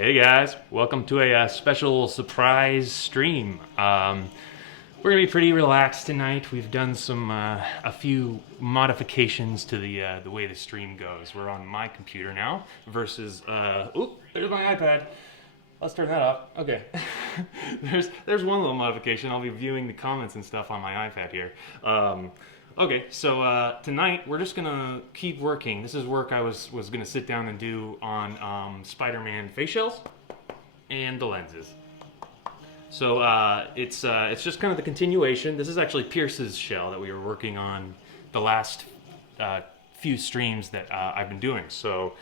Hey guys, welcome to a special surprise stream. We're gonna be pretty relaxed tonight. We've done a few modifications to the way the stream goes. We're on my computer now versus there's my iPad. Let's turn that off. Okay. there's one little modification. I'll be viewing the comments and stuff on my iPad here. Okay, so tonight we're just gonna keep working. This is work I was gonna sit down and do on Spider-Man face shells and the lenses. So it's just kind of the continuation. This is actually Pierce's shell that we were working on the last few streams that I've been doing. So,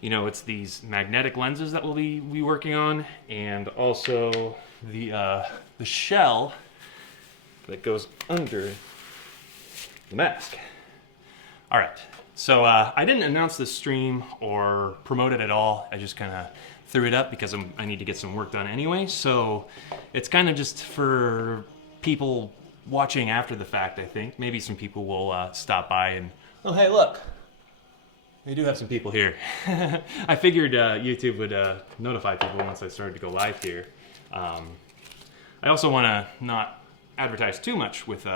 you know, it's these magnetic lenses that we'll be working on, and also the shell that goes under the mask. All right, so I didn't announce this stream or promote it at all. I just kind of threw it up because I need to get some work done anyway. So it's kind of just for people watching after the fact, I think. Maybe some people will stop by and, oh, hey, look. We do have some people here. I figured YouTube would notify people once I started to go live here. I also want to not advertise too much with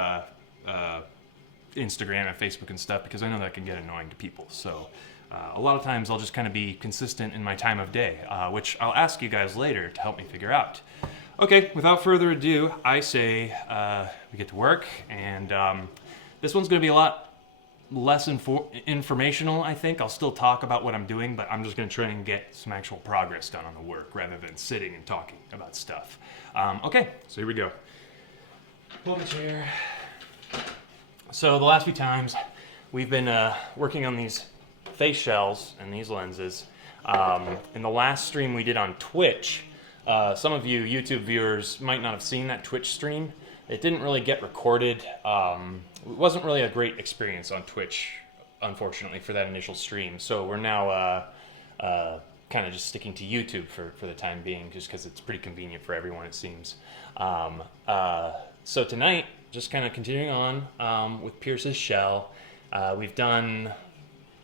Instagram and Facebook and stuff, because I know that can get annoying to people. So a lot of times I'll just kind of be consistent in my time of day, which I'll ask you guys later to help me figure out. Okay, without further ado, I say we get to work, and this one's going to be a lot less informational, I think. I'll still talk about what I'm doing, but I'm just going to try and get some actual progress done on the work rather than sitting and talking about stuff. Okay, so here we go. Pull the chair. So the last few times we've been working on these face shells and these lenses. In the last stream we did on Twitch, some of you YouTube viewers might not have seen that Twitch stream. It didn't really get recorded. It wasn't really a great experience on Twitch, unfortunately, for that initial stream. So we're now kind of just sticking to YouTube for the time being, just because it's pretty convenient for everyone, it seems. So tonight, just kind of continuing on with Pierce's shell. We've done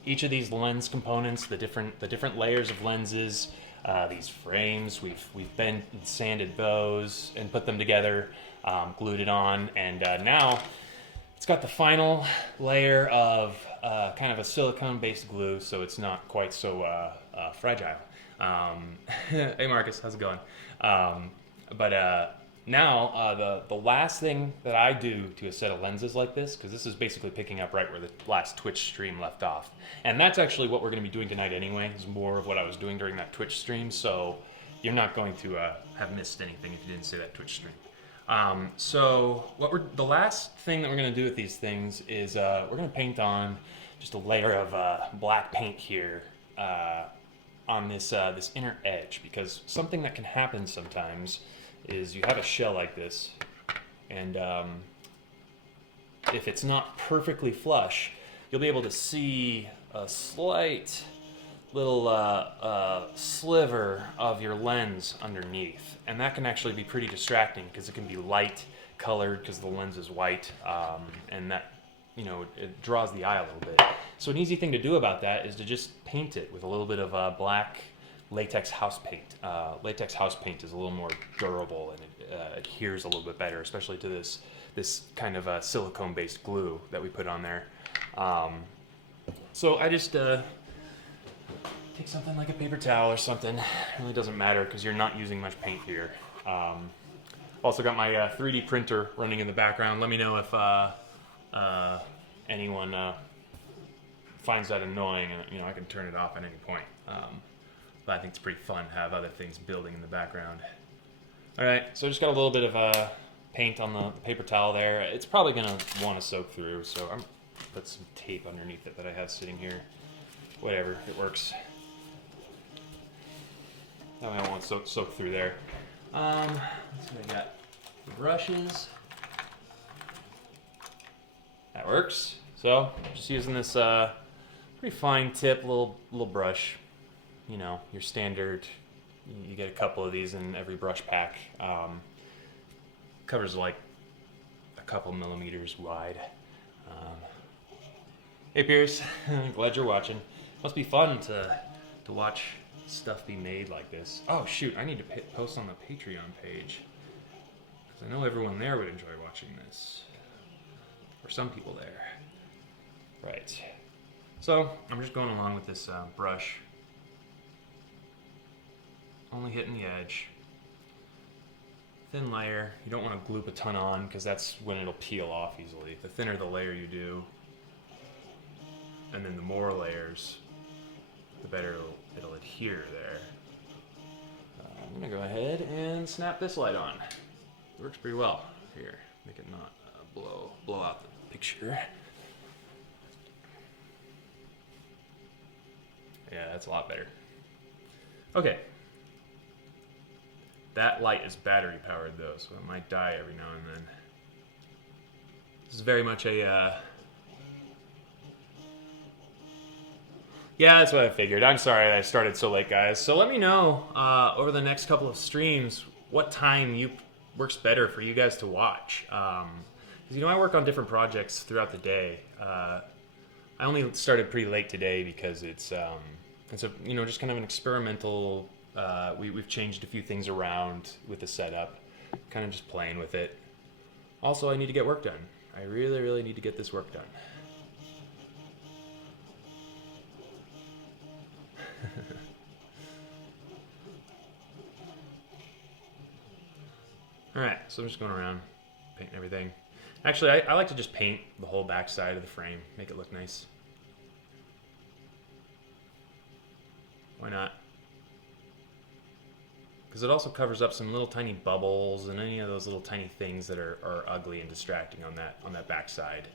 each of these lens components, the different layers of lenses, these frames. We've bent and sanded those and put them together, glued it on, and now it's got the final layer of kind of a silicone-based glue, so it's not quite so fragile. Hey Marcus, how's it going? Now, the last thing that I do to a set of lenses like this, because this is basically picking up right where the last Twitch stream left off, and that's actually what we're going to be doing tonight anyway. It's more of what I was doing during that Twitch stream, so you're not going to have missed anything if you didn't see that Twitch stream. So the last thing that we're going to do with these things is we're going to paint on just a layer of black paint here on this inner edge, because something that can happen sometimes is you have a shell like this, and if it's not perfectly flush, you'll be able to see a slight little sliver of your lens underneath, and that can actually be pretty distracting because it can be light colored because the lens is white, and that, you know, it draws the eye a little bit. So an easy thing to do about that is to just paint it with a little bit of black latex house paint. Latex house paint is a little more durable, and it adheres a little bit better, especially to this kind of silicone-based glue that we put on there. So I just take something like a paper towel or something. It really doesn't matter because you're not using much paint here. Also got my 3D printer running in the background. Let me know if anyone finds that annoying. You know, I can turn it off at any point. But I think it's pretty fun to have other things building in the background. All right, so I just got a little bit of paint on the paper towel there. It's probably gonna want to soak through, so I'm put some tape underneath it that I have sitting here. Whatever, it works. That way I won't soak through there. Let's see what I got. The brushes. That works. So just using this pretty fine tip little brush. You know, your standard, you get a couple of these in every brush pack. Covers like a couple millimeters wide. Hey Pierce, glad you're watching. Must be fun to watch stuff be made like this. Oh shoot, I need to post on the Patreon page. Because I know everyone there would enjoy watching this. Or some people there. Right. So, I'm just going along with this brush. Only hitting the edge. Thin layer. You don't want to gloop a ton on because that's when it'll peel off easily. The thinner the layer you do, and then the more layers, the better it'll adhere there. I'm going to go ahead and snap this light on. It works pretty well. Here, make it not blow out the picture. Yeah, that's a lot better. Okay. That light is battery powered though, so it might die every now and then. This is very much a, yeah, that's what I figured. I'm sorry I started so late, guys. So let me know over the next couple of streams what time works better for you guys to watch. Because, you know, I work on different projects throughout the day. I only started pretty late today because it's a, you know, just kind of an experimental. We've changed a few things around with the setup, kind of just playing with it. Also, I need to get work done. I really, really need to get this work done. Alright, so I'm just going around painting everything. Actually, I like to just paint the whole back side of the frame, make it look nice. Why not? Because it also covers up some little tiny bubbles and any of those little tiny things that are ugly and distracting on that back side.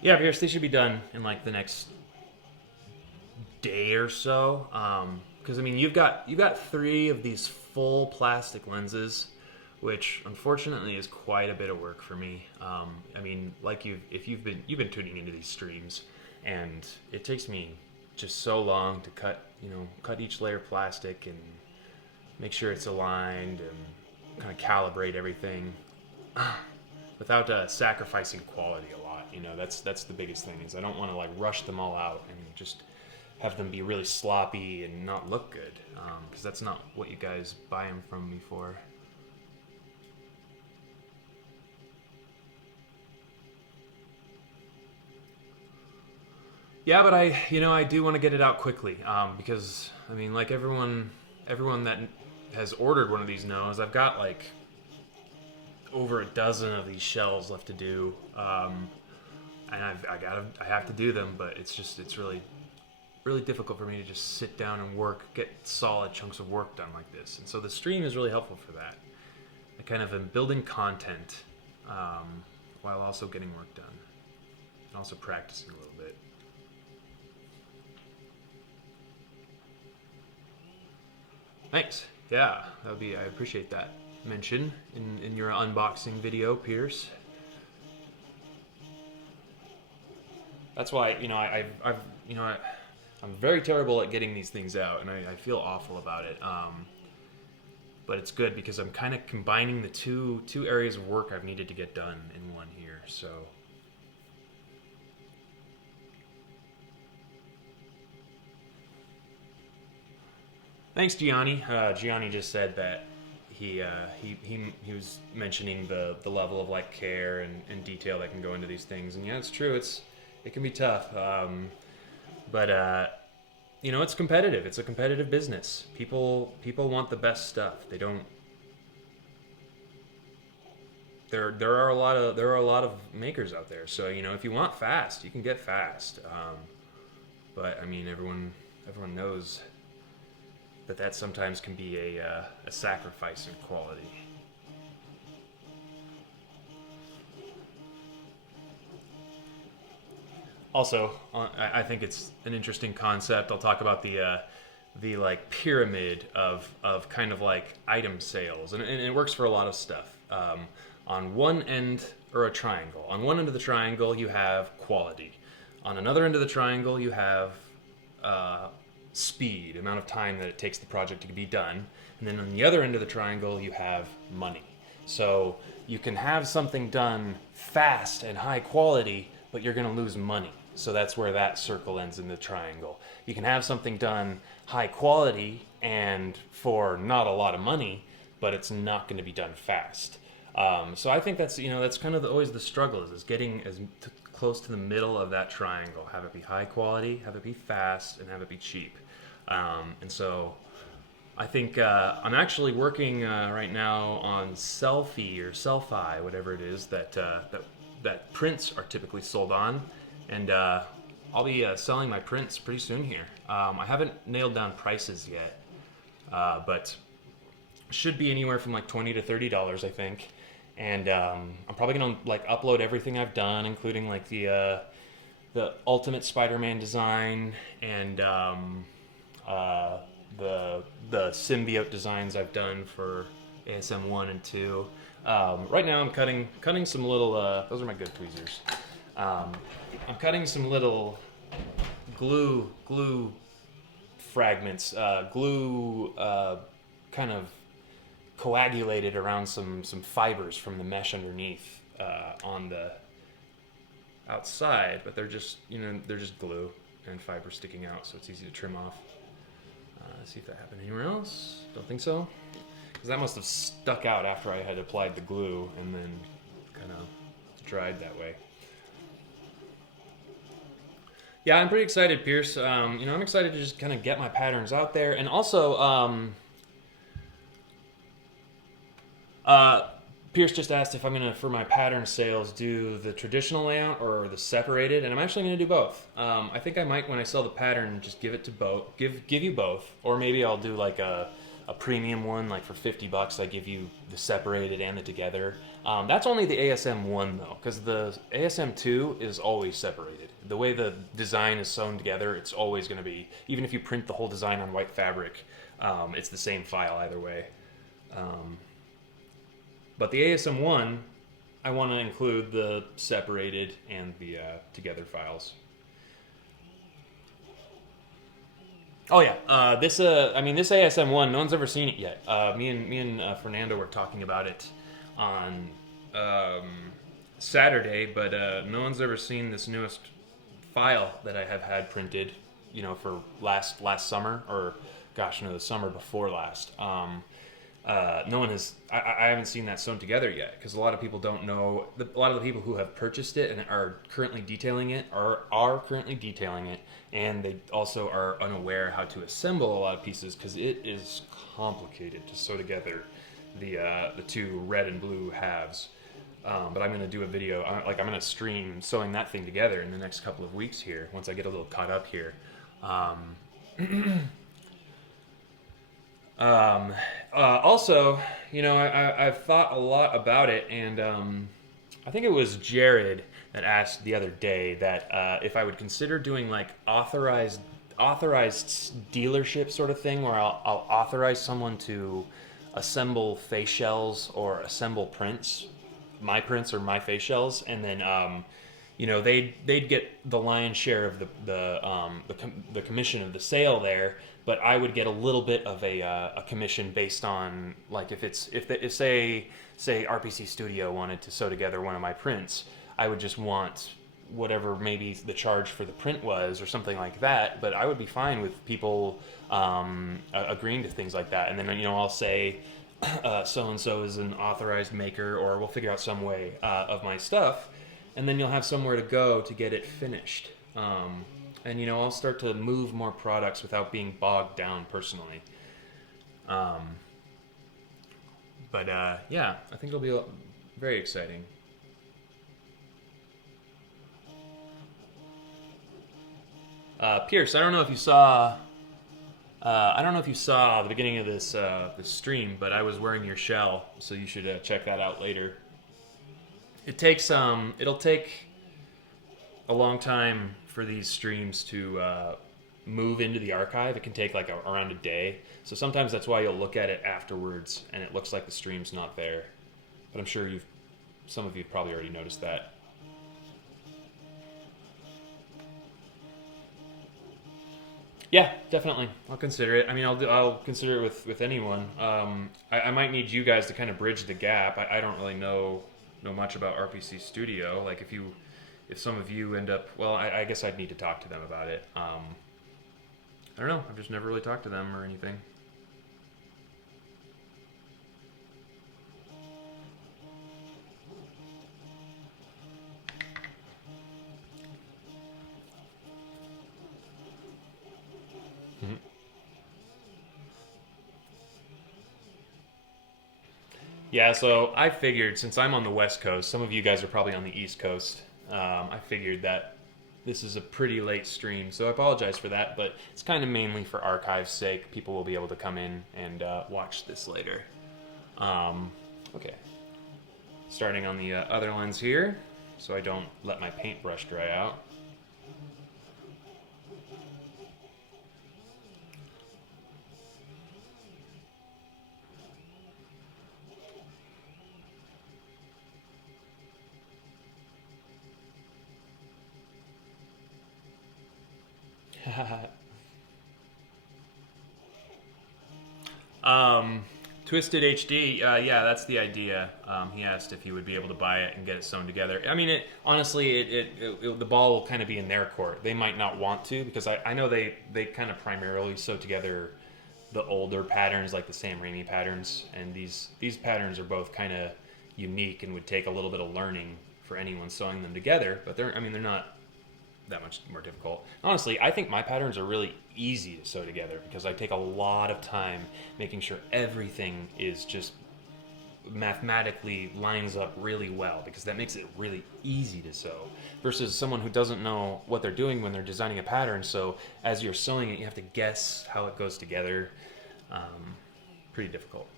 Yeah, Pierce, they should be done in like the next day or so. Because I mean, you've got 3 of these full plastic lenses, which unfortunately is quite a bit of work for me. I mean, like if you've been tuning into these streams, and it takes me just so long to cut each layer of plastic and make sure it's aligned and kind of calibrate everything without sacrificing quality a lot. You know, that's the biggest thing, is I don't want to like rush them all out and just have them be really sloppy and not look good, because that's not what you guys buy them from me for. Yeah, but I do want to get it out quickly, because I mean, like everyone that has ordered one of these knows, I've got like over a dozen of these shells left to do, and I have to do them, but it's really difficult for me to just sit down and get solid chunks of work done like this, and so the stream is really helpful for that. I kind of am building content while also getting work done, and also practicing a little bit. Thanks. Yeah, I appreciate that mention in your unboxing video, Pierce. That's why, I'm very terrible at getting these things out, and I feel awful about it. But it's good because I'm kind of combining the two areas of work I've needed to get done in one here. So. Thanks, Gianni. Gianni just said that he was mentioning the level of like care and detail that can go into these things, and yeah, it's true. It can be tough, but it's competitive. It's a competitive business. People want the best stuff. They don't. There are a lot of makers out there. So if you want fast, you can get fast. But I mean, everyone knows that sometimes can be a sacrifice in quality. Also, I think it's an interesting concept. I'll talk about the like pyramid of kind of like item sales, and it works for a lot of stuff. On one end, or a triangle. On one end of the triangle, you have quality. On another end of the triangle, you have speed, amount of time that it takes the project to be done. And then on the other end of the triangle, you have money. So you can have something done fast and high quality, but you're going to lose money. So that's where that circle ends in the triangle. You can have something done high quality and for not a lot of money, but it's not going to be done fast. So I think that's that's kind of always the struggle is getting as close to the middle of that triangle. Have it be high quality, have it be fast, and have it be cheap. And so I think I'm actually working right now on Selfie or Selfie, whatever it is that prints are typically sold on, and I'll be selling my prints pretty soon here. I haven't nailed down prices yet, but should be anywhere from like $20 to $30, I think. And I'm probably gonna like upload everything I've done, including like the Ultimate Spider-Man design and the symbiote designs I've done for ASM 1 and 2. Right now I'm cutting some little, those are my good tweezers. I'm cutting some little glue fragments, glue kind of coagulated around some fibers from the mesh underneath on the outside, but they're just glue and fiber sticking out, so it's easy to trim off. Let's see if that happened anywhere else. Don't think so, because that must have stuck out after I had applied the glue and then kind of dried that way. Yeah, I'm pretty excited, Pierce. I'm excited to just kind of get my patterns out there, and also Pierce just asked if I'm gonna, for my pattern sales, do the traditional layout or the separated, and I'm actually gonna do both. I think I might, when I sell the pattern, just give it to both, give you both, or maybe I'll do like a premium one, like for $50, I give you the separated and the together. That's only the ASM 1 though, because the ASM 2 is always separated. The way the design is sewn together, it's always gonna be, even if you print the whole design on white fabric, it's the same file either way. But the ASM 1, I want to include the separated and the together files. Oh yeah, this ASM 1, no one's ever seen it yet. Me and Fernando were talking about it on Saturday, but no one's ever seen this newest file that I have had printed, for last summer, or gosh, no, the summer before last. No one has. I haven't seen that sewn together yet, because a lot of people don't know. A lot of the people who have purchased it and are currently detailing it are currently detailing it, and they also are unaware how to assemble a lot of pieces, because it is complicated to sew together the two red and blue halves. But I'm going to do a video. I'm going to stream sewing that thing together in the next couple of weeks here, once I get a little caught up here. Also, I've thought a lot about it, and I think it was Jared that asked the other day that if I would consider doing like authorized dealership sort of thing, where I'll authorize someone to assemble face shells or assemble prints, my prints or my face shells, and then they'd get the lion's share of the commission of the sale there. But I would get a little bit of a commission based on, like, if say RPC Studio wanted to sew together one of my prints, I would just want whatever maybe the charge for the print was or something like that. But I would be fine with people agreeing to things like that. And then I'll say so and so is an authorized maker, or we'll figure out some way of my stuff, and then you'll have somewhere to go to get it finished. And I'll start to move more products without being bogged down personally. Yeah, I think it'll be very exciting. Pierce, I don't know if you saw the beginning of this stream, but I was wearing your shell, so you should check that out later. It'll take a long time for these streams to move into the archive. It can take like around a day. So sometimes that's why you'll look at it afterwards and it looks like the stream's not there. But I'm sure some of you have probably already noticed that. Yeah, definitely. I'll consider it. I mean, I'll consider it with anyone. I might need you guys to kind of bridge the gap. I don't really know much about RPC Studio. Like if you if some of you end up, well, I guess I'd need to talk to them about it. I don't know. I've just never really talked to them or anything. Yeah, so I figured since I'm on the West Coast, some of you guys are probably on the East Coast. I figured that this is a pretty late stream, so I apologize for that, but it's kind of mainly for archive's sake. People will be able to come in and watch this later. Okay. Starting on the other lens here, so I don't let my paintbrush dry out. Twisted HD, yeah, that's the idea. He asked if he would be able to buy it and get it sewn together. I mean, honestly, the ball will kind of be in their court. They might not want to, because I know they kind of primarily sew together the older patterns, like the Sam Raimi patterns, and these patterns are both kind of unique and would take a little bit of learning for anyone sewing them together. But they're not that much more difficult. Honestly, I think my patterns are really easy to sew together because I take a lot of time making sure everything is just mathematically lines up really well, because that makes it really easy to sew versus someone who doesn't know what they're doing when they're designing a pattern. So as you're sewing it, you have to guess how it goes together. Pretty difficult.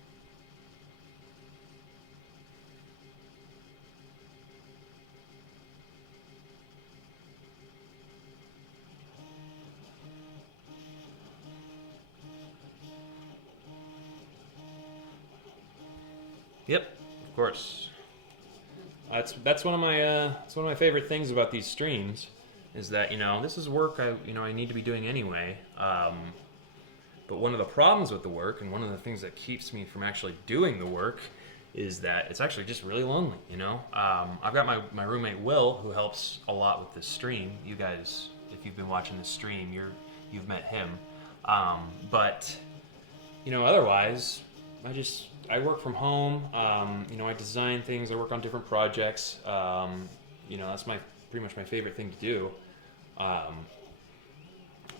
Yep, of course. That's one of my favorite things about these streams, is that this is work I need to be doing anyway. But one of the problems with the work, and one of the things that keeps me from actually doing the work, is that it's actually just really lonely. I've got my roommate Will, who helps a lot with this stream. You guys, if you've been watching this stream, you've met him. But otherwise, I work from home. I design things. I work on different projects. That's pretty much my favorite thing to do.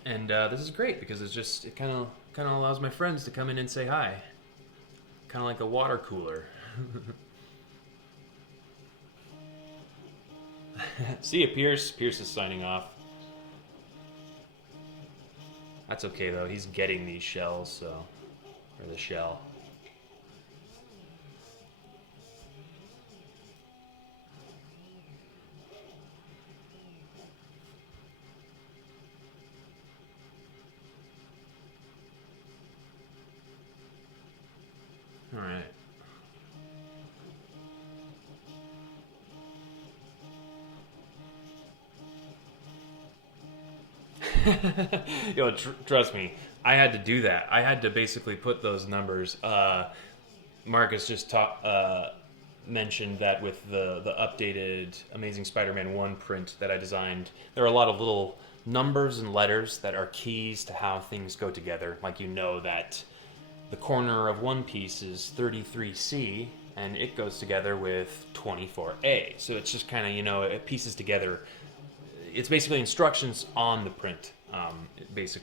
And this is great because it kind of allows my friends to come in and say hi. Kind of like a water cooler. See you, Pierce. Pierce is signing off. That's okay though. He's getting these shells, or the shell. All right. Yo, trust me, I had to do that. I had to basically put those numbers. Marcus just mentioned that with the updated Amazing Spider-Man 1 print that I designed, there are a lot of little numbers and letters that are keys to how things go together. Like that the corner of one piece is 33C, and it goes together with 24A. So it's just kind of, it pieces together. It's basically instructions on the print, which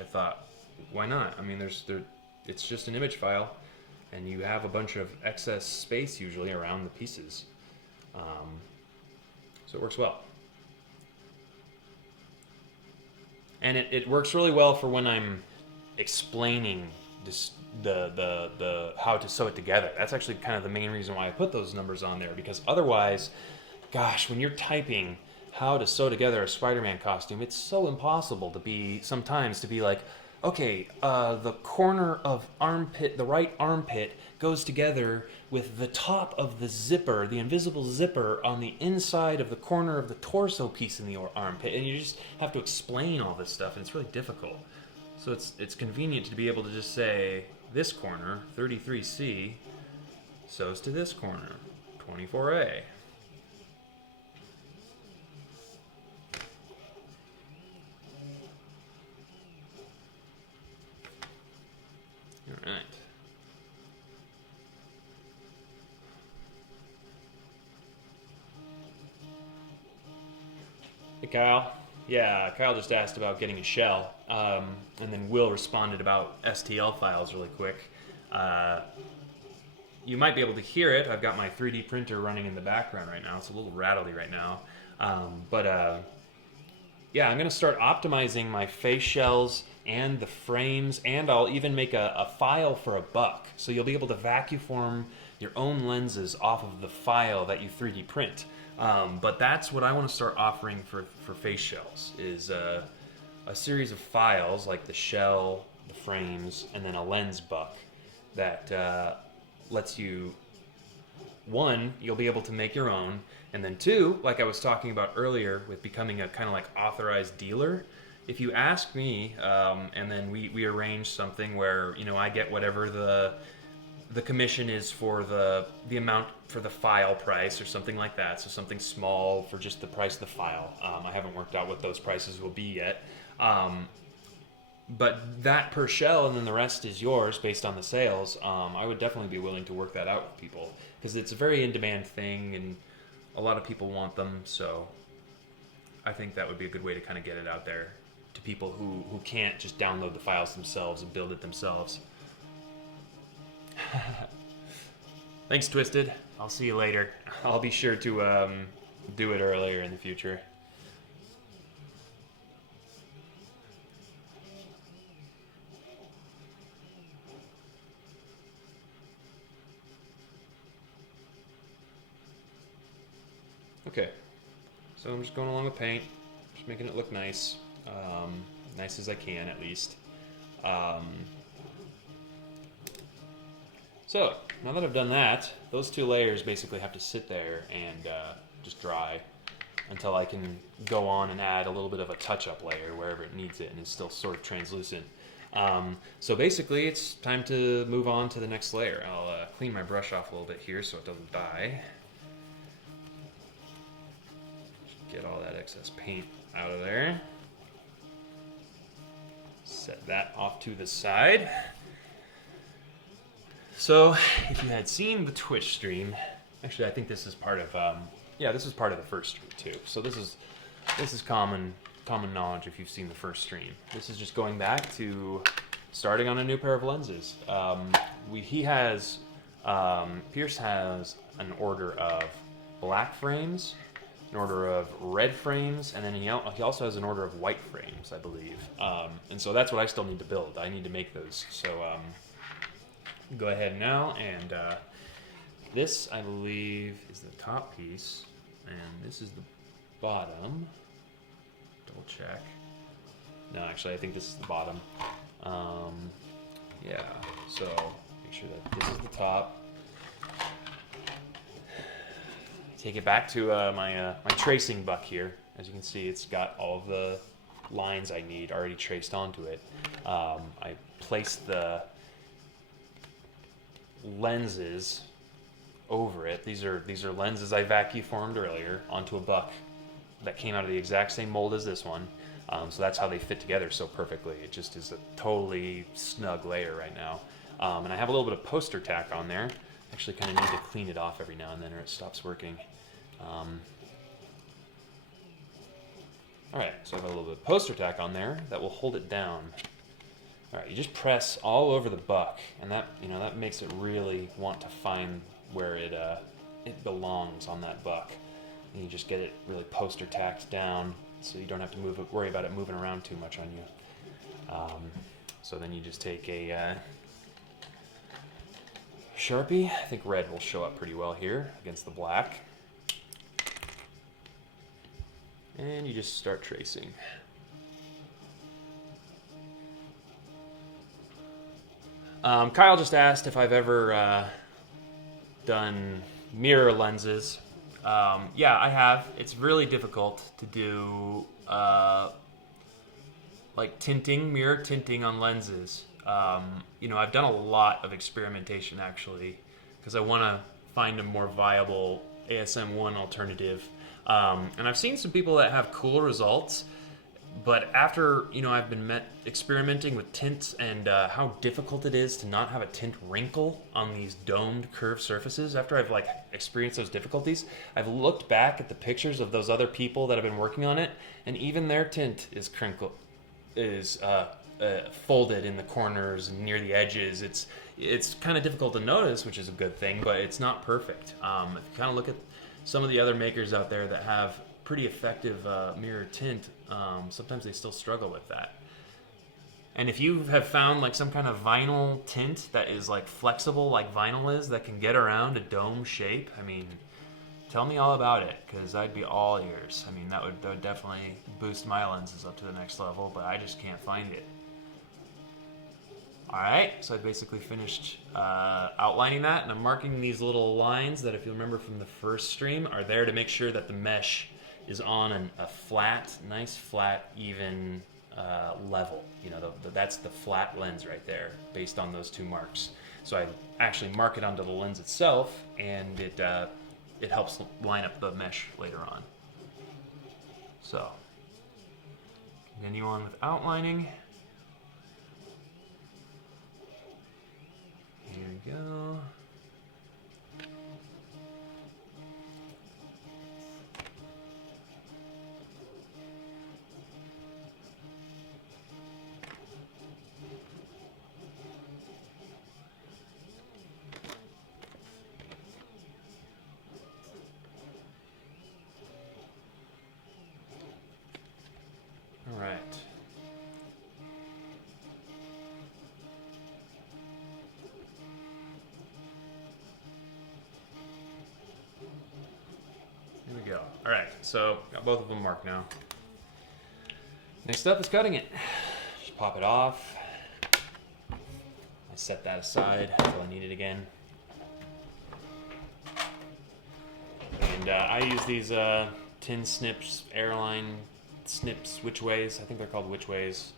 I thought, why not? I mean, it's just an image file, and you have a bunch of excess space usually around the pieces. So it works well. And it works really well for when I'm explaining the how to sew it together. That's actually kind of the main reason why I put those numbers on there, because otherwise, gosh, when you're typing how to sew together a Spider-Man costume, it's so impossible to be like, okay, the corner of the right armpit goes together with the top of the zipper, the invisible zipper on the inside of the corner of the torso piece in the armpit, and you just have to explain all this stuff, and it's really difficult. So it's convenient to be able to just say, this corner, 33C, sews to this corner, 24A. Hey, Kyle. Yeah, Kyle just asked about getting a shell, and then Will responded about STL files really quick. Uh, you might be able to hear it. I've got my 3D printer running in the background right now. It's a little rattly right now. Yeah, I'm going to start optimizing my face shells and the frames, and I'll even make a file for $1. So you'll be able to vacuum form your own lenses off of the file that you 3D print. But that's what I want to start offering for face shells, is a series of files like the shell, the frames, and then a lens buck that lets you, one, you'll be able to make your own, and then two, like I was talking about earlier with becoming a kind of like authorized dealer, if you ask me, and then we arrange something where, you know, I get whatever the commission is for the amount for the file price or something like that, so something small for just the price of the file. I haven't worked out what those prices will be yet. But that per shell, and then the rest is yours based on the sales. I would definitely be willing to work that out with people, because it's a very in-demand thing, and a lot of people want them, so I think that would be a good way to kind of get it out there to people who can't just download the files themselves and build it themselves. Thanks, Twisted. I'll see you later. I'll be sure to do it earlier in the future. Okay, so I'm just going along with paint, just making it look nice, nice as I can at least. So now that I've done that, those two layers basically have to sit there and just dry until I can go on and add a little bit of a touch-up layer wherever it needs it and is still sort of translucent. So basically it's time to move on to the next layer. I'll clean my brush off a little bit here so it doesn't die. Get all that excess paint out of there. Set that off to the side. So, if you had seen the Twitch stream, actually I think this is part of, yeah, this is part of the first stream too. So this is common knowledge if you've seen the first stream. This is just going back to starting on a new pair of lenses. Pierce has an order of black frames, an order of red frames, and then he also has an order of white frames, I believe. And so that's what I still need to build. I need to make those. So go ahead now, and this, I believe, is the top piece, and this is the bottom. Double check. No, actually, I think this is the bottom. Yeah, so make sure that this is the top. Take it back to my tracing buck here. As you can see, it's got all of the lines I need already traced onto it. I placed the lenses over it. These are lenses I vacuum formed earlier onto a buck that came out of the exact same mold as this one. So that's how they fit together so perfectly. It just is a totally snug layer right now. And I have a little bit of poster tack on there. Actually kind of need to clean it off every now and then or it stops working. Alright, so I have a little bit of poster tack on there that will hold it down. Alright, you just press all over the buck, and that, you know, that makes it really want to find where it belongs on that buck. And you just get it really poster tacked down so you don't have to worry about it moving around too much on you. So then you just take a Sharpie. I think red will show up pretty well here against the black. And you just start tracing. Kyle just asked if I've ever done mirror lenses. Yeah, I have. It's really difficult to do like mirror tinting on lenses. You know, I've done a lot of experimentation actually because I want to find a more viable ASM1 alternative. And I've seen some people that have cool results, But after, I've been experimenting with tints and how difficult it is to not have a tint wrinkle on these domed curved surfaces, after I've like experienced those difficulties, I've looked back at the pictures of those other people that have been working on it, and even their tint is folded in the corners and near the edges. It's kind of difficult to notice, which is a good thing, but it's not perfect. If you kind of look at some of the other makers out there that have pretty effective mirror tint, sometimes they still struggle with that. And if you have found like some kind of vinyl tint that is like flexible like vinyl is, that can get around a dome shape, I mean, tell me all about it, because I'd be all ears. I mean, that would definitely boost my lenses up to the next level, but I just can't find it. Alright, so I basically finished outlining that, and I'm marking these little lines that, if you remember from the first stream, are there to make sure that the mesh is on a flat, nice flat, even level. That's the flat lens right there, based on those two marks. So I actually mark it onto the lens itself, and it helps line up the mesh later on. So, continue on with outlining. Here we go. All right. Here we go. All right, so got both of them marked now. Next up is cutting it. Just pop it off. I set that aside until I need it again. And I use these tin snips, airline snips, witchways. I think they're called witchways.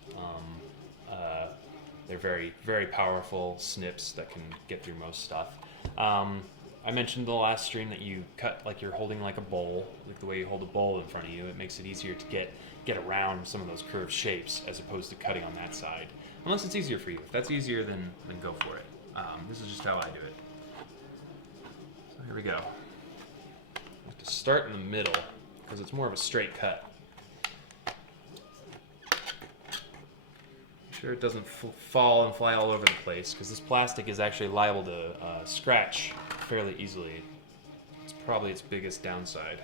They're very, very powerful snips that can get through most stuff. I mentioned the last stream that you cut like you're holding like a bowl, like the way you hold a bowl in front of you. It makes it easier to get around some of those curved shapes as opposed to cutting on that side. Unless it's easier for you. If that's easier, then go for it. This is just how I do it. So here we go. I have to start in the middle because it's more of a straight cut. Make sure it doesn't fall and fly all over the place, because this plastic is actually liable to scratch fairly easily. It's probably its biggest downside.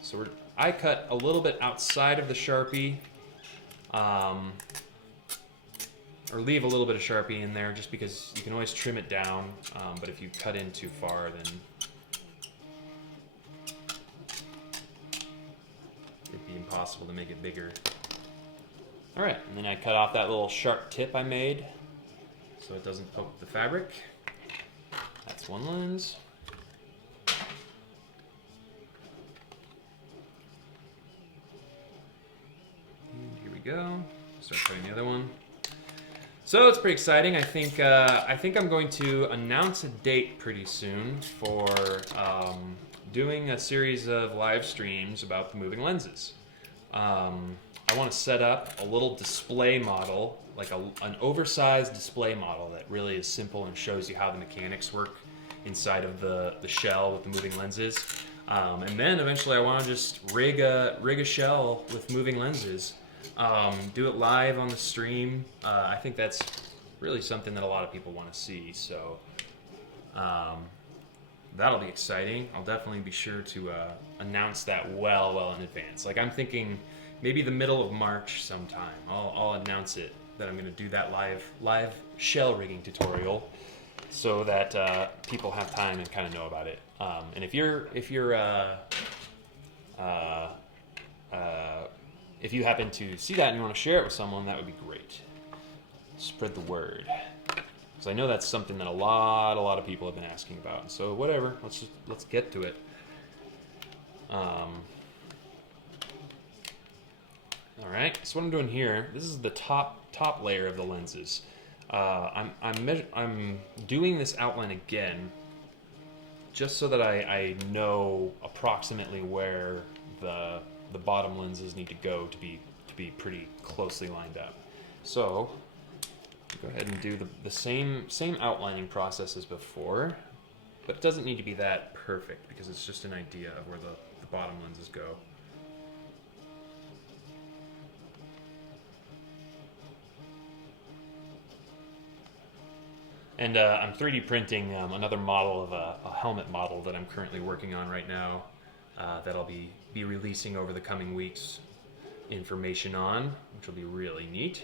So I cut a little bit outside of the Sharpie, or leave a little bit of Sharpie in there just because you can always trim it down, but if you cut in too far, then it'd be impossible to make it bigger. Alright, and then I cut off that little sharp tip I made so it doesn't poke the fabric. That's one lens. And here we go. Start cutting the other one. So it's pretty exciting. I think I'm going to announce a date pretty soon for doing a series of live streams about the moving lenses. I want to set up a little display model, like an oversized display model that really is simple and shows you how the mechanics work inside of the shell with the moving lenses. And then eventually I want to just rig a shell with moving lenses, do it live on the stream. I think that's really something that a lot of people want to see, so that'll be exciting. I'll definitely be sure to announce that well in advance. Like, I'm thinking maybe the middle of March sometime. I'll announce it that I'm going to do that live shell rigging tutorial, so that people have time and kind of know about it. And if you happen to see that and you want to share it with someone, that would be great. Spread the word, because I know that's something that a lot of people have been asking about. So whatever, let's get to it. All right, so what I'm doing here, this is the top layer of the lenses. I'm doing this outline again, just so that I know approximately where the the bottom lenses need to go to be pretty closely lined up. So go ahead and do the same outlining process as before, but it doesn't need to be that perfect because it's just an idea of where the bottom lenses go. And I'm 3D printing another model of a helmet model that I'm currently working on right now that I'll be releasing over the coming weeks information on, which will be really neat.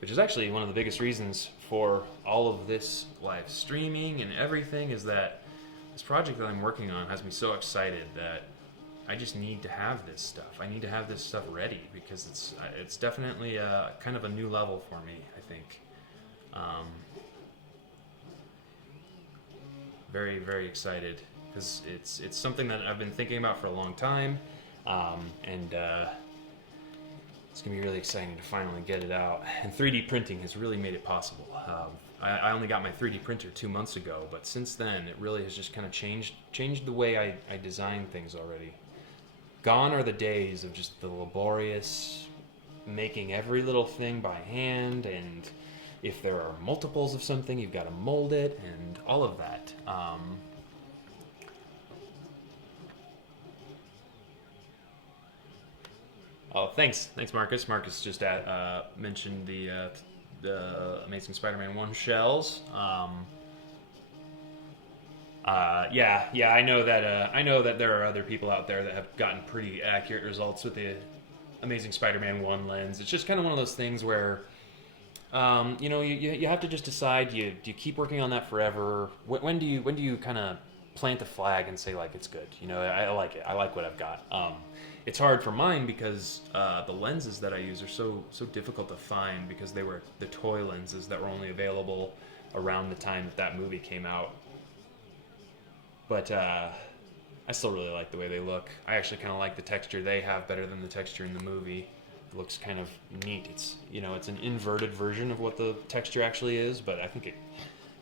Which is actually one of the biggest reasons for all of this live streaming and everything, is that this project that I'm working on has me so excited that I just need to have this stuff. I need to have this stuff ready because it's definitely kind of a new level for me, I think. Very, very excited because it's something that I've been thinking about for a long time, and it's gonna be really exciting to finally get it out. And 3D printing has really made it possible. I only got my 3D printer 2 months ago, but since then it really has just kind of changed the way I design things already. Gone are the days of just the laborious making every little thing by hand, and if there are multiples of something, you've got to mold it, and all of that. Oh, thanks, Marcus. Marcus just mentioned the Amazing Spider-Man 1 shells. Yeah, I know that there are other people out there that have gotten pretty accurate results with the Amazing Spider-Man 1 lens. It's just kind of one of those things where, you have to just decide. Do you keep working on that forever? When do you kind of plant a flag and say, like, it's good? I like it. I like what I've got. It's hard for mine because the lenses that I use are so difficult to find because they were the toy lenses that were only available around the time that movie came out. But I still really like the way they look. I actually kind of like the texture they have better than the texture in the movie. It looks kind of neat. It's an inverted version of what the texture actually is, but I think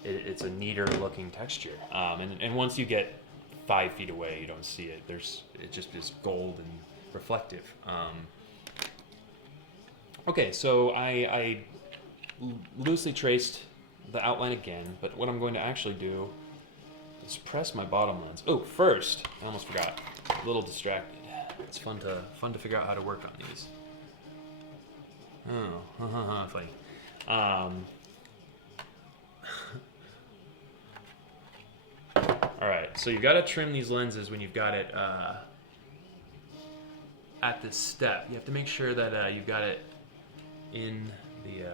it's a neater looking texture. And once you get 5 feet away, you don't see it. It just is gold and reflective. Okay, so I loosely traced the outline again, but what I'm going to actually do is press my bottom lens. Oh, first, I almost forgot. A little distracted. It's fun to figure out how to work on these. Oh, funny. All right, so you got to trim these lenses when you've got it at this step. You have to make sure that you've got it in the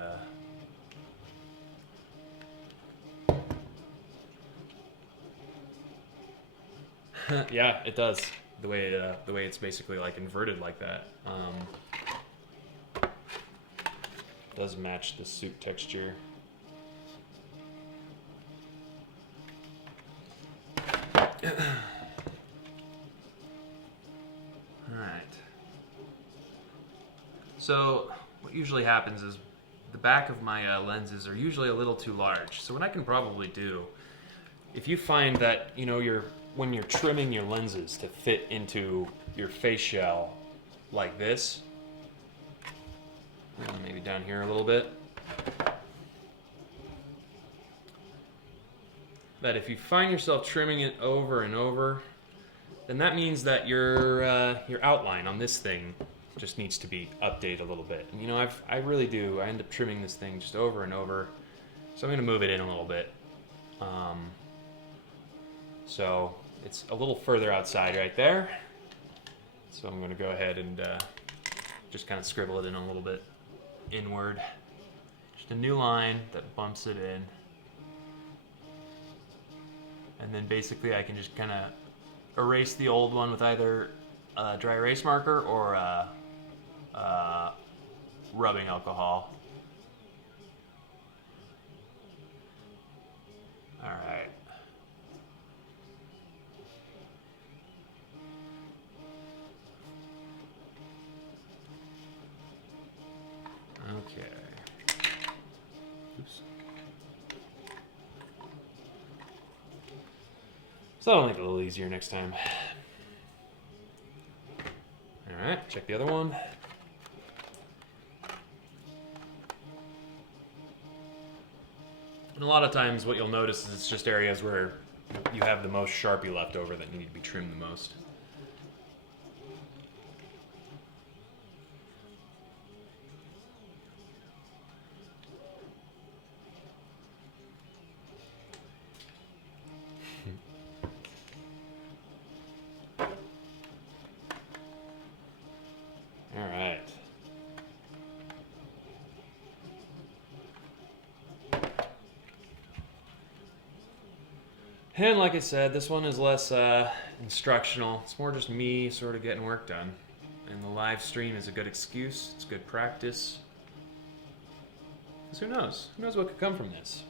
yeah, it does. The way it's basically like inverted like that. Does match the suit texture. Alright. So what usually happens is the back of my lenses are usually a little too large. So what I can probably do, if you find that when you're trimming your lenses to fit into your face shell like this, maybe down here a little bit, that if you find yourself trimming it over and over, then that means that your outline on this thing just needs to be updated a little bit. And I really do. I end up trimming this thing just over and over, so I'm going to move it in a little bit. So it's a little further outside right there. So I'm going to go ahead and just kind of scribble it in a little bit inward. Just a new line that bumps it in. And then basically I can just kind of erase the old one with either a dry erase marker or rubbing alcohol. All right. Okay. Oops. So that'll make it a little easier next time. All Alright, check the other one. And a lot of times what you'll notice is it's just areas where you have the most Sharpie left over that need to be trimmed the most. All right. And like I said, this one is less instructional. It's more just me sort of getting work done. And the live stream is a good excuse. It's good practice. Because who knows? Who knows what could come from this?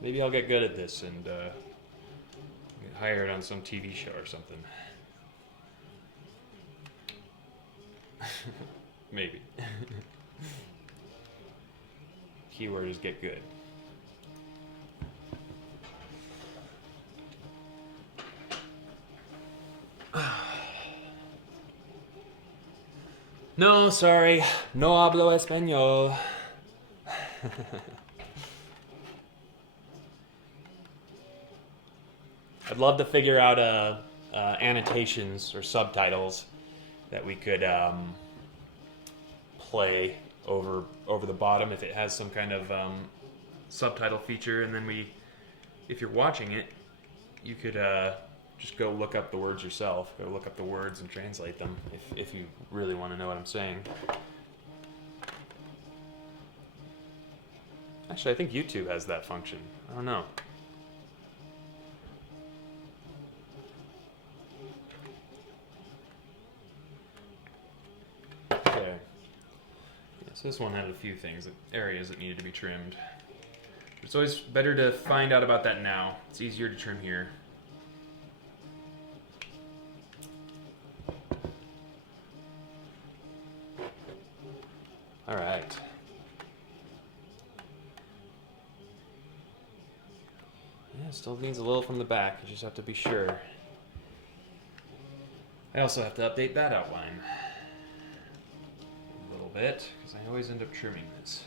Maybe I'll get good at this and get hired on some TV show or something. Maybe. Keyword is get good. No, sorry. No hablo español. I'd love to figure out annotations or subtitles that we could play over the bottom if it has some kind of subtitle feature, and then if you're watching it, you could just go look up the words yourself. Go look up the words and translate them if you really want to know what I'm saying. Actually, I think YouTube has that function. I don't know. Okay. So this one had a few things, areas that needed to be trimmed. It's always better to find out about that now. It's easier to trim here. All right. Yeah, still needs a little from the back. You just have to be sure. I also have to update that outline a little bit, because I always end up trimming this.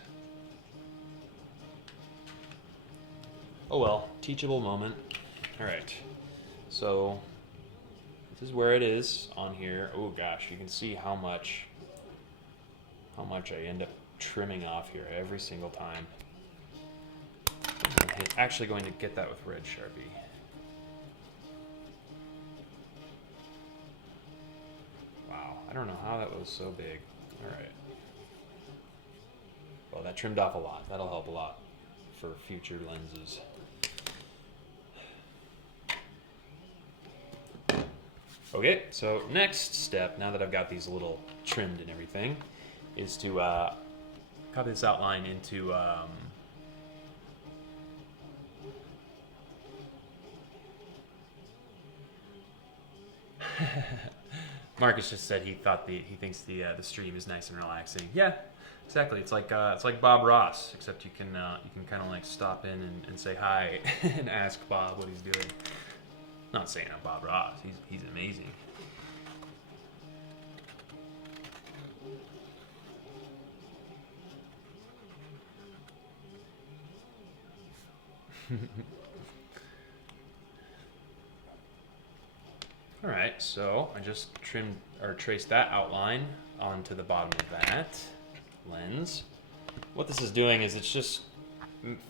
Oh well, teachable moment. All right, so this is where it is on here. Oh gosh, you can see how much I end up trimming off here every single time. I'm actually going to get that with red Sharpie. Wow, I don't know how that was so big. All right. Well, that trimmed off a lot. That'll help a lot for future lenses. Okay, so next step, now that I've got these a little trimmed and everything, is to copy this outline into Marcus just said he thinks the stream is nice and relaxing. Yeah, exactly. It's like Bob Ross, except you can kind of like stop in and say hi and ask Bob what he's doing. Not saying I'm Bob Ross. He's amazing. All right, so I just trimmed or traced that outline onto the bottom of that lens. What this is doing is it's just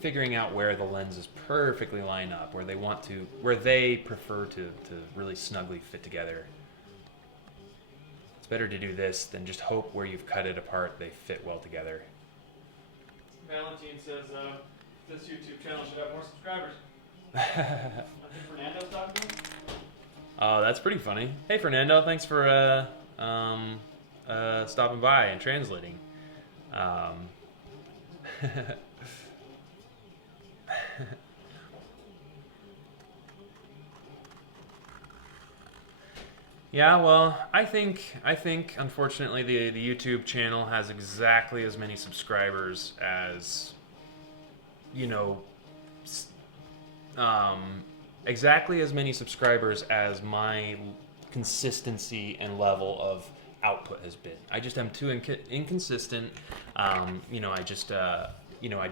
figuring out where the lenses perfectly line up, where they prefer to really snugly fit together. It's better to do this than just hope where you've cut it apart they fit well together. Valentine says this YouTube channel should have more subscribers. I think Fernando's talking to him. Oh, that's pretty funny. Hey, Fernando, thanks for stopping by and translating. Yeah, well, I think unfortunately the YouTube channel has exactly as many subscribers as, you know, exactly as many subscribers as my consistency and level of output has been. I just am too inconsistent. I just, I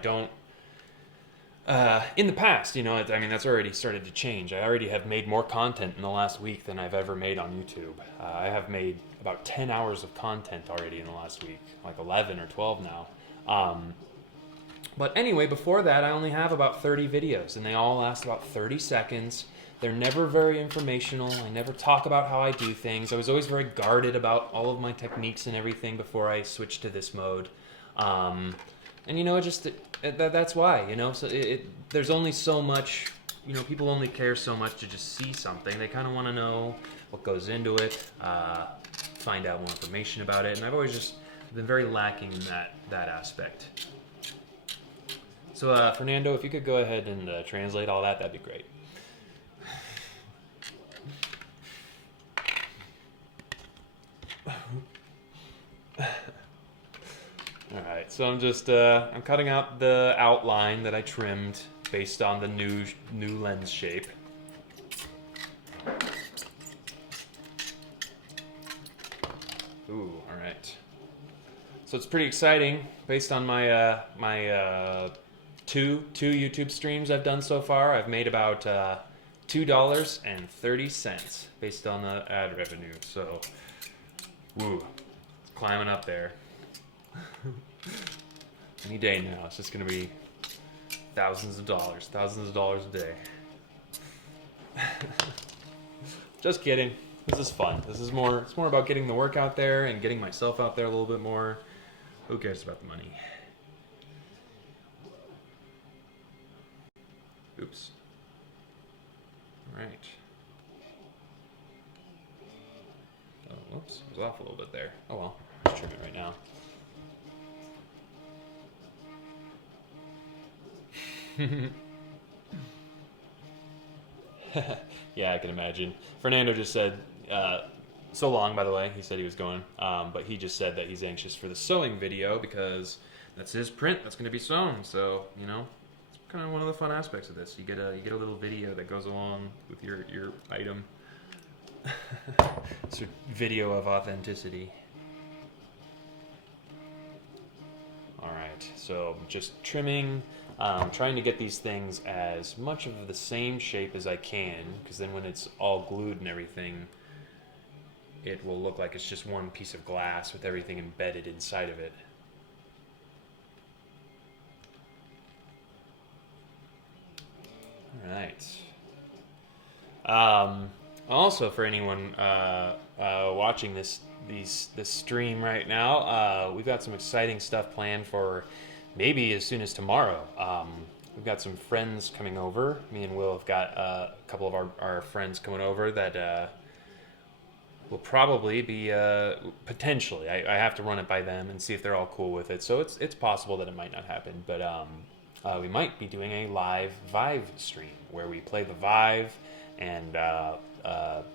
don't. In the past, that's already started to change. I already have made more content in the last week than I've ever made on YouTube. I have made about 10 hours of content already in the last week, like 11 or 12 now. But anyway, before that, I only have about 30 videos, and they all last about 30 seconds. They're never very informational. I never talk about how I do things. I was always very guarded about all of my techniques and everything before I switched to this mode. That's why, so there's only so much, people only care so much to just see something. They kind of want to know what goes into it, find out more information about it, and I've always just been very lacking in that aspect. So, Fernando, if you could go ahead and translate all that, that'd be great. Alright, so I'm just, I'm cutting out the outline that I trimmed based on the new lens shape. Ooh, alright. So it's pretty exciting based on my, two YouTube streams I've done so far. I've made about, $2.30 based on the ad revenue, so, woo, it's climbing up there. Any day now, it's just gonna be thousands of dollars a day. Just kidding. This is fun. It's more about getting the work out there and getting myself out there a little bit more. Who cares about the money? Oops. All right. Oh, whoops. I was off a little bit there. Oh well. Let's trim it right now. Yeah, I can imagine. Fernando just said, so long, by the way. He said he was going, but he just said that he's anxious for the sewing video because that's his print that's going to be sewn. So, it's kind of one of the fun aspects of this. You get a little video that goes along with your item. It's a video of authenticity. All right, so just trimming. Trying to get these things as much of the same shape as I can, because then when it's all glued and everything, it will look like it's just one piece of glass with everything embedded inside of it. All right. Also, for anyone watching this stream right now, we've got some exciting stuff planned for maybe as soon as tomorrow. We've got some friends coming over. Me and Will have got a couple of our friends coming over that will probably be potentially. I have to run it by them and see if they're all cool with it. So it's possible that it might not happen, but we might be doing a live Vive stream where we play the Vive, and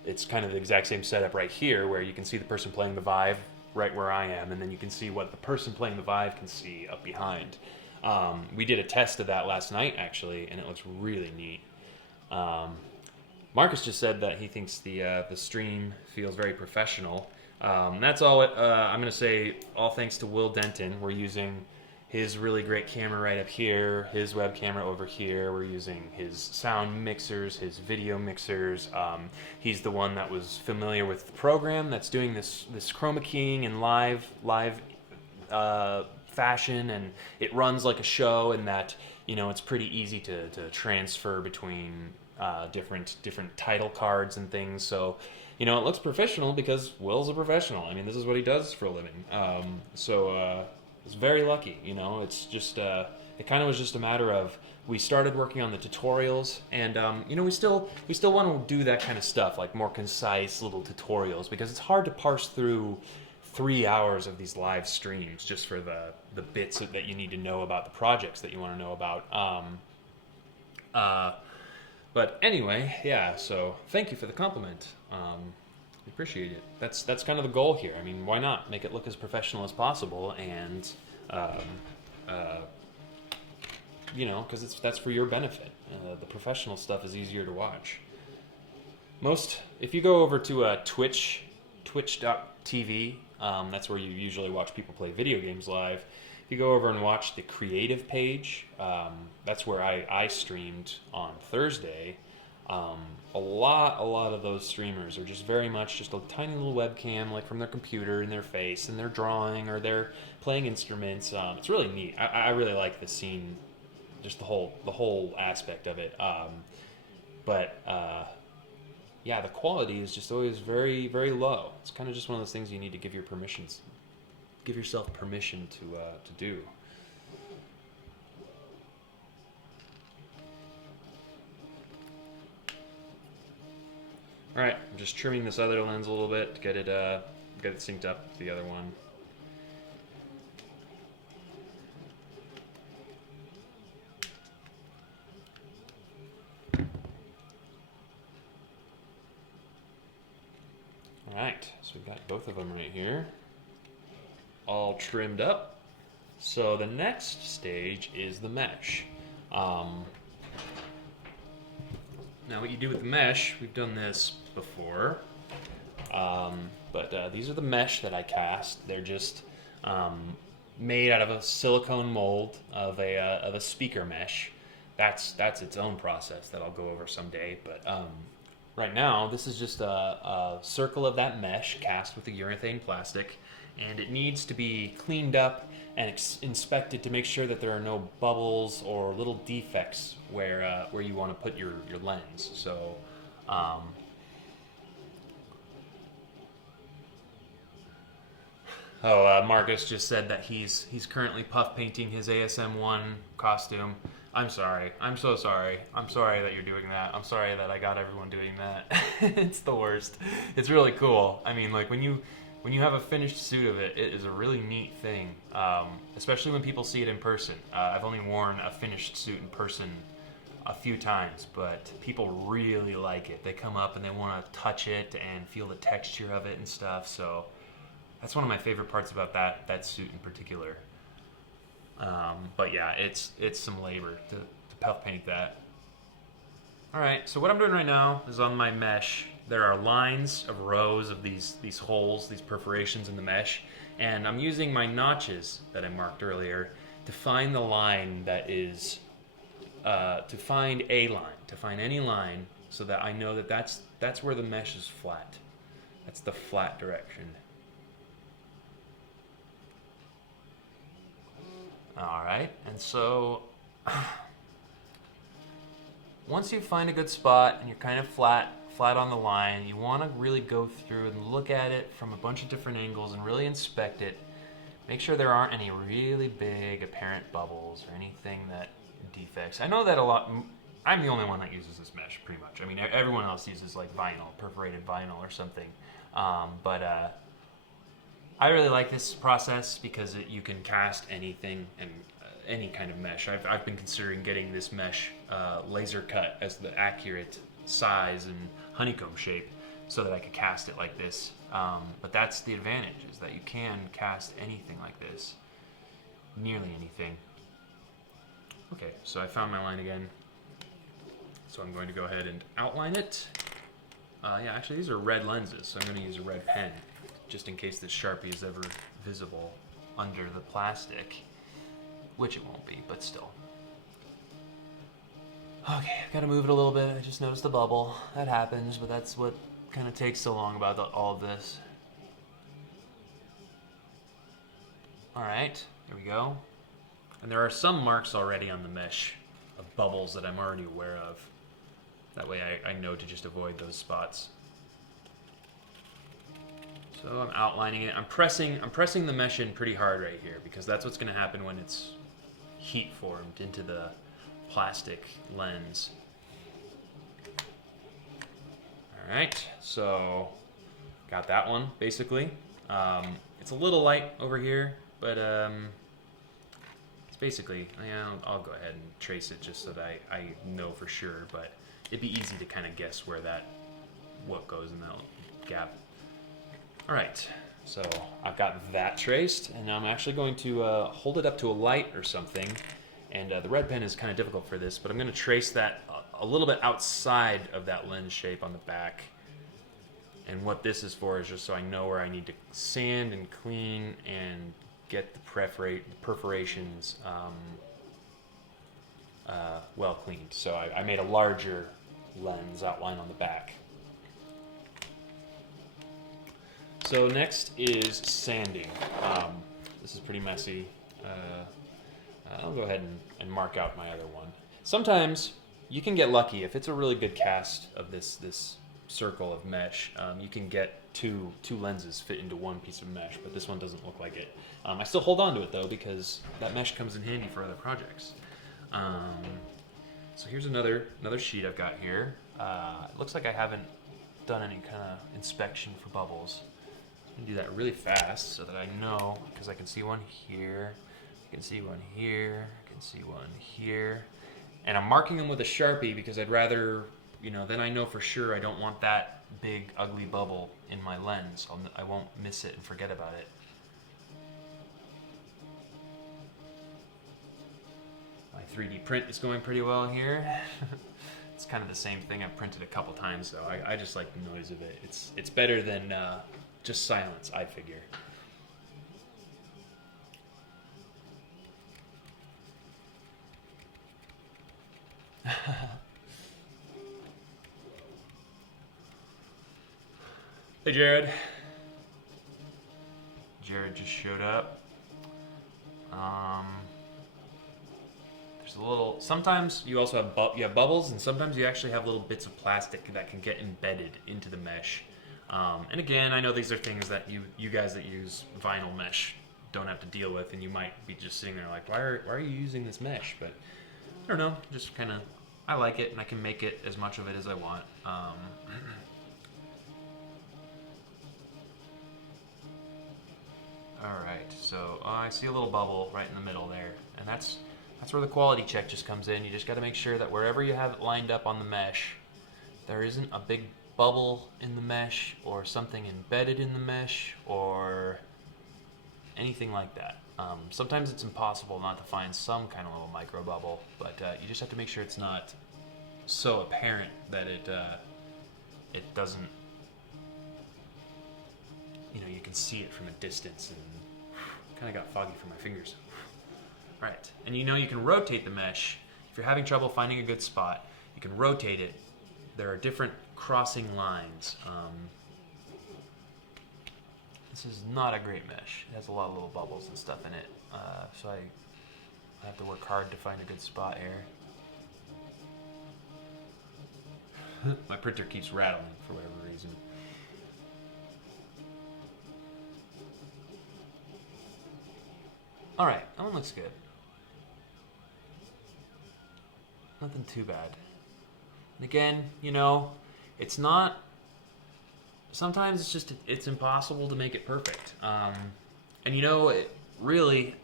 it's kind of the exact same setup right here, where you can see the person playing the Vive right where I am, and then you can see what the person playing the Vive can see up behind. We did a test of that last night, actually, and it looks really neat. Marcus just said that he thinks the stream feels very professional. That's all. I'm going to say all thanks to Will Denton. We're using his really great camera right up here, his web camera over here. We're using his sound mixers, his video mixers. He's the one that was familiar with the program that's doing this chroma keying in live fashion, and it runs like a show, and that it's pretty easy to transfer between different title cards and things. So it looks professional because Will's a professional. I mean, this is what he does for a living. It's very lucky, it's just, it kind of was just a matter of, we started working on the tutorials, and, we still want to do that kind of stuff, like more concise little tutorials, because it's hard to parse through 3 hours of these live streams just for the bits that you need to know about the projects that you want to know about. But anyway, yeah, so thank you for the compliment. Appreciate it. That's kind of the goal here. I mean, why not make it look as professional as possible, and because that's for your benefit. The professional stuff is easier to watch. If you go over to twitch.tv That's where you usually watch people play video games live. If you go over and watch the creative page, that's where I streamed on Thursday. A lot of those streamers are just very much just a tiny little webcam, like from their computer in their face, and they're drawing or they're playing instruments. It's really neat. I really like the scene, just the whole aspect of it. But yeah, the quality is just always very, very low. It's kind of just one of those things you need to give yourself permission to do. All right, I'm just trimming this other lens a little bit to get it synced up to the other one. All right, so we've got both of them right here, all trimmed up. So the next stage is the mesh. Now what you do with the mesh, we've done this before, but these are the mesh that I cast. They're just made out of a silicone mold of a speaker mesh. That's its own process that I'll go over someday. But right now, this is just a circle of that mesh cast with a urethane plastic, and it needs to be cleaned up and inspected to make sure that there are no bubbles or little defects where you want to put your lens. So Marcus just said that he's currently puff painting his ASM1 costume. I'm sorry. I'm so sorry. I'm sorry that you're doing that. I'm sorry that I got everyone doing that. It's the worst. It's really cool. I mean, like when you have a finished suit of it, it is a really neat thing, especially when people see it in person. I've only worn a finished suit in person a few times, but people really like it. They come up and they want to touch it and feel the texture of it and stuff. So that's one of my favorite parts about that suit in particular. But yeah, it's some labor to puff paint that. All right, so what I'm doing right now is on my mesh. There are lines of rows of these holes, these perforations in the mesh, and I'm using my notches that I marked earlier to find the line that is, to find a line, to find any line, so that I know that that's where the mesh is flat. That's the flat direction. All right, and so once you find a good spot and you're kind of flat on the line, you want to really go through and look at it from a bunch of different angles and really inspect it. Make sure there aren't any really big apparent bubbles or anything that defects. I know that I'm the only one that uses this mesh pretty much. I mean, everyone else uses like vinyl, perforated vinyl or something. But I really like this process because you can cast anything and any kind of mesh. I've been considering getting this mesh laser cut as the accurate size and honeycomb shape so that I could cast it like this. But that's the advantage, is that you can cast anything like this. Nearly anything. Okay, so I found my line again. So I'm going to go ahead and outline it. Yeah, actually these are red lenses, so I'm going to use a red pen just in case this Sharpie is ever visible under the plastic, which it won't be, but still. Okay, I've got to move it a little bit. I just noticed a bubble. That happens, but that's what kind of takes so long about all of this. All right, there we go. And there are some marks already on the mesh of bubbles that I'm already aware of. That way I know to just avoid those spots. So I'm outlining it. I'm pressing the mesh in pretty hard right here because that's what's going to happen when it's heat formed into the plastic lens. All right, so got that one basically. It's a little light over here, but it's basically, I'll go ahead and trace it just so that I know for sure, but it'd be easy to kind of guess what goes in that gap. All right, so I've got that traced, and I'm actually going to hold it up to a light or something, and the red pen is kind of difficult for this, but I'm going to trace that a little bit outside of that lens shape on the back. And what this is for is just so I know where I need to sand and clean and get the perforations well cleaned. So I made a larger lens outline on the back. So next is sanding. This is pretty messy. I'll go ahead and mark out my other one. Sometimes you can get lucky if it's a really good cast of this circle of mesh. You can get two lenses fit into one piece of mesh, but this one doesn't look like it. I still hold on to it though because that mesh comes in handy for other projects. So here's another sheet I've got here. It looks like I haven't done any kind of inspection for bubbles. I'm gonna do that really fast so that I know, because I can see one here, I can see one here, I can see one here. And I'm marking them with a Sharpie because I'd rather, then I know for sure I don't want that big ugly bubble in my lens. I won't miss it and forget about it. My 3D print is going pretty well here. It's kind of the same thing. I've printed a couple times though. I just like the noise of it. It's better than just silence, I figure. Hey Jared. Jared just showed up. There's a little. Sometimes you also have bubbles, and sometimes you actually have little bits of plastic that can get embedded into the mesh. And again, I know these are things that you guys that use vinyl mesh don't have to deal with, and you might be just sitting there like, why are you using this mesh? But I don't know, just kind of, I like it, and I can make it as much of it as I want. All right, so I see a little bubble right in the middle there, and that's where the quality check just comes in. You just got to make sure that wherever you have it lined up on the mesh, there isn't a big bubble in the mesh or something embedded in the mesh or anything like that. Sometimes it's impossible not to find some kind of little micro bubble, but you just have to make sure it's not so apparent that it doesn't, you can see it from a distance, and kind of got foggy for my fingers. All right, and you can rotate the mesh. If you're having trouble finding a good spot, you can rotate it. There are different crossing lines. This is not a great mesh. It has a lot of little bubbles and stuff in it, so I have to work hard to find a good spot here. My printer keeps rattling for whatever reason. All right, that one looks good. Nothing too bad. And again, it's not, sometimes it's impossible to make it perfect. And it really,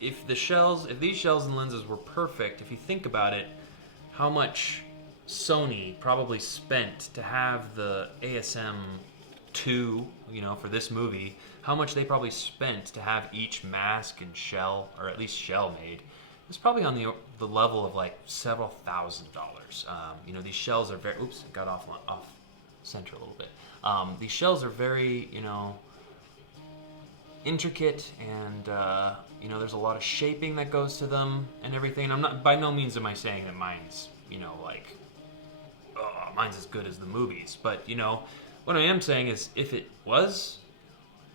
if these shells and lenses were perfect, if you think about it, how much Sony probably spent to have the ASM 2, for this movie, how much they probably spent to have each mask and shell, or at least shell made. It's probably on the level of like several $1,000s. These shells are very, oops, it got off center a little bit. These shells are very, intricate, and there's a lot of shaping that goes to them and everything. I'm not, by no means am I saying that mine's, mine's as good as the movies. But what I am saying is, if it was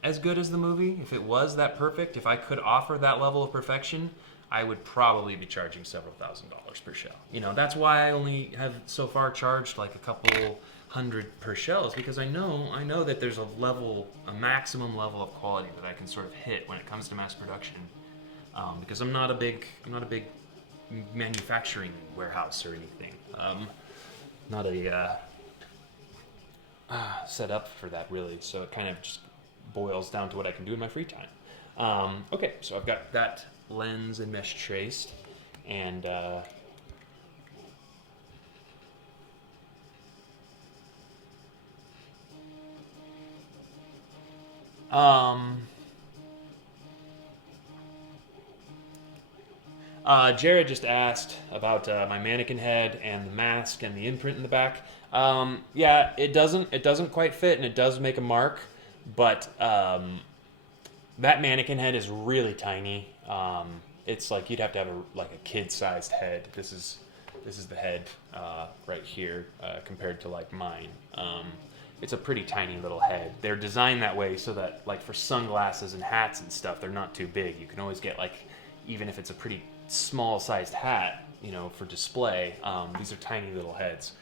as good as the movie, if it was that perfect, if I could offer that level of perfection, I would probably be charging several $1,000s per shell. That's why I only have so far charged like a couple hundred per shell, is because I know that there's a maximum level of quality that I can sort of hit when it comes to mass production. Because I'm not a big manufacturing warehouse or anything. Not a set up for that really. So it kind of just boils down to what I can do in my free time. Okay, so I've got that lens and mesh traced, and Jared just asked about my mannequin head and the mask and the imprint in the back. Yeah, it doesn't quite fit, and it does make a mark, but that mannequin head is really tiny. It's like you'd have to have a kid-sized head. This is the head right here compared to like mine. It's a pretty tiny little head. They're designed that way so that like for sunglasses and hats and stuff, they're not too big. You can always get like, even if it's a pretty small-sized hat, you know, for display. These are tiny little heads.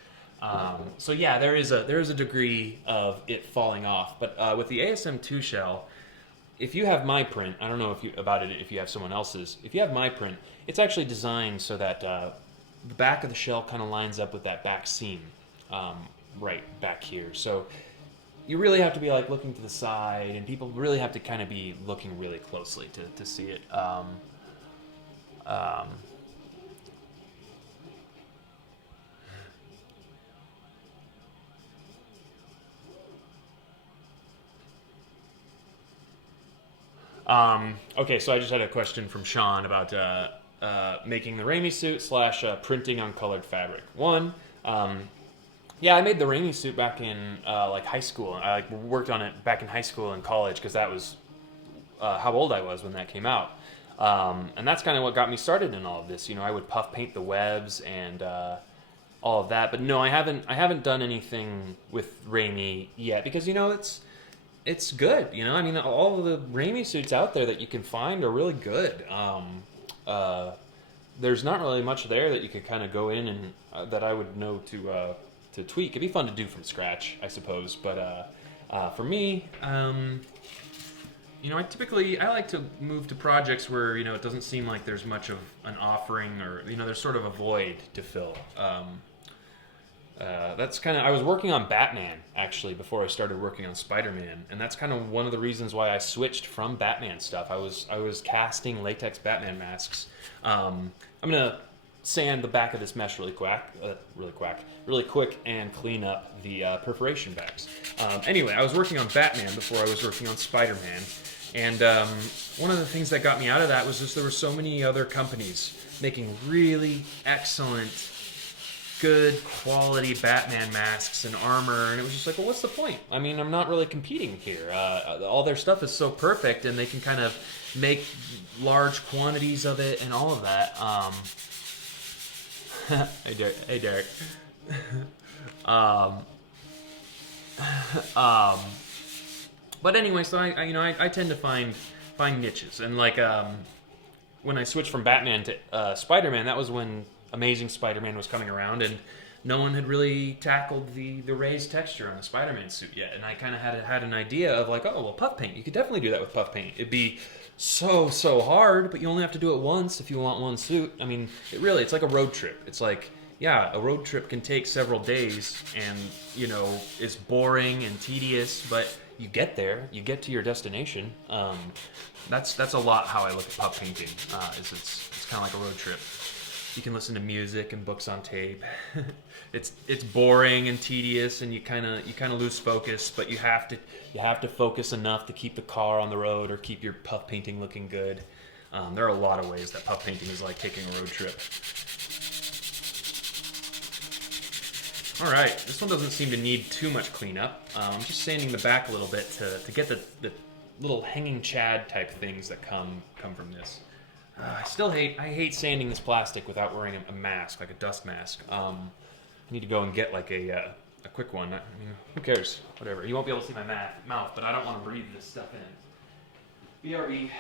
So yeah, there is a degree of it falling off. But with the ASM2 shell, if you have my print, I don't know if you have someone else's. If you have my print, it's actually designed so that the back of the shell kind of lines up with that back seam, right back here. So you really have to be like looking to the side, and people really have to kind of be looking really closely to see it. Okay, so I just had a question from Sean about making the Raimi suit / printing on colored fabric. Yeah, I made the Raimi suit back in like high school. I worked on it back in high school and college because that was how old I was when that came out. And that's kind of what got me started in all of this. You know, I would puff paint the webs and all of that. But no, I haven't done anything with Raimi yet because, you know, it's good. You know, I mean, all of the Raimi suits out there that you can find are really good. There's not really much there that you could kind of go in and that I would know to tweak. It'd be fun to do from scratch, I suppose. But for me, you know, I like to move to projects where, you know, it doesn't seem like there's much of an offering, or, you know, there's sort of a void to fill. That's kind of, I was working on Batman actually before I started working on Spider-Man, and that's kind of one of the reasons why I switched from Batman stuff. I was casting latex Batman masks. I'm gonna sand the back of this mesh really quick and clean up the perforation bags. Anyway, I was working on Batman before I was working on Spider-Man, and one of the things that got me out of that was just there were so many other companies making really excellent, good quality Batman masks and armor, and it was just like, well, what's the point? I mean, I'm not really competing here. All their stuff is so perfect, and they can kind of make large quantities of it and all of that. Hey Derek. But anyway, so I tend to find niches, and like when I switched from Batman to Spider-Man, that was when Amazing Spider-Man was coming around, and no one had really tackled the raised texture on the Spider-Man suit yet. And I kind of had an idea of like, oh well, puff paint. You could definitely do that with puff paint. It'd be so hard, but you only have to do it once if you want one suit. I mean, it's like a road trip. It's like, yeah, a road trip can take several days, and you know, it's boring and tedious, but you get there, you get to your destination. That's a lot how I look at puff painting. It's kind of like a road trip. You can listen to music and books on tape. It's boring and tedious, and you kind of lose focus. But you have to focus enough to keep the car on the road or keep your puff painting looking good. There are a lot of ways that puff painting is like taking a road trip. All right, this one doesn't seem to need too much cleanup. I'm just sanding the back a little bit to get the little hanging chad type things that come from this. I hate sanding this plastic without wearing a mask, like a dust mask. I need to go and get like a quick one. I mean, who cares? Whatever. You won't be able to see my mouth, but I don't want to breathe this stuff in. BRE.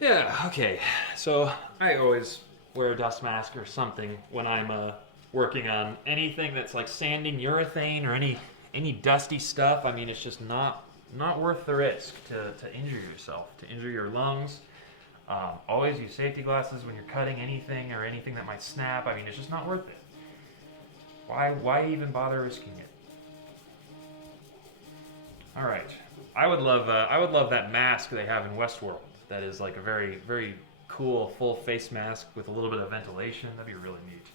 Yeah, okay. So I always wear a dust mask or something when I'm working on anything that's like sanding urethane or any dusty stuff. I mean, it's just not worth the risk to injure yourself, to injure your lungs. Always use safety glasses when you're cutting anything or anything that might snap. I mean, it's just not worth it. Why even bother risking it? All right. I would love that mask they have in Westworld. That is like a very, very cool full face mask with a little bit of ventilation. That'd be really neat.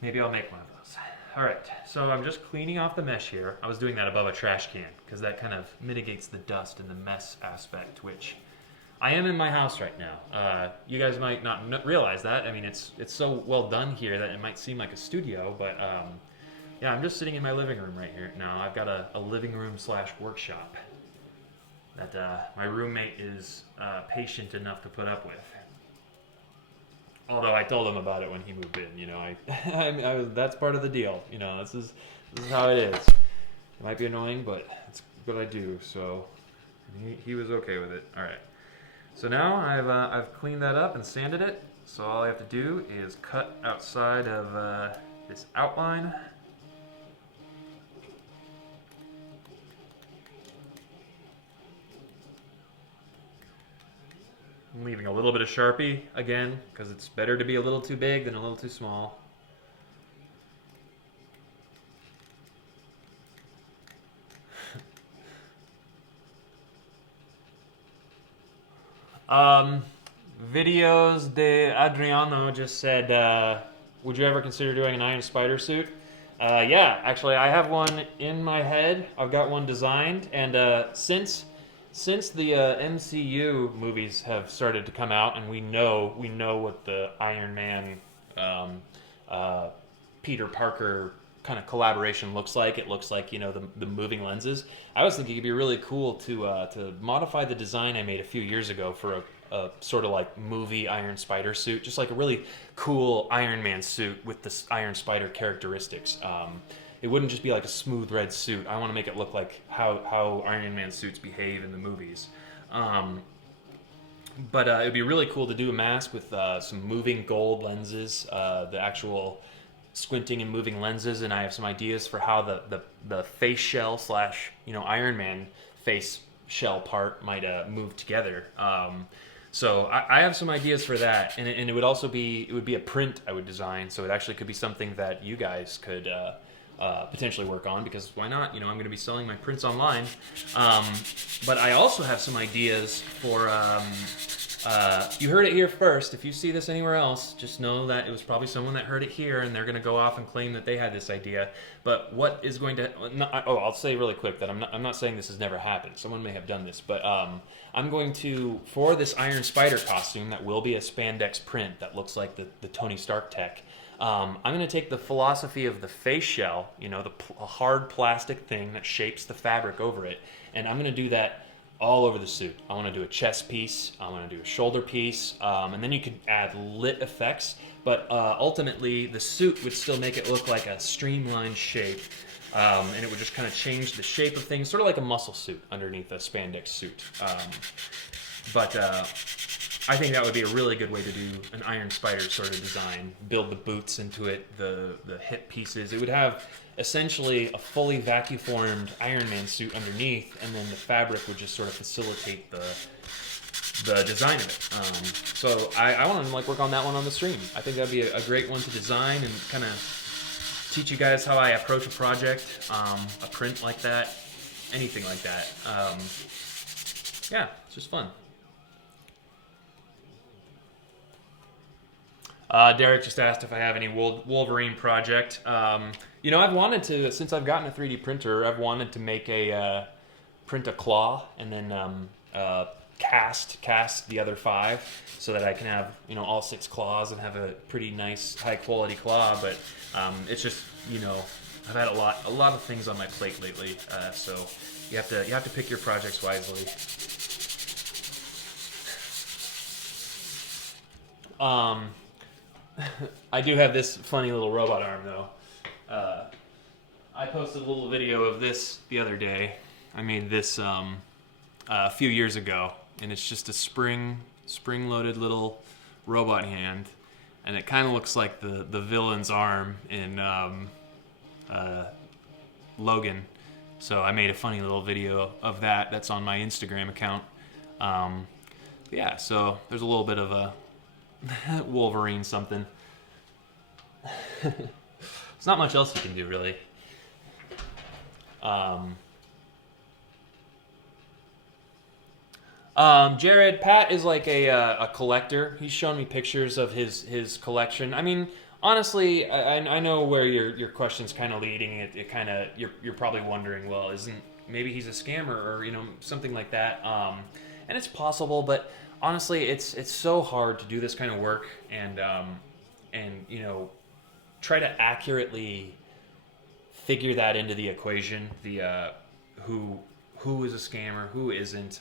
Maybe I'll make one of those. All right, so I'm just cleaning off the mesh here. I was doing that above a trash can because that kind of mitigates the dust and the mess aspect, which I am in my house right now. You guys might not realize that. I mean, it's so well done here that it might seem like a studio, but yeah, I'm just sitting in my living room right here now. I've got a living room / workshop that my roommate is patient enough to put up with. Although I told him about it when he moved in, you know, I that's part of the deal. You know, this is how it is. It might be annoying, but it's what I do. So he was okay with it. All right. So now I've cleaned that up and sanded it. So all I have to do is cut outside of this outline. I'm leaving a little bit of Sharpie, again, because it's better to be a little too big than a little too small. Videos de Adriano just said, would you ever consider doing an Iron Spider suit? Yeah, actually, I have one in my head. I've got one designed, and since the MCU movies have started to come out, and we know what the Iron Man, Peter Parker kind of collaboration looks like. It looks like, you know, the moving lenses. I was thinking it'd be really cool to modify the design I made a few years ago for a sort of like movie Iron Spider suit, just like a really cool Iron Man suit with the Iron Spider characteristics. It wouldn't just be like a smooth red suit. I want to make it look like how Iron Man suits behave in the movies. But it would be really cool to do a mask with some moving gold lenses, the actual squinting and moving lenses, and I have some ideas for how the face shell / you know, Iron Man face shell part might move together. So I have some ideas for that, and it would also be a print I would design. So it actually could be something that you guys could potentially work on, because why not? You know, I'm going to be selling my prints online. But I also have some ideas for. You heard it here first. If you see this anywhere else, just know that it was probably someone that heard it here, and they're going to go off and claim that they had this idea. But what is going to... I'll say really quick that I'm not saying this has never happened. Someone may have done this. But I'm going to, for this Iron Spider costume, that will be a spandex print that looks like the Tony Stark tech, I'm going to take the philosophy of the face shell, you know, the hard plastic thing that shapes the fabric over it, and I'm going to do that all over the suit. I want to do a chest piece, I want to do a shoulder piece, and then you could add lit effects, but ultimately the suit would still make it look like a streamlined shape, and it would just kind of change the shape of things, sort of like a muscle suit underneath a spandex suit. But I think that would be a really good way to do an Iron Spider sort of design. Build the boots into it, the hip pieces. It would have essentially a fully vacuum-formed Iron Man suit underneath, and then the fabric would just sort of facilitate the design of it. So I want to work on that one on the stream. I think that'd be a great one to design and kind of teach you guys how I approach a project, a print like that, anything like that. Yeah, it's just fun. Derek just asked if I have any Wolverine project. You know, I've wanted to, since I've gotten a 3D printer, I've wanted to make print a claw and then cast the other 5 so that I can have, you know, all 6 claws and have a pretty nice high quality claw. But it's just, you know, I've had a lot of things on my plate lately, so you have to pick your projects wisely. I do have this funny little robot arm, though. I posted a little video of this the other day. I made this a few years ago, and it's just a spring-loaded little robot hand, and it kind of looks like the villain's arm in Logan. So I made a funny little video of that. That's on my Instagram account. Yeah, so there's a little bit of a Wolverine something. There's not much else you can do, really. Jared, Pat is like a collector. He's shown me pictures of his collection. I mean, honestly, I know where your question's kind of leading. It kind of you're probably wondering, well, isn't maybe he's a scammer or something like that? And it's possible, but honestly, it's so hard to do this kind of work and try to accurately figure that into the equation. The who is a scammer, who isn't.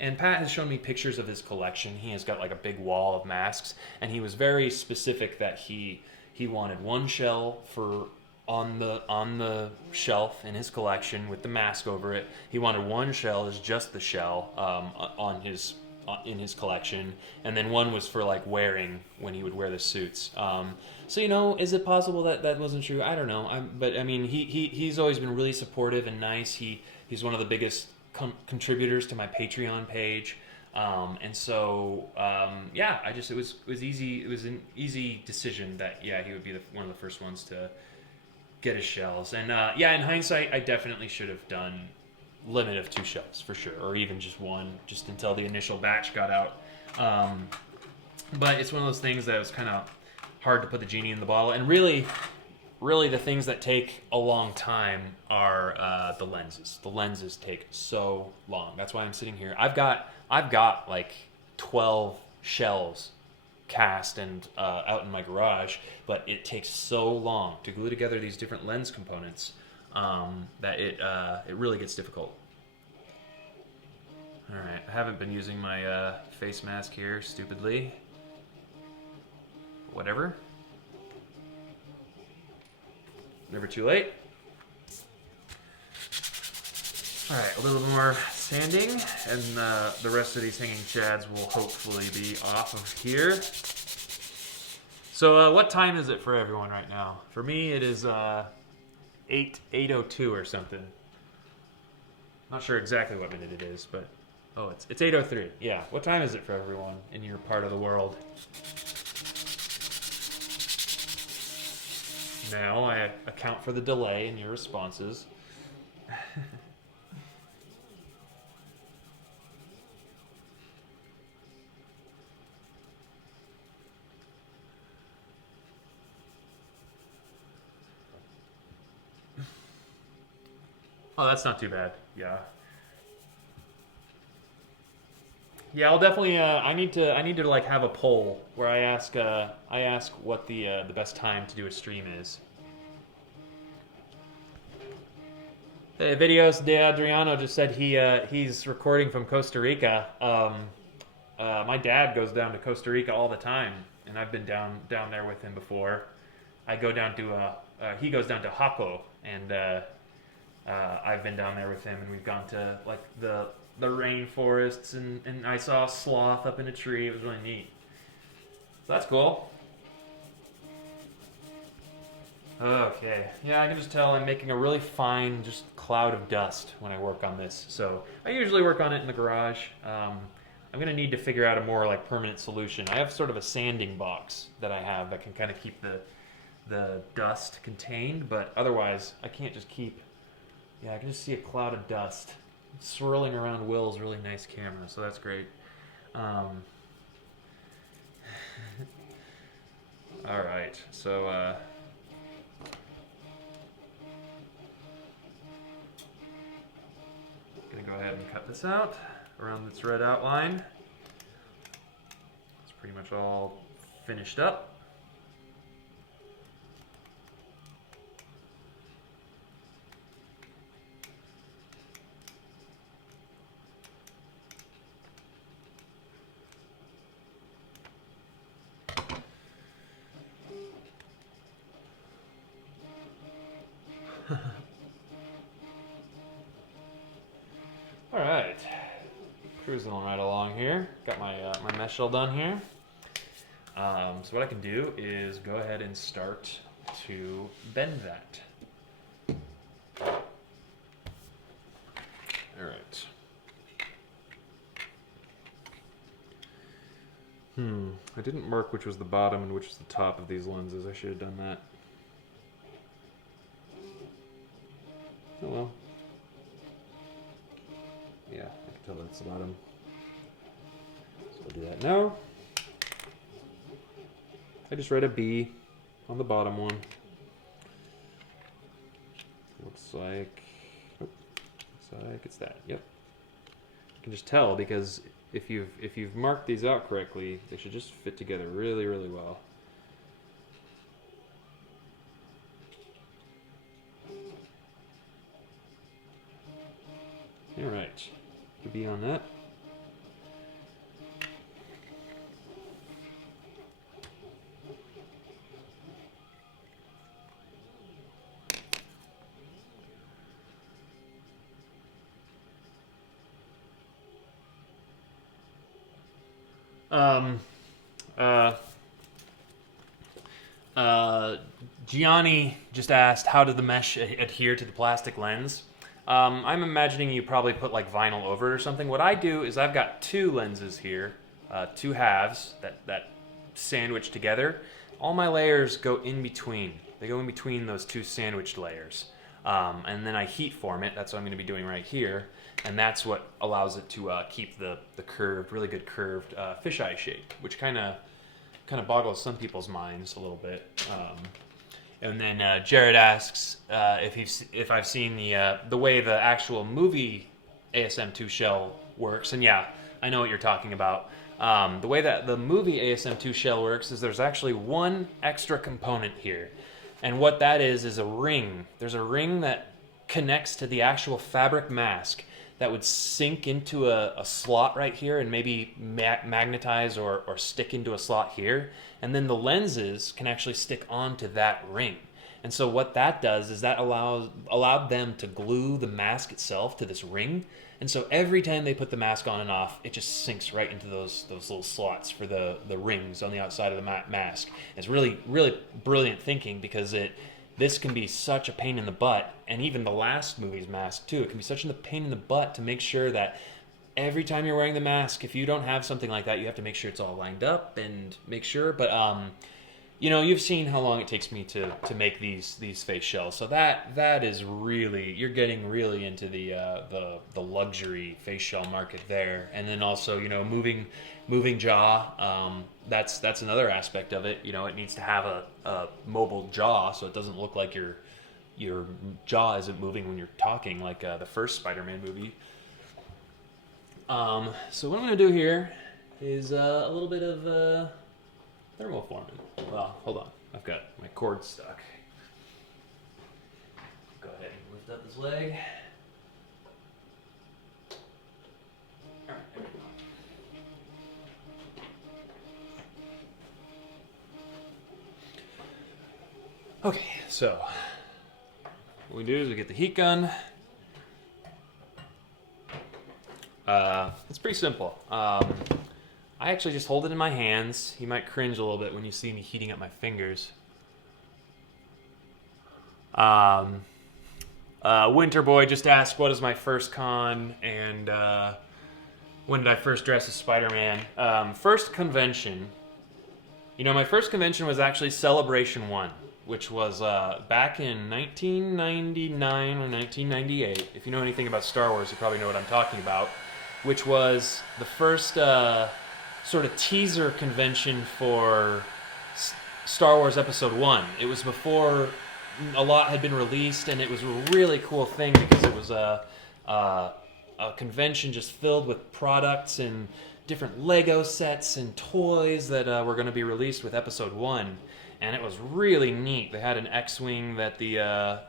And Pat has shown me pictures of his collection. He has got like a big wall of masks, and he was very specific that he wanted one shell for on the shelf in his collection with the mask over it. He wanted one shell as just the shell in his collection, and then one was for like wearing when he would wear the suits. So is it possible that wasn't true? I don't know. But I memean, he's always been really supportive and nice. He's one of the biggest contributors to my Patreon page, and so it was easy. It was an easy decision that he would be one of the first ones to get his shells. And in hindsight, I definitely should have done limit of 2 shells for sure, or even just one, just until the initial batch got out. But it's one of those things that was kind of hard to put the genie in the bottle, and really the things that take a long time are the lenses. The lenses take so long. That's why I'm sitting here. I've got like 12 shells cast and out in my garage, but it takes so long to glue together these different lens components that it really gets difficult. All right, I haven't been using my face mask here stupidly. Whatever. Never too late. All right, a little more sanding, and the rest of these hanging chads will hopefully be off of here. So what time is it for everyone right now? For me, it is 8:02 or something. Not sure exactly what minute it is, but it's 8:03. Yeah, what time is it for everyone in your part of the world? Now I account for the delay in your responses. Oh, that's not too bad. Yeah. Yeah, I'll definitely. I need to like have a poll where I ask what the best time to do a stream is. Hey, Videos de Adriano just said he's recording from Costa Rica. My dad goes down to Costa Rica all the time, and I've been down there with him before. I go down to he goes down to Jaco, and I've been down there with him, and we've gone to like the rainforests, and I saw a sloth up in a tree. It was really neat. So that's cool. Okay. Yeah, I can just tell I'm making a really fine just cloud of dust when I work on this. So I usually work on it in the garage. I'm going to need to figure out a more like permanent solution. I have sort of a sanding box that I have that can kind of keep the dust contained, but otherwise I can't just keep... Yeah, I can just see a cloud of dust swirling around Will's really nice camera, so that's great. All right, so gonna go ahead and cut this out around this red outline. It's pretty much all finished up. All right, cruising right along here. Got my my mesh shell done here. So what I can do is go ahead and start to bend that. All right. I didn't mark which was the bottom and which was the top of these lenses. I should have done that. Oh well. Yeah, I can tell that's the bottom. We'll do that now. I just write a B on the bottom one. Looks like it's that. Yep. You can just tell because if you've marked these out correctly, they should just fit together really, really well. All right. Could be on that. Gianni just asked, how did the mesh adhere to the plastic lens? I'm imagining you probably put like vinyl over it or something. What I do is I've got two lenses here, two halves that sandwich together. All my layers go in between. They go in between those two sandwiched layers. And then I heat form it. That's what I'm going to be doing right here. And that's what allows it to keep the curved, really good curved fisheye shape, which kind of boggles some people's minds a little bit. And then Jared asks if I've seen the way the actual movie ASM2 shell works. And yeah, I know what you're talking about. The way that the movie ASM2 shell works is there's actually one extra component here. And what that is a ring. There's a ring that connects to the actual fabric mask that would sink into a slot right here and maybe magnetize or stick into a slot here. And then the lenses can actually stick onto that ring. And so what that does is that allowed them to glue the mask itself to this ring. And so every time they put the mask on and off, it just sinks right into those little slots for the rings on the outside of the mask. It's really, really brilliant thinking because this can be such a pain in the butt, and even the last movie's mask too, it can be such a pain in the butt to make sure that every time you're wearing the mask, if you don't have something like that, you have to make sure it's all lined up and make sure. But you know, you've seen how long it takes me to make these face shells, so that is really, you're getting really into the luxury face shell market there. And then also, you know, moving jaw, that's another aspect of it. You know, it needs to have a mobile jaw so it doesn't look like your jaw isn't moving when you're talking, like the first Spider-Man movie. So what I'm going to do here is a little bit of thermoforming. Well, hold on. I've got my cord stuck. Go ahead and lift up this leg. All right, there we go. Okay, so what we do is we get the heat gun. It's pretty simple. I actually just hold it in my hands. You might cringe a little bit when you see me heating up my fingers. Winter Boy just asked, what is my first con, and when did I first dress as Spider-Man? First convention. You know, my first convention was actually Celebration 1, which was back in 1999 or 1998. If you know anything about Star Wars, you probably know what I'm talking about. Which was the first sort of teaser convention for Star Wars Episode 1. It was before a lot had been released, and it was a really cool thing because it was a convention just filled with products and different Lego sets and toys that were going to be released with Episode 1. And it was really neat. They had an X-Wing that the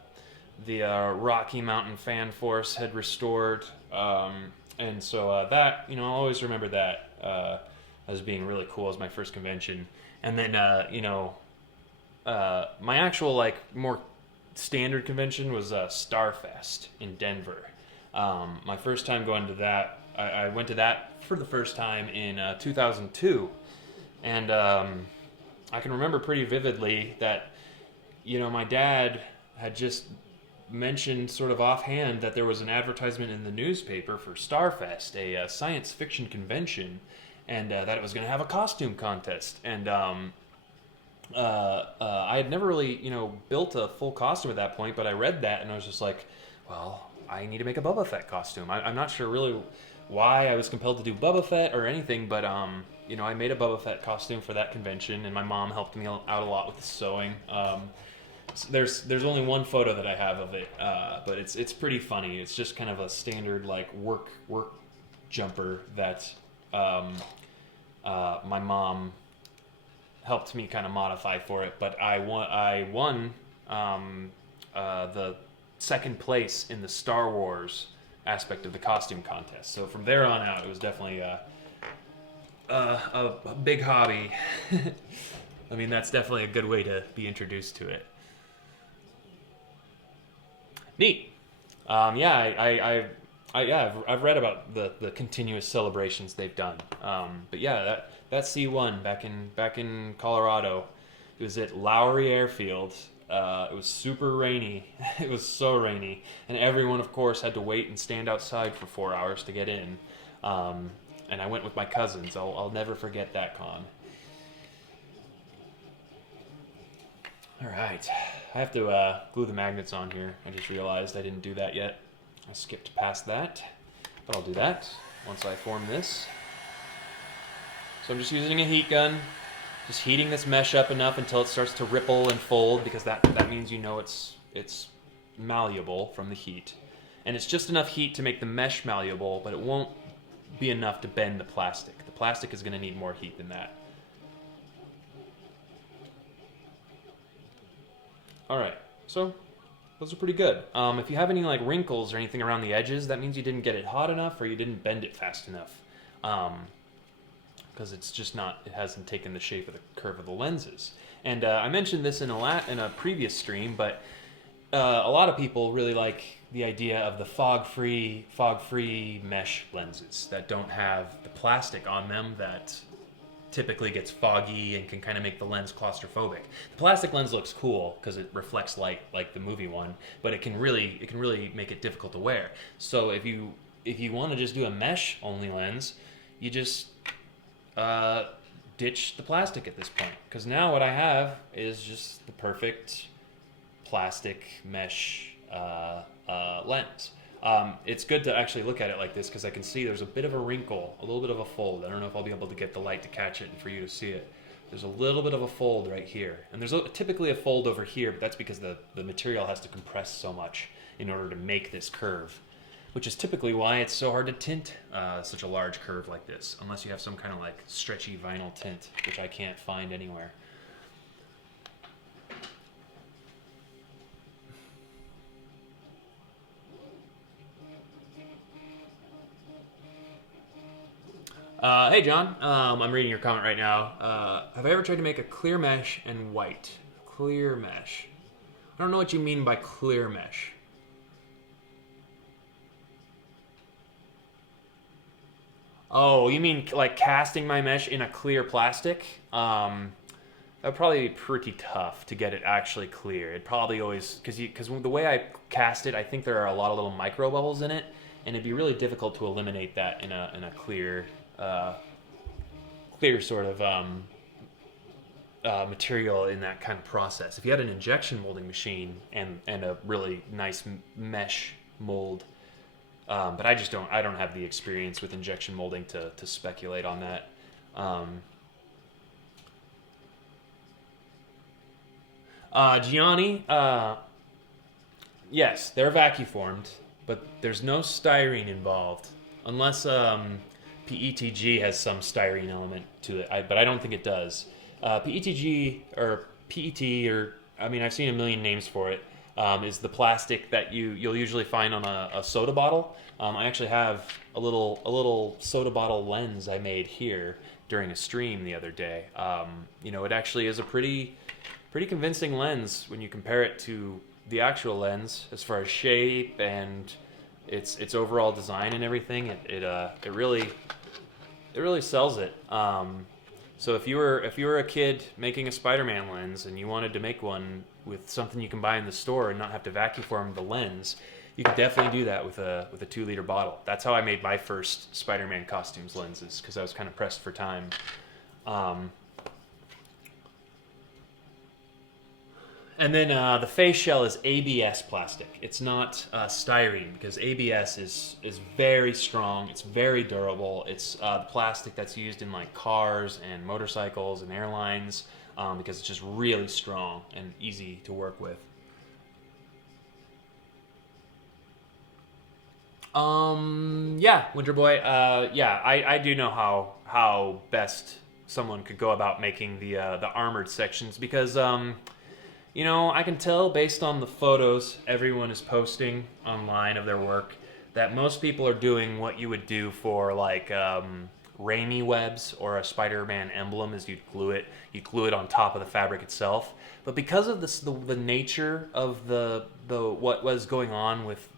Rocky Mountain Fan Force had restored. And so that, you know, I'll always remember that as being really cool as my first convention. And then, you know, my actual, like, more standard convention was Starfest in Denver. My first time going to that, I went to that for the first time in 2002. And I can remember pretty vividly that, you know, my dad had just mentioned sort of offhand that there was an advertisement in the newspaper for Starfest, a science fiction convention, and that it was going to have a costume contest. And I had never really, you know, built a full costume at that point, but I read that and I was just like, well, I need to make a Boba Fett costume. I'm not sure really why I was compelled to do Boba Fett or anything, but you know, I made a Boba Fett costume for that convention, and my mom helped me out a lot with the sewing. There's only one photo that I have of it, but it's pretty funny. It's just kind of a standard like work jumper that my mom helped me kind of modify for it. But I won the second place in the Star Wars aspect of the costume contest. So from there on out, it was definitely a big hobby. I mean, that's definitely a good way to be introduced to it. Neat. Yeah, I've read about the continuous celebrations they've done. But yeah, that C1 back in Colorado, it was at Lowry Airfield. It was super rainy. It was so rainy, and everyone, of course, had to wait and stand outside for 4 hours to get in. And I went with my cousins. I'll never forget that con. All right, I have to glue the magnets on here. I just realized I didn't do that yet. I skipped past that, but I'll do that once I form this. So I'm just using a heat gun, just heating this mesh up enough until it starts to ripple and fold, because that means you know it's malleable from the heat. And it's just enough heat to make the mesh malleable, but it won't be enough to bend the plastic. The plastic is going to need more heat than that. Alright, so those are pretty good. If you have any like wrinkles or anything around the edges, that means you didn't get it hot enough or you didn't bend it fast enough. Because it's just not, it hasn't taken the shape of the curve of the lenses. And I mentioned this in a previous stream, but a lot of people really like the idea of the fog-free mesh lenses that don't have the plastic on them that typically gets foggy and can kind of make the lens claustrophobic. The plastic lens looks cool because it reflects light like the movie one, but it can really make it difficult to wear. So if you want to just do a mesh only lens, you just ditch the plastic at this point, because now what I have is just the perfect plastic mesh lens. It's good to actually look at it like this because I can see there's a bit of a wrinkle, a little bit of a fold. I don't know if I'll be able to get the light to catch it and for you to see it. There's a little bit of a fold right here. And there's typically a fold over here, but that's because the material has to compress so much in order to make this curve, which is typically why it's so hard to tint such a large curve like this, unless you have some kind of like stretchy vinyl tint, which I can't find anywhere. Hey John, I'm reading your comment right now. Have I ever tried to make a clear mesh and white? Clear mesh. I don't know what you mean by clear mesh. Oh, you mean like casting my mesh in a clear plastic? That'd probably be pretty tough to get it actually clear. It probably always, because the way I cast it, I think there are a lot of little micro bubbles in it, and it'd be really difficult to eliminate that in a clear sort of material in that kind of process. If you had an injection molding machine and a really nice mesh mold, but I don't have the experience with injection molding to speculate on that. Gianni, yes, they're vacuformed, but there's no styrene involved, unless PETG has some styrene element to it, but I don't think it does. PETG, or PET, or I mean, I've seen a million names for it, is the plastic that you'll usually find on a soda bottle. I actually have a little soda bottle lens I made here during a stream the other day. It actually is a pretty convincing lens when you compare it to the actual lens as far as shape and its overall design and everything. It really sells it. So if you were a kid making a Spider-Man lens and you wanted to make one with something you can buy in the store and not have to vacuform the lens, you could definitely do that with a 2-liter bottle. That's how I made my first Spider-Man costumes lenses, because I was kind of pressed for time. And then the face shell is ABS plastic. It's not styrene, because ABS is very strong. It's very durable. It's the plastic that's used in like cars and motorcycles and airlines, because it's just really strong and easy to work with. Yeah, Winter Boy. Yeah, I do know how best someone could go about making the armored sections, because you know, I can tell based on the photos everyone is posting online of their work that most people are doing what you would do for like Raimi webs or a Spider-Man emblem, is you glue it on top of the fabric itself. But because of this, the nature of the what was going on with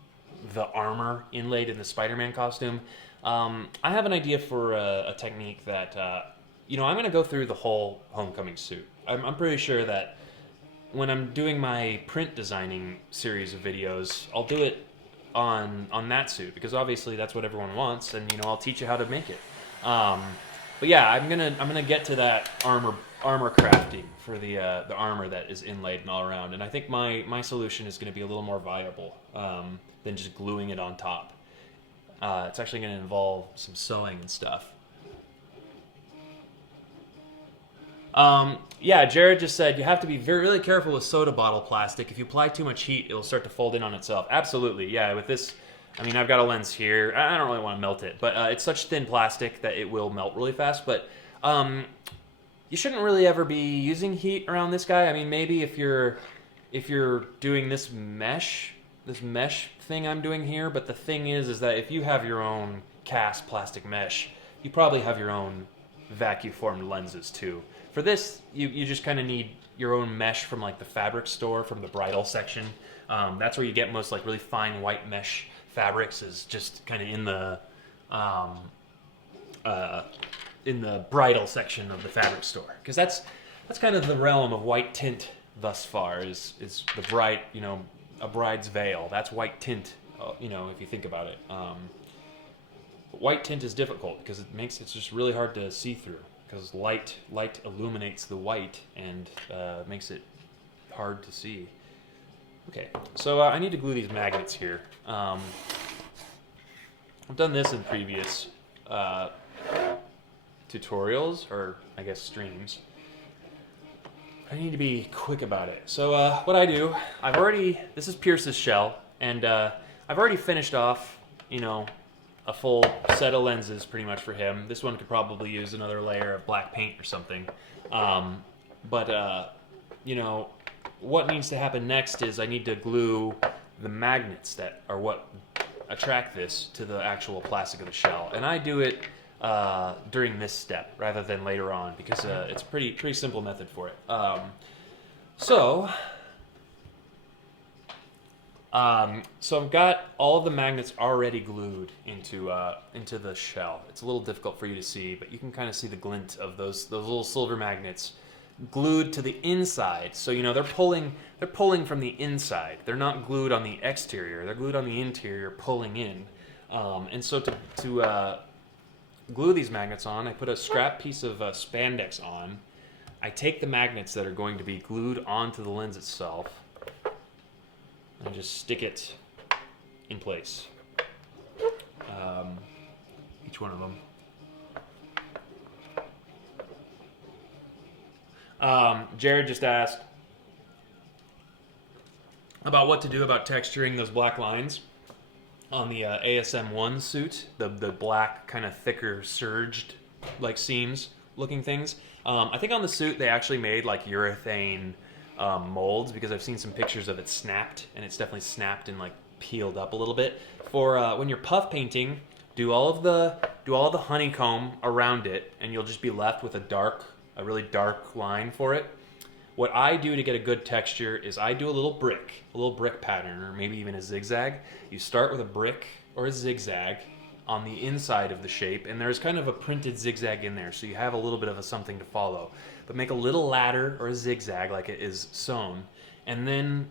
the armor inlaid in the Spider-Man costume, I have an idea for a technique that you know, I'm going to go through the whole Homecoming suit. I'm pretty sure that when I'm doing my print designing series of videos, I'll do it on that suit, because obviously that's what everyone wants, and you know, I'll teach you how to make it. But yeah, I'm gonna get to that armor crafting for the armor that is inlaid and all around, and I think my solution is going to be a little more viable than just gluing it on top. It's actually going to involve some sewing and stuff. Yeah, Jared just said you have to be really careful with soda bottle plastic. If you apply too much heat, it'll start to fold in on itself. Absolutely, yeah. With this, I mean, I've got a lens here. I don't really want to melt it, but it's such thin plastic that it will melt really fast. But you shouldn't really ever be using heat around this guy. I mean, maybe if you're doing this mesh thing I'm doing here. But the thing is that if you have your own cast plastic mesh, you probably have your own vacuum formed lenses too. For this, you just kind of need your own mesh from like the fabric store, from the bridal section. That's where you get most like really fine white mesh fabrics, is just kind of in the bridal section of the fabric store, because that's kind of the realm of white tint thus far. Is the bride, you know, a bride's veil. That's white tint, you know, if you think about it. White tint is difficult because it's just really hard to see through, because light illuminates the white and makes it hard to see. Okay, so I need to glue these magnets here. I've done this in previous tutorials, or I guess streams. I need to be quick about it. So what I do, this is Pierce's shell, and I've already finished off, you know, a full set of lenses pretty much for him. This one could probably use another layer of black paint or something. But you know, what needs to happen next is I need to glue the magnets that are what attract this to the actual plastic of the shell. And I do it during this step rather than later on, because it's a pretty simple method for it. So I've got all of the magnets already glued into the shell. It's a little difficult for you to see, but you can kind of see the glint of those little silver magnets glued to the inside. So you know, they're pulling from the inside. They're not glued on the exterior. They're glued on the interior, pulling in. And so to glue these magnets on, I put a scrap piece of spandex on. I take the magnets that are going to be glued onto the lens itself and just stick it in place. Each one of them. Jared just asked about what to do about texturing those black lines on the ASM1 suit, the black kind of thicker surged like seams looking things. I think on the suit they actually made like urethane molds, because I've seen some pictures of it snapped, and it's definitely snapped and like peeled up a little bit. For when you're puff painting, do all of the honeycomb around it, and you'll just be left with a really dark line for it. What I do to get a good texture is I do a little brick pattern, or maybe even a zigzag. You start with a brick or a zigzag on the inside of the shape, and there's kind of a printed zigzag in there, so you have a little bit of something to follow. But make a little ladder or a zigzag like it is sewn, and then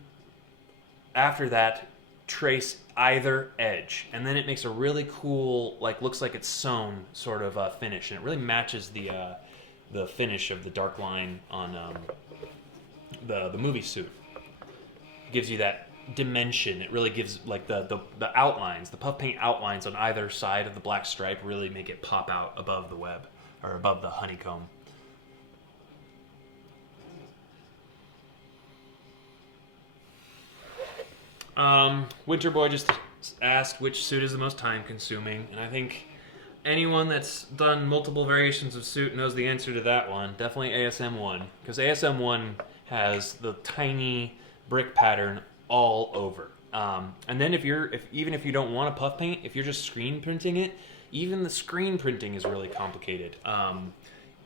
after that, trace either edge, and then it makes a really cool, like, looks like it's sewn sort of finish, and it really matches the finish of the dark line on the movie suit. gives you that dimension. It really gives like the outlines, the puff paint outlines on either side of the black stripe really make it pop out above the web or above the honeycomb. Winter Boy just asked which suit is the most time consuming, and I think anyone that's done multiple variations of suit knows the answer to that one. Definitely ASM1, because ASM1 has the tiny brick pattern all over. And then even if you don't want to puff paint, if you're just screen printing it, even the screen printing is really complicated.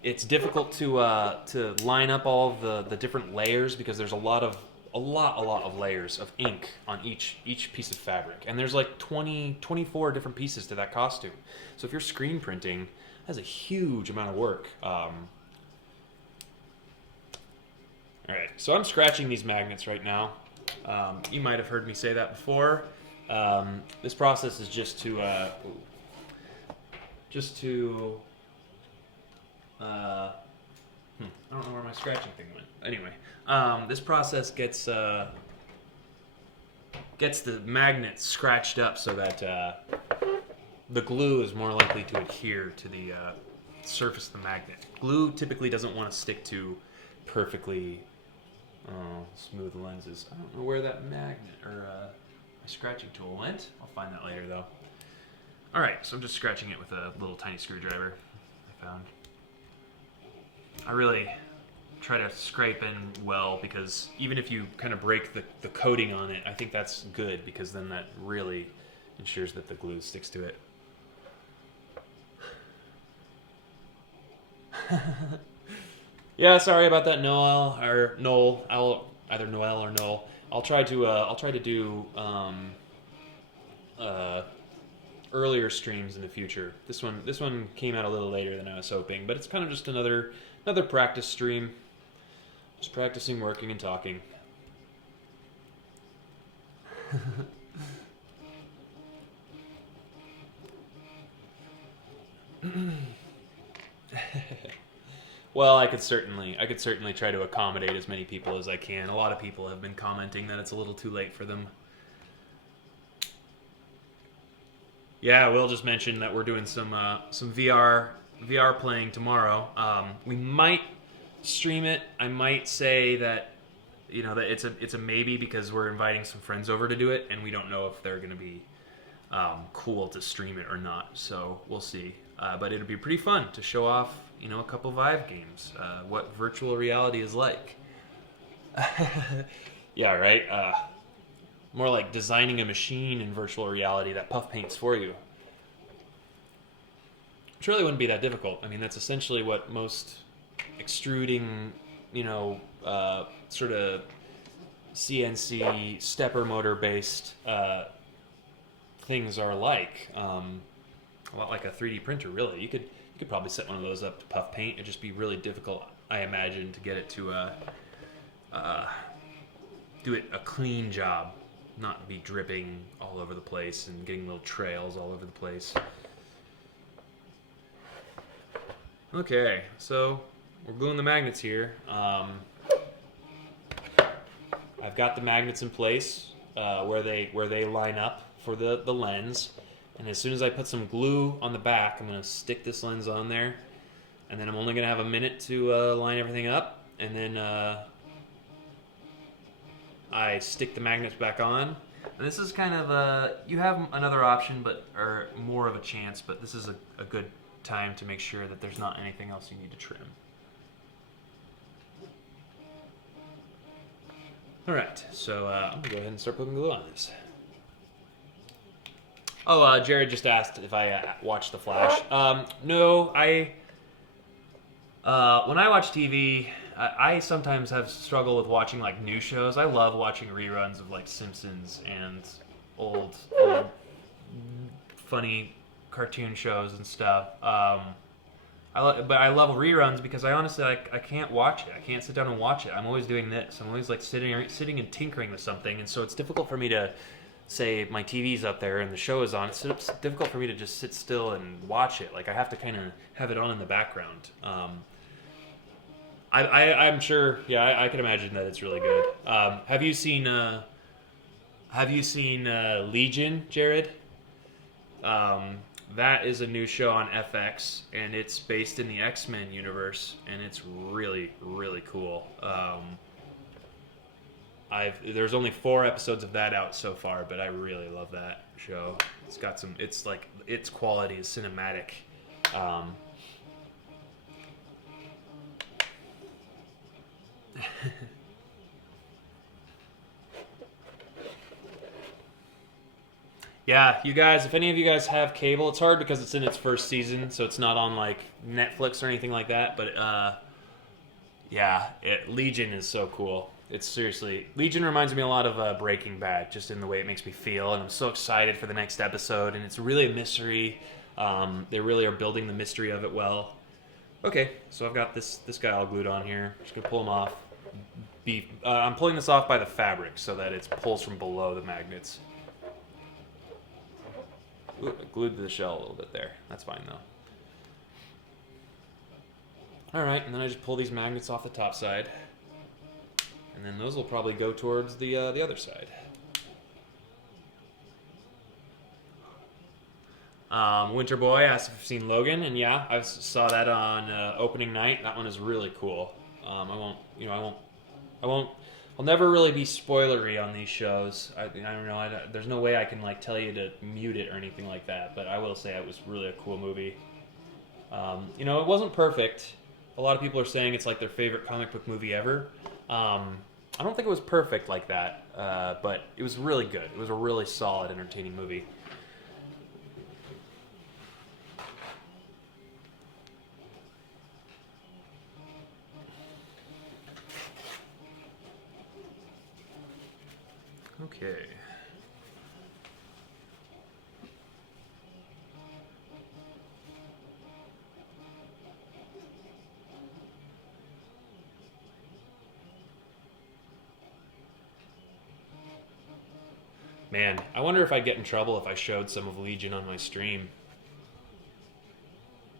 It's difficult to line up all of the different layers because there's a lot of layers of ink on each piece of fabric, and there's like 24 different pieces to that costume. So if you're screen printing, that's a huge amount of work. All right, so I'm scratching these magnets right now. You might have heard me say that before. This process is just to I don't know where my scratching thing went. Anyway, this process gets the magnet scratched up so that the glue is more likely to adhere to the surface of the magnet. Glue typically doesn't want to stick to perfectly smooth lenses. I don't know where that magnet or my scratching tool went. I'll find that later though. All right, so I'm just scratching it with a little tiny screwdriver I found. I really try to scrape in well because even if you kind of break the coating on it, I think that's good because then that really ensures that the glue sticks to it. Yeah, sorry about that, Noel or Noel. Either Noel or Noel. I'll try to do earlier streams in the future. This one came out a little later than I was hoping, but it's kind of just another practice stream. Just practicing working and talking. Well, I could certainly try to accommodate as many people as I can. A lot of people have been commenting that it's a little too late for them. Yeah, we'll just mention that we're doing some VR playing tomorrow. We might stream it. I might say that that it's a maybe because we're inviting some friends over to do it, and we don't know if they're going to be cool to stream it or not. So we'll see. But it'll be pretty fun to show off a couple Vive games, what virtual reality is like. Yeah, right. More like designing a machine in virtual reality that puff paints for you. Which really wouldn't be that difficult. I mean, that's essentially what most extruding, sort of CNC stepper motor based things are like. A lot like a 3D printer, really. You could probably set one of those up to puff paint. It'd just be really difficult, I imagine, to get it to do it a clean job, not be dripping all over the place and getting little trails all over the place. Okay, so we're gluing the magnets here. I've got the magnets in place where they line up for the lens. And as soon as I put some glue on the back, I'm going to stick this lens on there. And then I'm only going to have a minute to line everything up. And then I stick the magnets back on. And this is kind of you have another option, or more of a chance, but this is a good time to make sure that there's not anything else you need to trim. Alright, so I'm going to go ahead and start putting glue on this. Oh, Jared just asked if I watched The Flash. No, when I watch TV, I sometimes have struggled with watching like new shows. I love watching reruns of like Simpsons and old funny cartoon shows and stuff. But I love reruns because I honestly I can't watch it. I can't sit down and watch it. I'm always doing this. I'm always like sitting and tinkering with something, and so it's difficult for me to say my TV's up there and the show is on. It's difficult for me to just sit still and watch it. Like I have to kind of have it on in the background. I'm sure. Yeah, I can imagine that it's really good. Have you seen Have you seen Legion, Jared? That is a new show on FX, and it's based in the X-Men universe, and it's really, really cool. There's only 4 episodes of that out so far, but I really love that show. It's got some. It's like its quality is cinematic. Yeah, you guys, if any of you guys have cable, it's hard because it's in its first season, so it's not on like Netflix or anything like that. But yeah, Legion is so cool. It's seriously, Legion reminds me a lot of Breaking Bad, just in the way it makes me feel, and I'm so excited for the next episode. And it's really a mystery. They really are building the mystery of it well. Okay, so I've got this guy all glued on here. Just gonna pull him off. I'm pulling this off by the fabric so that it pulls from below the magnets. Ooh, I glued to the shell a little bit there. That's fine though. Alright, and then I just pull these magnets off the top side. And then those will probably go towards the other side. Winter Boy asked if I've seen Logan, and yeah, I saw that on opening night. That one is really cool. I'll never really be spoilery on these shows. I don't know. There's no way I can like tell you to mute it or anything like that. But I will say it was really a cool movie. It wasn't perfect. A lot of people are saying it's like their favorite comic book movie ever. I don't think it was perfect like that, but it was really good. It was a really solid, entertaining movie. Okay. Man, I wonder if I'd get in trouble if I showed some of Legion on my stream.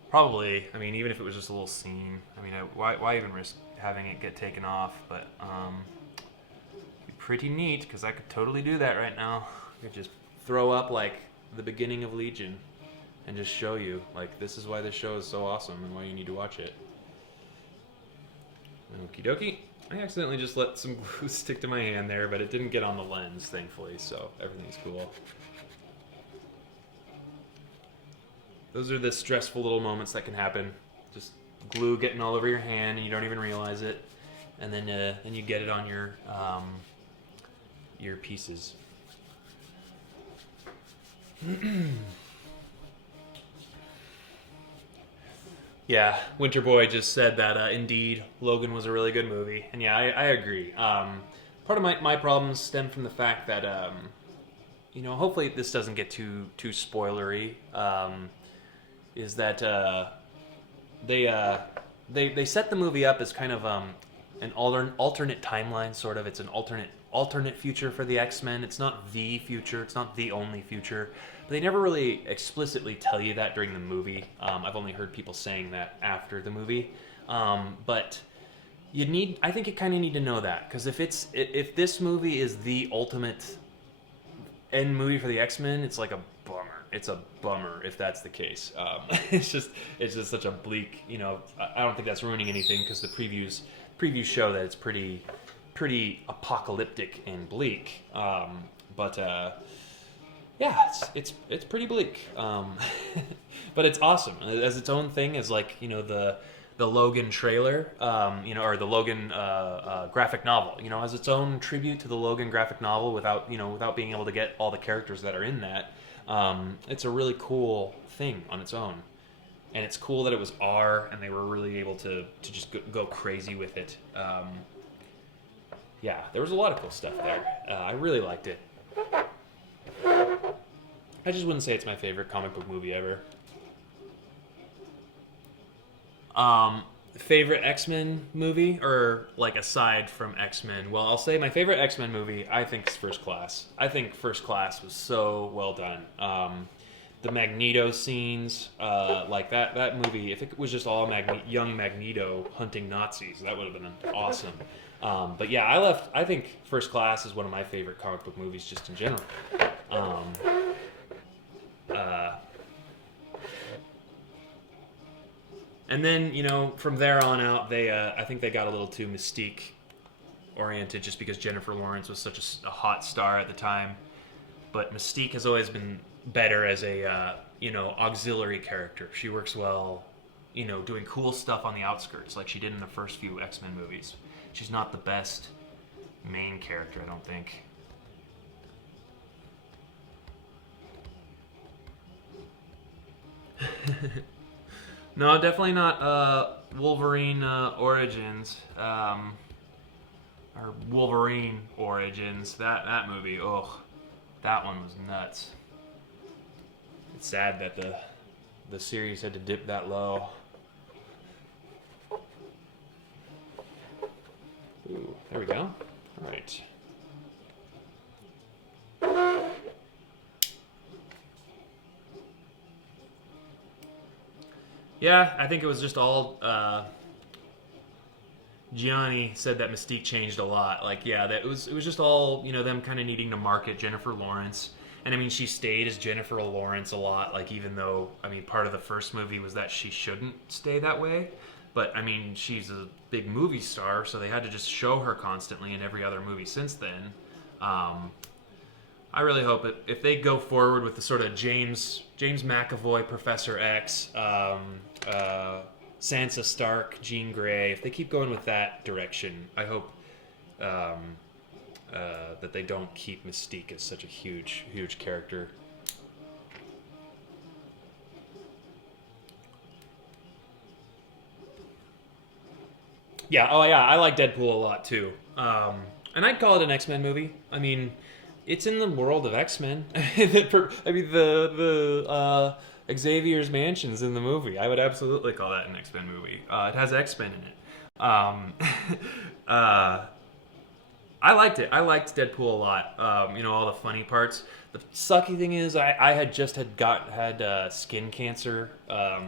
Probably. I mean, even if it was just a little scene. I mean, why even risk having it get taken off? But it'd be pretty neat because I could totally do that right now. I could just throw up like the beginning of Legion and just show you like this is why this show is so awesome and why you need to watch it. Okie dokie. I accidentally just let some glue stick to my hand there, but it didn't get on the lens, thankfully, so everything's cool. Those are the stressful little moments that can happen. Just glue getting all over your hand and you don't even realize it, and then you get it on your pieces. Yeah, Winter Boy just said that indeed Logan was a really good movie, and yeah, I agree. Part of my problems stem from the fact that hopefully this doesn't get too spoilery. Is that they set the movie up as kind of an alternate timeline, sort of. It's an alternate future for the X-Men. It's not the future. It's not the only future. But they never really explicitly tell you that during the movie. I've only heard people saying that after the movie. But I think you kind of need to know that, because if this movie is the ultimate end movie for the X-Men, it's like a bummer. It's a bummer if that's the case. It's just such a bleak. I don't think that's ruining anything because the previews show that it's pretty apocalyptic and bleak. Yeah, it's pretty bleak, but it's awesome as its own thing. As like the Logan trailer, or the Logan graphic novel, as its own tribute to the Logan graphic novel without being able to get all the characters that are in that. It's a really cool thing on its own, and it's cool that it was R and they were really able to just go crazy with it. Yeah, there was a lot of cool stuff there. I really liked it. I just wouldn't say it's my favorite comic book movie ever. Favorite X-Men movie, or like aside from X-Men? Well, I'll say my favorite X-Men movie, I think, is First Class. I think First Class was so well done. The Magneto scenes, like that movie, if it was just all young Magneto hunting Nazis, that would have been awesome. But yeah, I think First Class is one of my favorite comic book movies just in general. Um, uh, and then, from there on out, I think they got a little too Mystique oriented just because Jennifer Lawrence was such a hot star at the time. But Mystique has always been better as a, auxiliary character. She works well, doing cool stuff on the outskirts like she did in the first few X-Men movies. She's not the best main character, I don't think. No, definitely not Wolverine Origins. Or Wolverine Origins. That movie, ugh. That one was nuts. It's sad that the series had to dip that low. Ooh, there we go. All right. Yeah, I think it was just all. Gianni said that Mystique changed a lot. Like, yeah, that it was just all them kind of needing to market Jennifer Lawrence, and I mean she stayed as Jennifer Lawrence a lot. Like, even though part of the first movie was that she shouldn't stay that way, but she's a big movie star, so they had to just show her constantly in every other movie since then. I really hope if they go forward with the sort of James McAvoy, Professor X, Sansa Stark, Jean Grey, if they keep going with that direction, I hope that they don't keep Mystique as such a huge character. Yeah, I like Deadpool a lot too. And I'd call it an X-Men movie. It's in the world of X-Men. Xavier's mansion's in the movie. I would absolutely call that an X-Men movie. It has X-Men in it. I liked it. I liked Deadpool a lot. All the funny parts. The sucky thing is, I had just had skin cancer a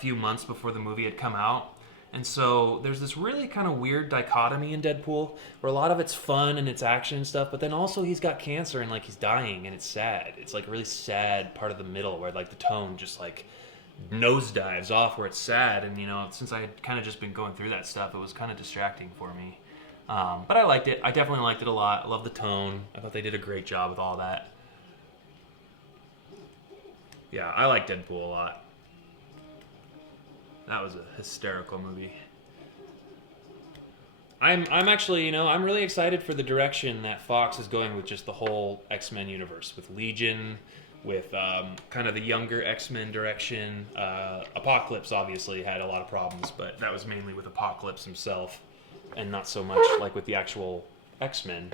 few months before the movie had come out. And so there's this really kind of weird dichotomy in Deadpool where a lot of it's fun and it's action and stuff, but then also he's got cancer and he's dying and it's sad. It's a really sad part of the middle where the tone just nosedives off where it's sad. And since I had kind of just been going through that stuff, it was kind of distracting for me. But I liked it. I definitely liked it a lot. I love the tone. I thought they did a great job with all that. Yeah, I like Deadpool a lot. That was a hysterical movie. I'm actually, I'm really excited for the direction that Fox is going with just the whole X-Men universe, with Legion, with kind of the younger X-Men direction. Apocalypse obviously had a lot of problems, but that was mainly with Apocalypse himself, and not so much with the actual X-Men.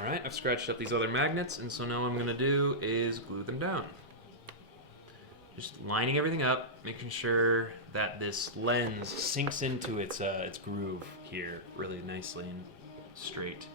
Alright, I've scratched up these other magnets, and so now what I'm going to do is glue them down. Just lining everything up, making sure that this lens sinks into its groove here really nicely and straight.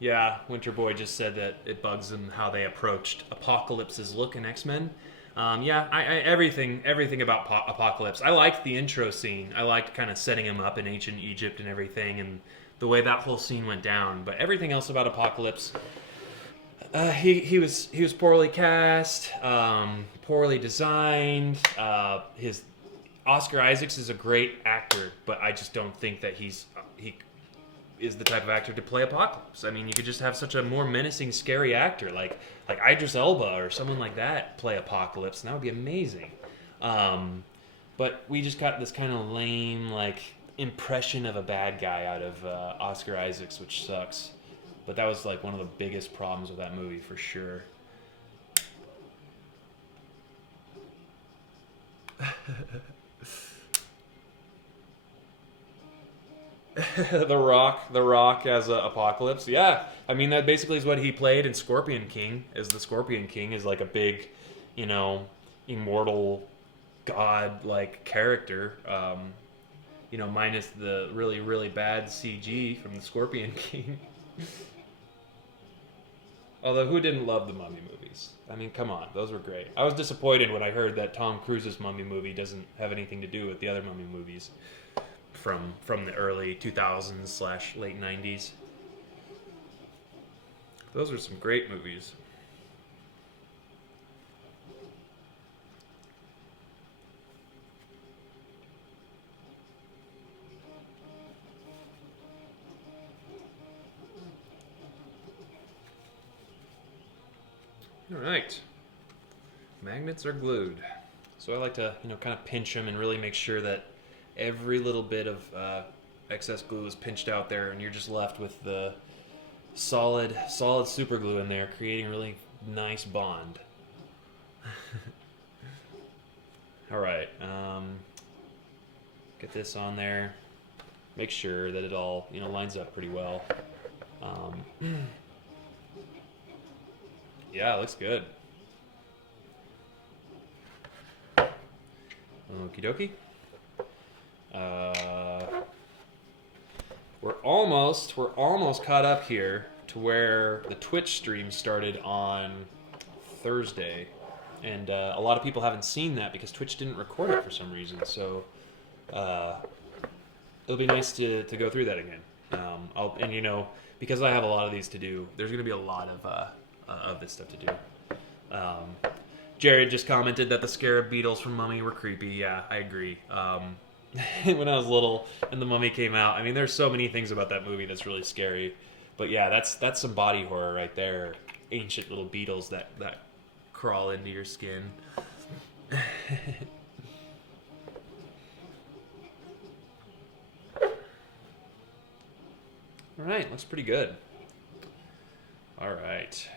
Yeah, Winter Boy just said that it bugs him how they approached Apocalypse's look in X-Men. Everything about Apocalypse. I liked the intro scene. I liked kind of setting him up in ancient Egypt and everything, and the way that whole scene went down. But everything else about Apocalypse, he was poorly cast, poorly designed. His Oscar Isaacs is a great actor, but I just don't think that he is the type of actor to play Apocalypse. You could just have such a more menacing, scary actor like Idris Elba or someone like that play Apocalypse, and that would be amazing. But we just got this kind of lame, impression of a bad guy out of Oscar Isaacs, which sucks. But that was like one of the biggest problems with that movie for sure. The Rock as Apocalypse. Yeah, I mean that basically is what he played in Scorpion King. Is the Scorpion King is like a big, you know, immortal god like character. Minus the really really bad CG from the Scorpion King. Although who didn't love the Mummy movies? I mean, come on, those were great. I was disappointed when I heard that Tom Cruise's Mummy movie doesn't have anything to do with the other Mummy movies from the early 2000s / late 90s. Those are some great movies. All right. Magnets are glued. So I like to, kind of pinch them and really make sure that every little bit of excess glue is pinched out there, and you're just left with the solid super glue in there, creating a really nice bond. All right. Get this on there. Make sure that it all, lines up pretty well. Yeah, it looks good. Okie dokie. We're almost caught up here to where the Twitch stream started on Thursday, and a lot of people haven't seen that because Twitch didn't record it for some reason. So it'll be nice to go through that again. Because I have a lot of these to do, there's going to be a lot of this stuff to do. Jared just commented that the scarab beetles from Mummy were creepy. Yeah, I agree. When I was little and the Mummy came out, I mean, there's so many things about that movie that's really scary. But yeah, that's some body horror right there. Ancient little beetles that crawl into your skin. All right, looks pretty good. All right.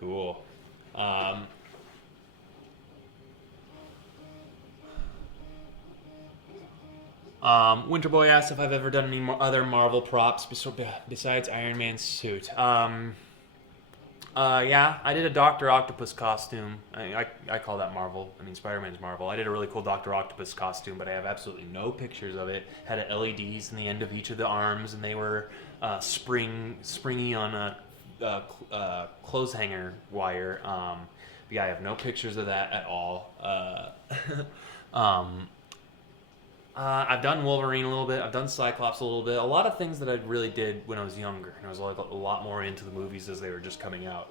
Cool. Winterboy asked if I've ever done any other Marvel props besides Iron Man's suit. Yeah, I did a Dr. Octopus costume. I call that Marvel. I mean, Spider-Man's Marvel. I did a really cool Dr. Octopus costume, but I have absolutely no pictures of it. Had LEDs in the end of each of the arms, and they were springy on a clothes hanger wire. Yeah, I have no pictures of that at all. I've done Wolverine a little bit. I've done Cyclops a little bit. A lot of things that I really did when I was younger. And I was a lot more into the movies as they were just coming out.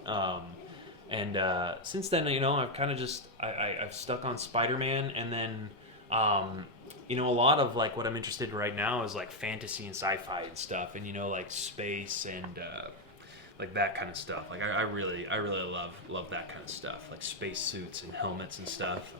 Since then, I've kind of just I've stuck on Spider-Man, and then a lot of like what I'm interested in right now is like fantasy and sci-fi and stuff, and like space and like that kind of stuff. Like I really love that kind of stuff, like space suits and helmets and stuff.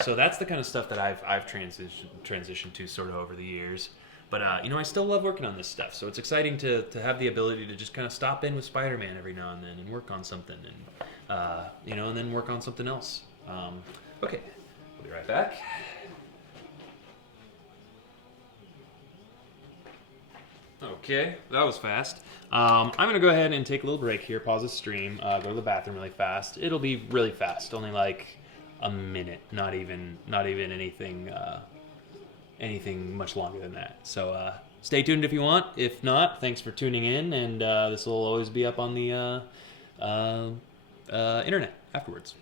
So that's the kind of stuff that I've transitioned to sort of over the years. But I still love working on this stuff. So it's exciting to have the ability to just kind of stop in with Spider-Man every now and then and work on something, and and then work on something else. Okay, we'll be right back. Okay, that was fast. I'm gonna go ahead and take a little break here. Pause the stream. Go to the bathroom really fast. It'll be really fast, only like a minute, not even anything much longer than that. So stay tuned if you want. If not, thanks for tuning in, and this will always be up on the internet afterwards.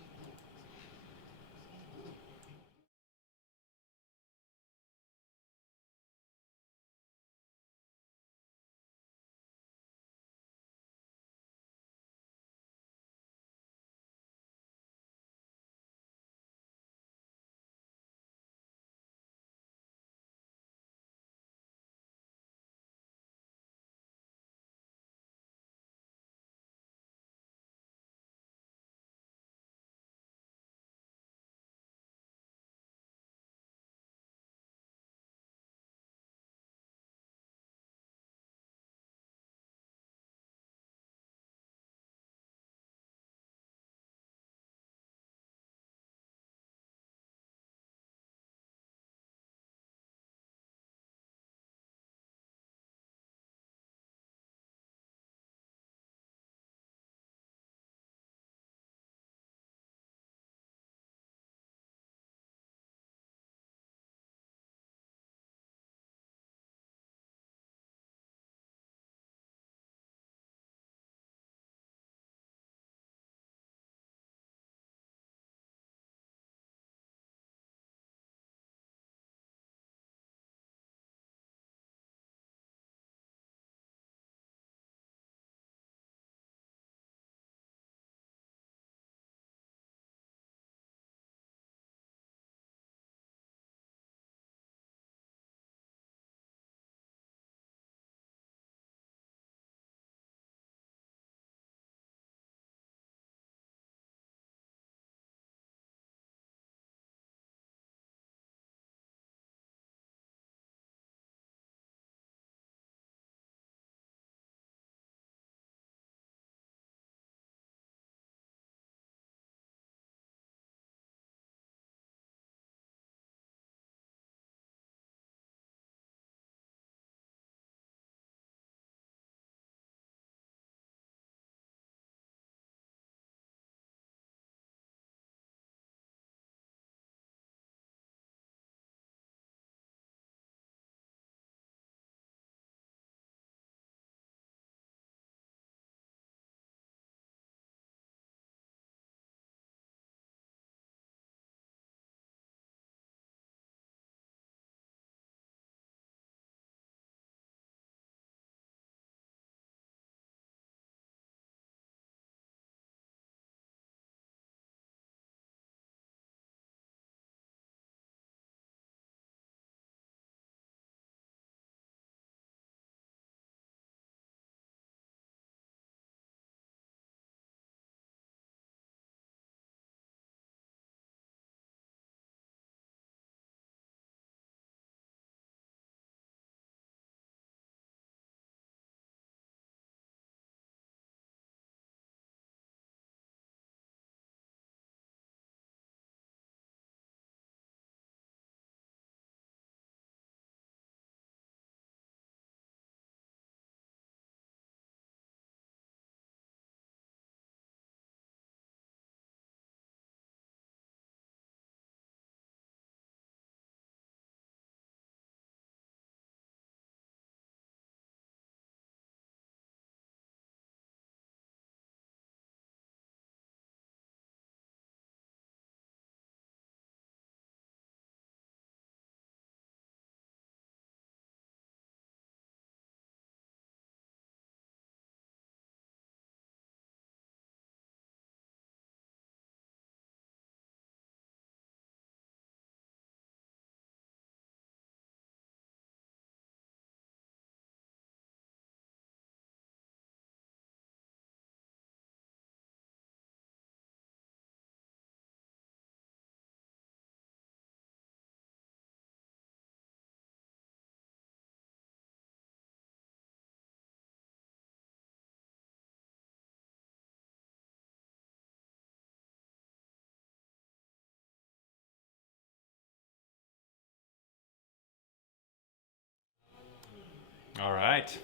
All right,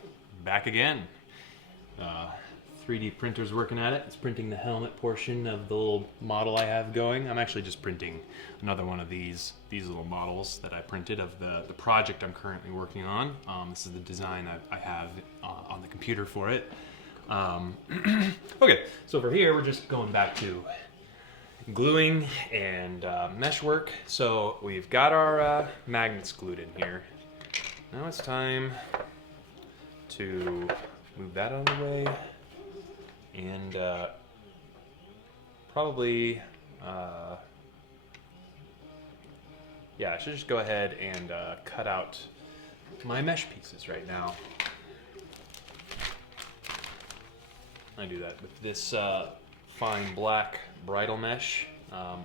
back again. 3D printer's working at it. It's printing the helmet portion of the little model I have going. I'm actually just printing another one of these little models that I printed of the project I'm currently working on. This is the design I have on the computer for it. Okay, so for here, we're just going back to gluing and mesh work. So we've got our magnets glued in here. Now it's time to move that out of the way and probably, yeah, I should just go ahead and cut out my mesh pieces right now. I do that with this fine black bridal mesh,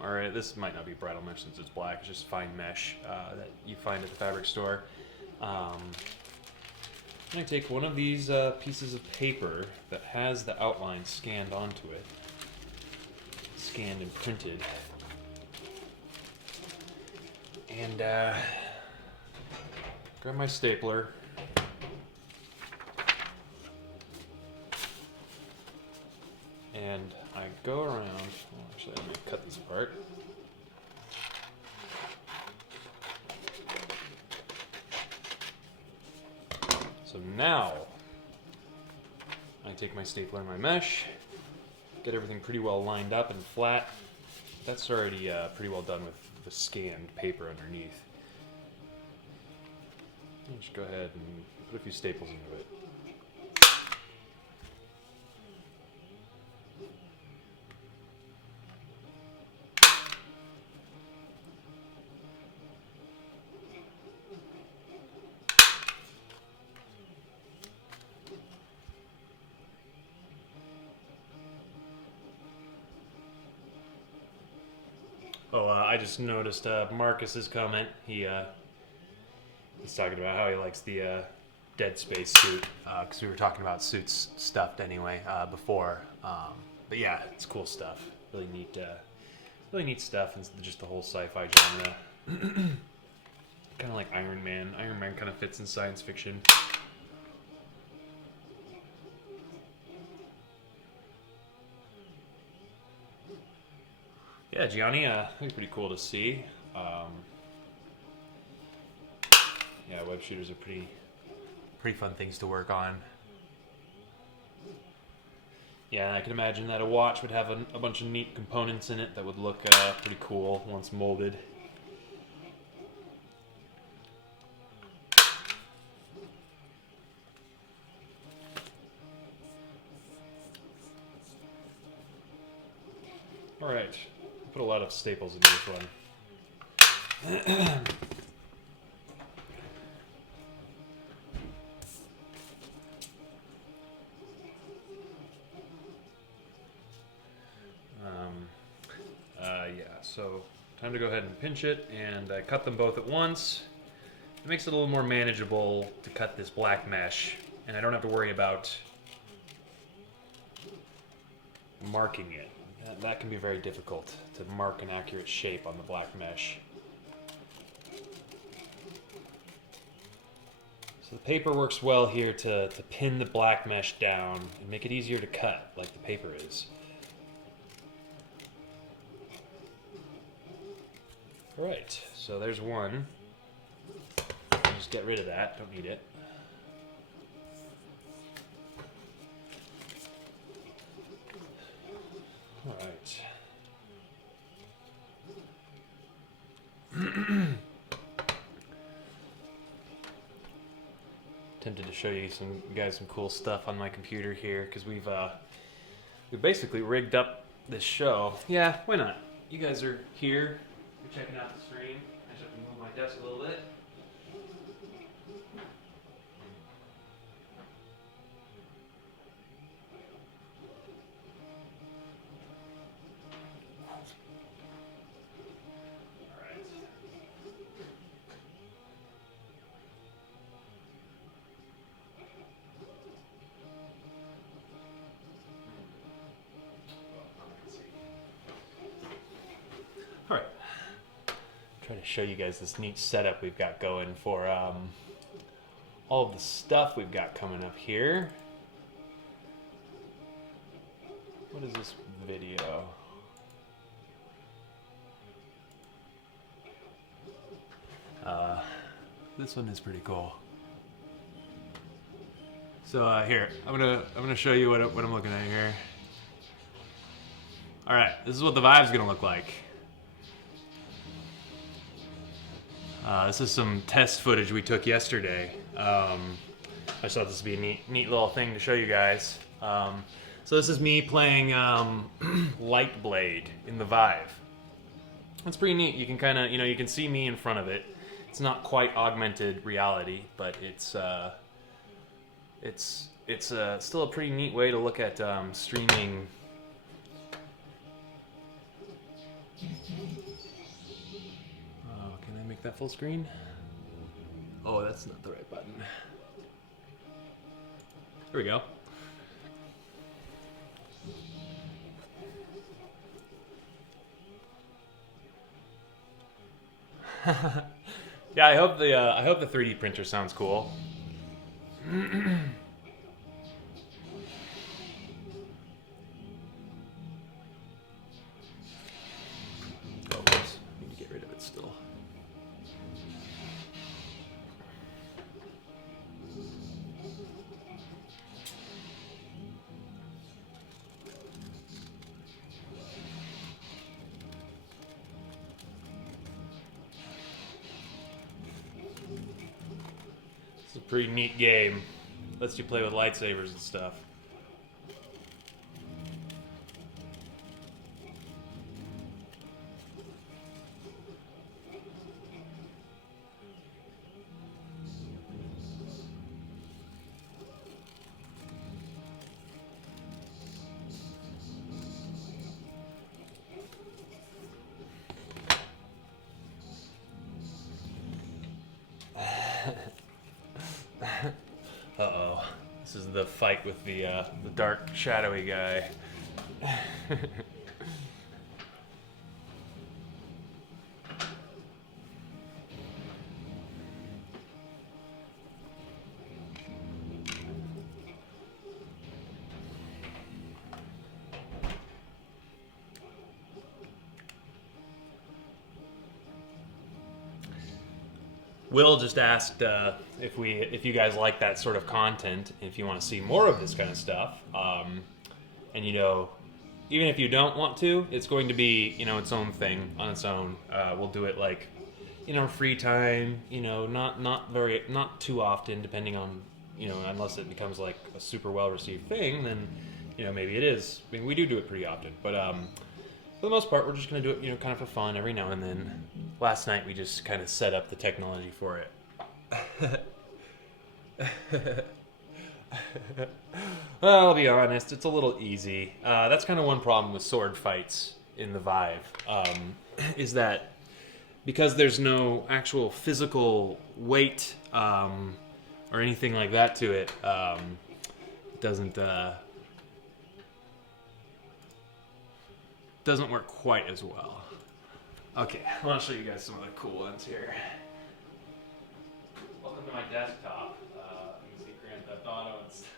or this might not be bridal mesh since it's black, it's just fine mesh that you find at the fabric store. I'm going to take one of these pieces of paper that has the outline scanned onto it, scanned and printed, and grab my stapler. And I go around, well, actually I'm going to cut this apart. So now, I take my stapler and my mesh, get everything pretty well lined up and flat. That's already pretty well done with the scanned paper underneath. I'll just go ahead and put a few staples into it. Oh, I just noticed Marcus's comment. He's talking about how he likes the Dead Space suit, because we were talking about suits stuffed anyway before. But yeah, it's cool stuff. Really neat stuff, and just the whole sci-fi genre. Kind of like Iron Man. Iron Man kind of fits in science fiction. Yeah, Gianni, that'd be pretty cool to see. Yeah, web shooters are pretty fun things to work on. Yeah, I can imagine that a watch would have a bunch of neat components in it that would look pretty cool once molded. All right. Put a lot of staples into this one. Yeah, so time to go ahead and pinch it, and I cut them both at once. It makes it a little more manageable to cut this black mesh, and I don't have to worry about marking it. That can be very difficult to mark an accurate shape on the black mesh. So the paper works well here to pin the black mesh down and make it easier to cut like the paper is. Alright, so there's one. I'll just get rid of that, don't need it. Alright. Tempted to show you guys some cool stuff on my computer here, because we've basically rigged up this show. Yeah, why not? You guys are here, you're checking out the stream. I just have to move my desk a little bit. Alright, try to show you guys this neat setup we've got going for all of the stuff we've got coming up here. What is this video? This one is pretty cool. So here, I'm gonna show you what I'm looking at here. All right, this is what the Vive's gonna look like. This is some test footage we took yesterday. I just thought this would be a neat little thing to show you guys. So this is me playing Light Blade in the Vive. That's pretty neat. You can kind of, you can see me in front of it. It's not quite augmented reality, but it's still a pretty neat way to look at streaming. Can I make that full screen? Oh, that's not the right button. There we go. Yeah, I hope the 3D printer sounds cool. Oh, oops. Need to get rid of it still. It's a pretty neat game. Lets you play with lightsabers and stuff. Uh-oh. This is the fight with the dark, shadowy guy. Will just asked if you guys like that sort of content, if you want to see more of this kind of stuff, and even if you don't want to, it's going to be its own thing on its own. We'll do it like free time, not too often, depending on unless it becomes like a super well received thing, then maybe it is. I mean, we do it pretty often, but for the most part, we're just going to do it, kind of for fun every now and then. Last night, we just kind of set up the technology for it. Well, I'll be honest, it's a little easy. That's kind of one problem with sword fights in the Vive, is that because there's no actual physical weight or anything like that to it, it doesn't work quite as well. Okay, I want to show you guys some of the cool ones here. Welcome to my desktop. You can see Grand Theft Auto and stuff.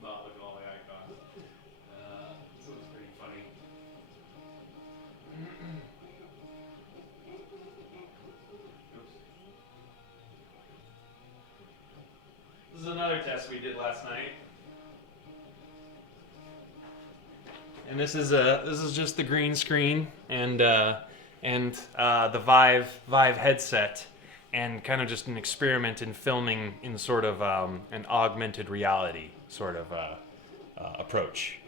Not look at all the icons. This one's pretty funny. Oops. This is another test we did last night. And this is just the green screen and the Vive headset, and kind of just an experiment in filming in sort of an augmented reality sort of approach.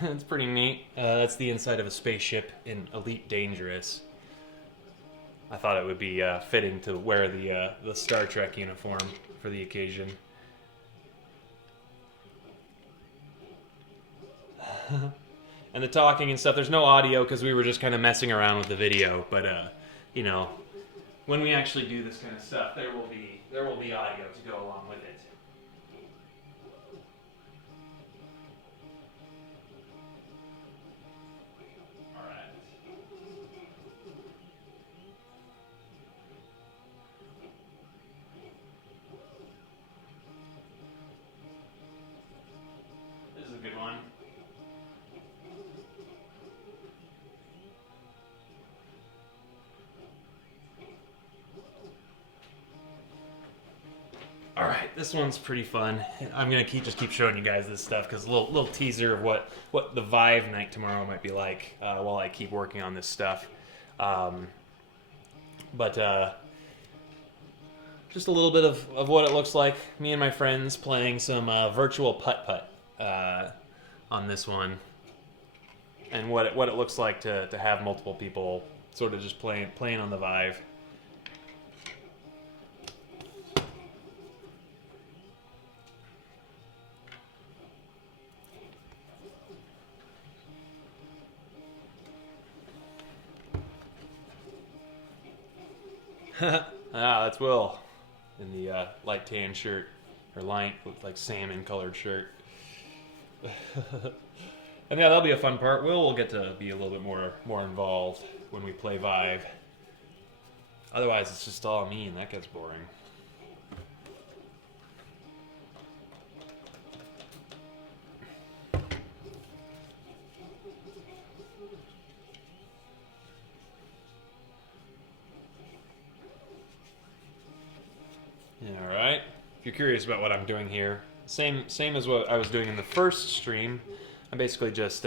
It's pretty neat. That's the inside of a spaceship in Elite Dangerous. I thought it would be fitting to wear the Star Trek uniform for the occasion. And the talking and stuff, there's no audio because we were just kind of messing around with the video, but when we actually do this kind of stuff, there will be audio to go along with it. All right. All right, this one's pretty fun. I'm gonna keep showing you guys this stuff because a little teaser of what the Vive night tomorrow might be like while I keep working on this stuff. But just a little bit of what it looks like. Me and my friends playing some virtual putt-putt on this one, and what it looks like to have multiple people sort of just playing on the Vive. That's Will in the light tan shirt, or light like salmon colored shirt. And yeah, that'll be a fun part. Will get to be a little bit more involved when we play Vive. Otherwise, it's just all me, and that gets boring. All right. If you're curious about what I'm doing here, same as what I was doing in the first stream. I'm basically just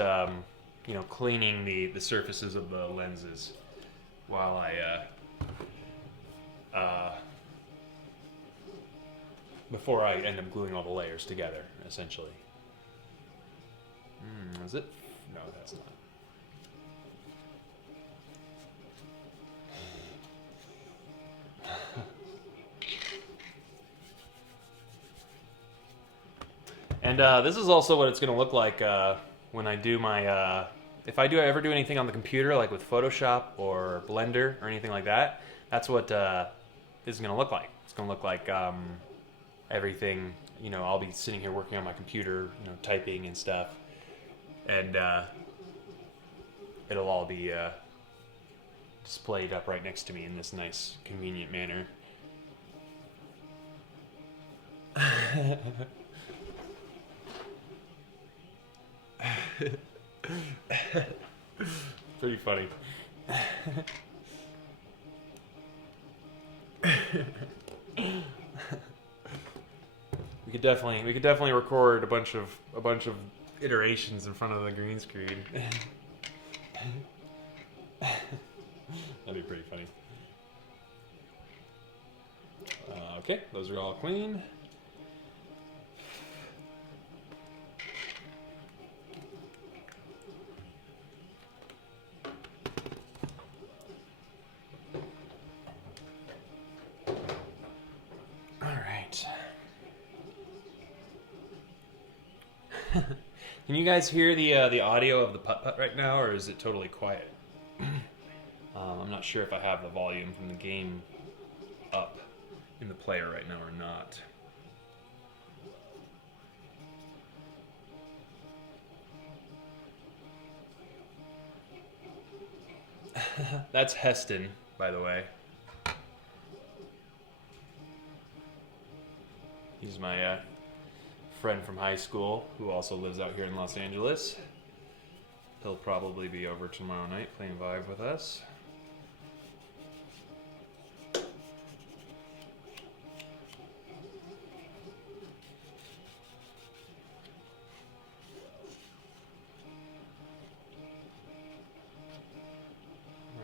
cleaning the surfaces of the lenses while I before I end up gluing all the layers together, essentially. Is it? No, that's not. And this is also what it's going to look like when I do my... if I ever do anything on the computer, like with Photoshop or Blender or anything like that, that's what this is going to look like. It's going to look like everything, I'll be sitting here working on my computer, typing and stuff. And it'll all be displayed up right next to me in this nice, convenient manner. Pretty funny. We could definitely record a bunch of iterations in front of the green screen. That'd be pretty funny. Okay, those are all clean. Can you guys hear the audio of the putt-putt right now, or is it totally quiet? I'm not sure if I have the volume from the game up in the player right now or not. That's Heston, by the way. He's my friend from high school who also lives out here in Los Angeles. He'll probably be over tomorrow night playing Vive with us. All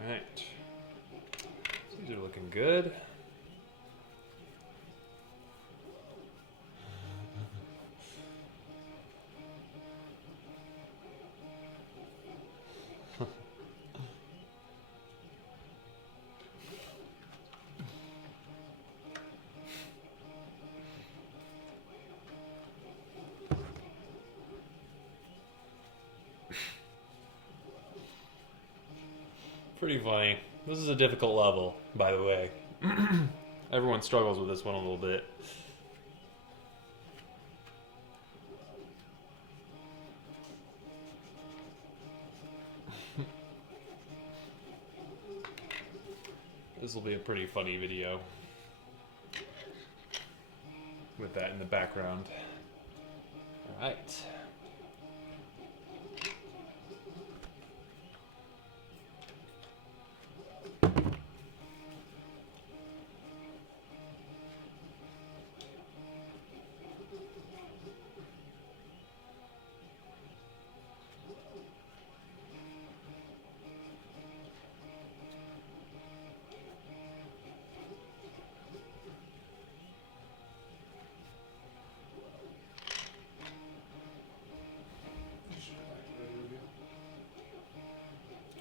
right. These are looking good. Pretty funny. This is a difficult level, by the way. Everyone struggles with this one a little bit. This will be a pretty funny video with that in the background. All right.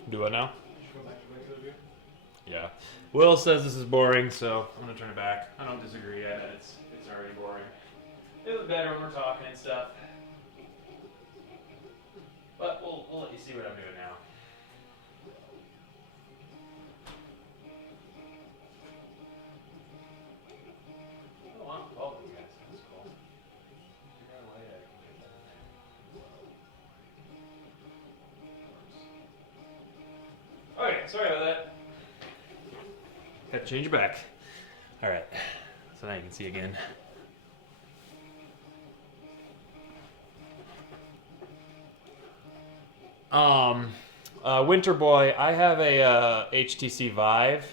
Do what now? Go back to regular view. Yeah. Will says this is boring, so I'm gonna turn it back. I don't disagree yet. It's already boring. It was better when we're talking and stuff. But we'll let you see what I'm doing now. Oh wow, all of you guys. That's cool. Figure out a way I can get that in there. Okay, sorry about that. Had to change it back. Alright. So now you can see again. Winter Boy, I have a HTC Vive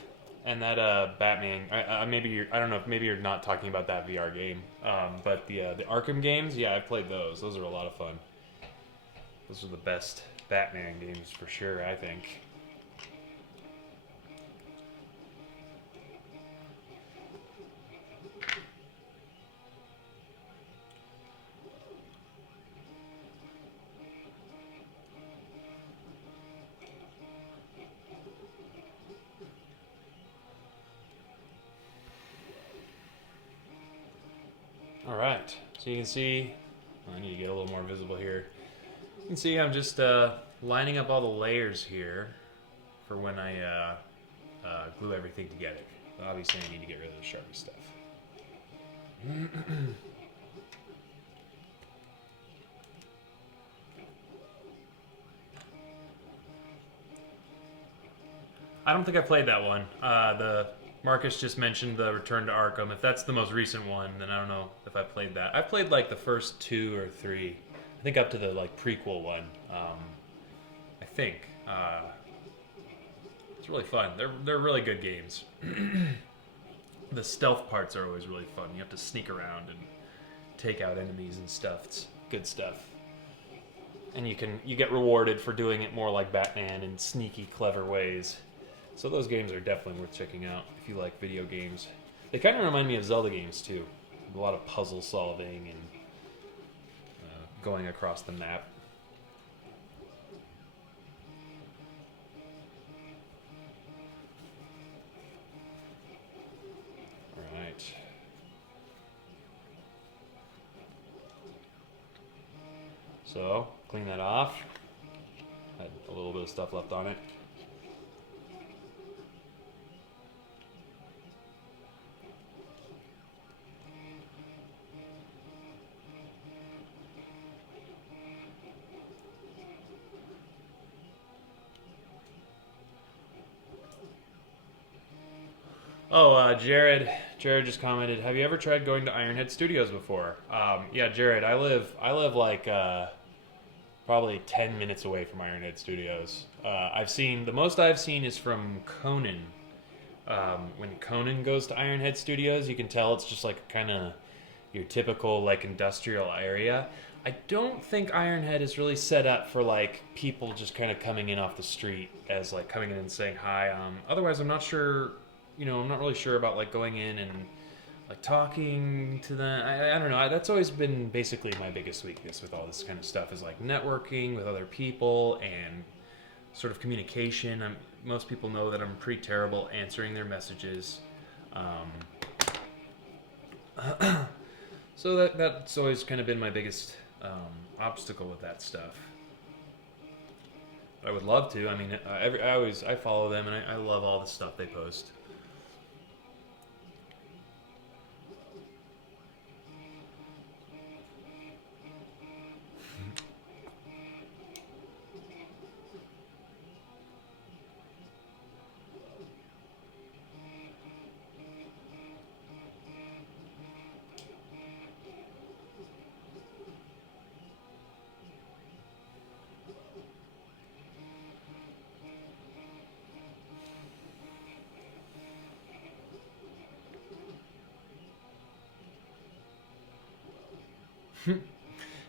and that Batman. I don't know if maybe you're not talking about that VR game. But the Arkham games, yeah, I played those. Those are a lot of fun. Those are the best Batman games for sure, I think. Alright, so you can see, I need to get a little more visible here. You can see I'm just lining up all the layers here for when I glue everything together. Obviously I need to get rid of the Sharpie stuff. I don't think I played that one. The Marcus just mentioned the Return to Arkham. If that's the most recent one, then I don't know if I played that. I played like the first 2 or 3. I think up to the like prequel one. I think it's really fun. They're really good games. The stealth parts are always really fun. You have to sneak around and take out enemies and stuff. It's good stuff. And you get rewarded for doing it more like Batman in sneaky, clever ways. So those games are definitely worth checking out if you like video games. They kind of remind me of Zelda games too. A lot of puzzle solving and going across the map. Alright. So, clean that off. Had a little bit of stuff left on it. Oh, Jared just commented, have you ever tried going to Ironhead Studios before? Yeah, Jared, I live like probably 10 minutes away from Ironhead Studios. The most I've seen is from Conan. When Conan goes to Ironhead Studios, you can tell it's just like kind of your typical like industrial area. I don't think Ironhead is really set up for like people just kind of coming in off the street as like coming in and saying hi. Otherwise, I'm not sure. I'm not really sure about like going in and like talking to them. I don't know. That's always been basically my biggest weakness with all this kind of stuff is like networking with other people and sort of communication. Most people know that I'm pretty terrible answering their messages. So that's always kind of been my biggest obstacle with that stuff. I would love to. I mean, I follow them and I love all the stuff they post.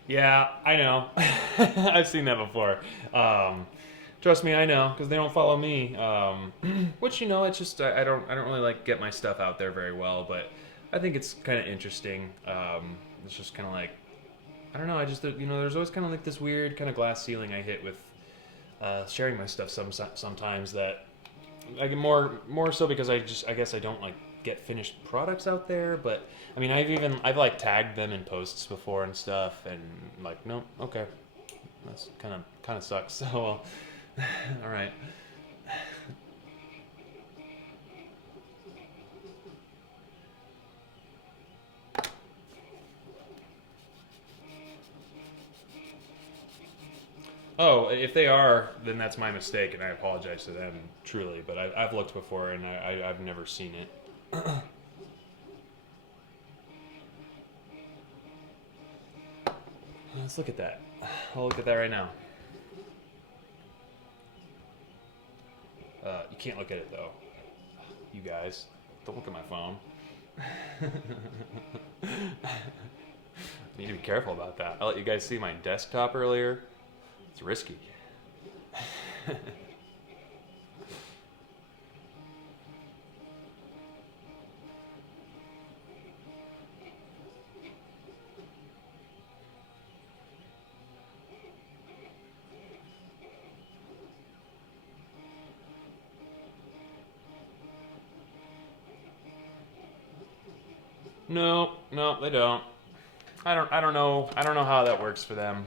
Yeah, I know. I've seen that before. Trust me, I know, because they don't follow me. Which it's just I don't really like get my stuff out there very well, but I think it's kind of interesting. It's just kind of like I don't know. I just there's always kind of like this weird kind of glass ceiling I hit with sharing my stuff sometimes that I get more so because I guess I don't like get finished products out there. But I mean, I've like tagged them in posts before and stuff, and like, no, okay, that's kind of sucks. So well, all right. Oh, if they are, then that's my mistake, and I apologize to them truly. But I've looked before, and I've never seen it. Let's look at that. I'll look at that right now. You can't look at it though. You guys, don't look at my phone. I need to be careful about that. I let you guys see my desktop earlier. It's risky. No, they don't. I don't know how that works for them.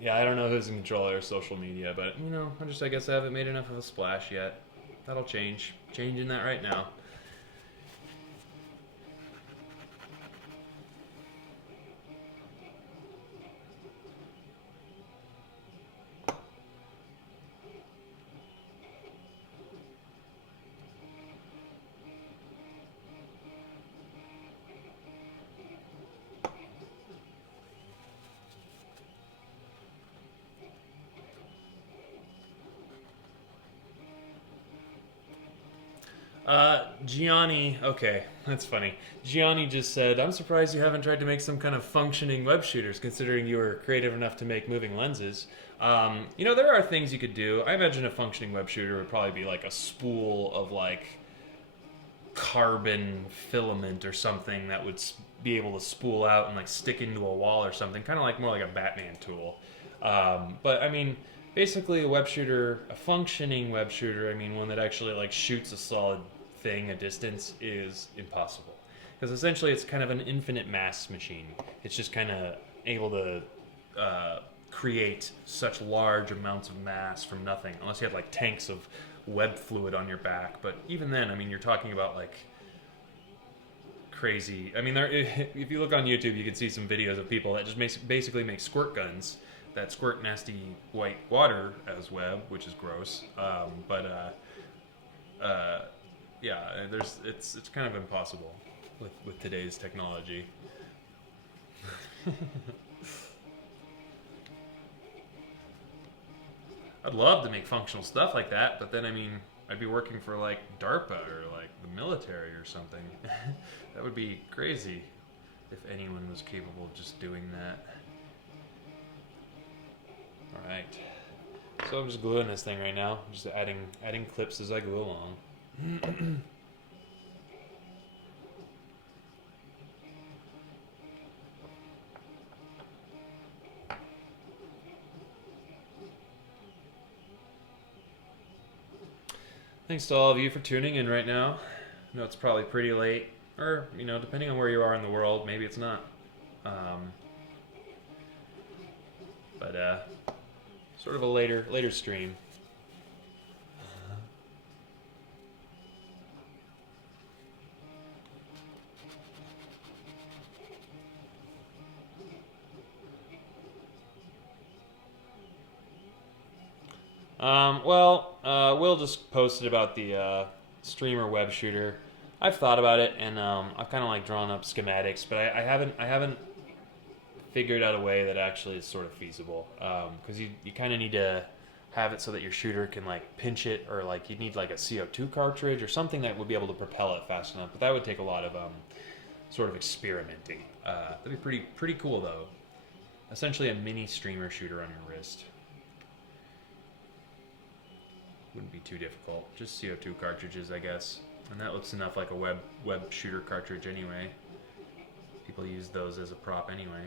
Yeah, I don't know who's in control of their social media, but I guess I haven't made enough of a splash yet. That'll change. Changing that right now. Gianni, okay, that's funny. Gianni just said, I'm surprised you haven't tried to make some kind of functioning web shooters, considering you were creative enough to make moving lenses. There are things you could do. I imagine a functioning web shooter would probably be like a spool of like carbon filament or something that would be able to spool out and like stick into a wall or something, kind of like more like a Batman tool. But I mean, basically a functioning web shooter, one that actually like shoots a solid thing a distance is impossible. Because essentially it's kind of an infinite mass machine. It's just kind of able to create such large amounts of mass from nothing, unless you have like tanks of web fluid on your back. But even then, you're talking about like crazy. If you look on YouTube, you can see some videos of people that just basically make squirt guns that squirt nasty white water as web, which is gross. Yeah, it's kind of impossible with today's technology. I'd love to make functional stuff like that, but then I'd be working for like DARPA or like the military or something. That would be crazy if anyone was capable of just doing that. All right. So I'm just gluing this thing right now. I'm just adding clips as I go along. Thanks to all of you for tuning in right now. I know it's probably pretty late, or depending on where you are in the world, maybe it's not. But sort of a later stream. Will just posted about the streamer web shooter. I've thought about it, and I've kind of like drawn up schematics, but I haven't figured out a way that actually is sort of feasible. Because you kind of need to have it so that your shooter can like pinch it, or like you need like a CO2 cartridge or something that would be able to propel it fast enough. But that would take a lot of sort of experimenting. That'd be pretty cool though. Essentially a mini streamer shooter on your wrist. Wouldn't be too difficult. Just CO2 cartridges, I guess. And that looks enough like a web shooter cartridge anyway. People use those as a prop anyway.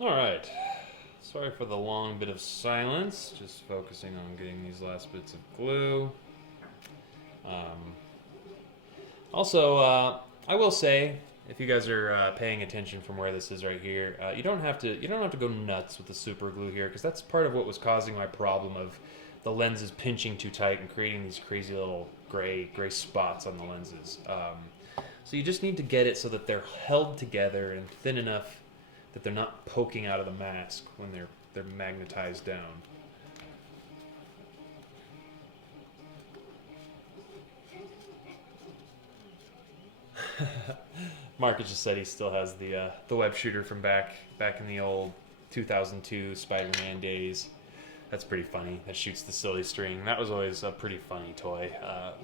Alright, sorry for the long bit of silence, just focusing on getting these last bits of glue. I will say, if you guys are paying attention from where this is right here, you don't have to go nuts with the super glue here, because that's part of what was causing my problem of the lenses pinching too tight and creating these crazy little gray spots on the lenses. So you just need to get it so that they're held together and thin enough that they're not poking out of the mask when they're magnetized down. Marcus just said he still has the web shooter from back in the old 2002 Spider-Man days. That's pretty funny. That shoots the silly string. That was always a pretty funny toy.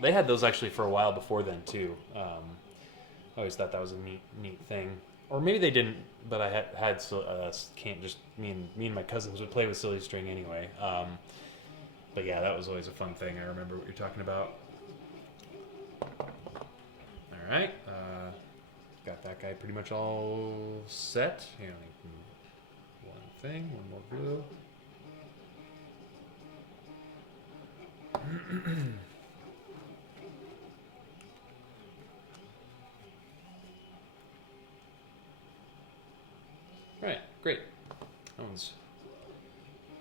They had those actually for a while before then too. I always thought that was a neat thing. Or maybe they didn't, but I had can't just me and my cousins would play with silly string anyway. But yeah, that was always a fun thing. I remember what you're talking about. All right, got that guy pretty much all set. You know, one more glue. Right, great. That one's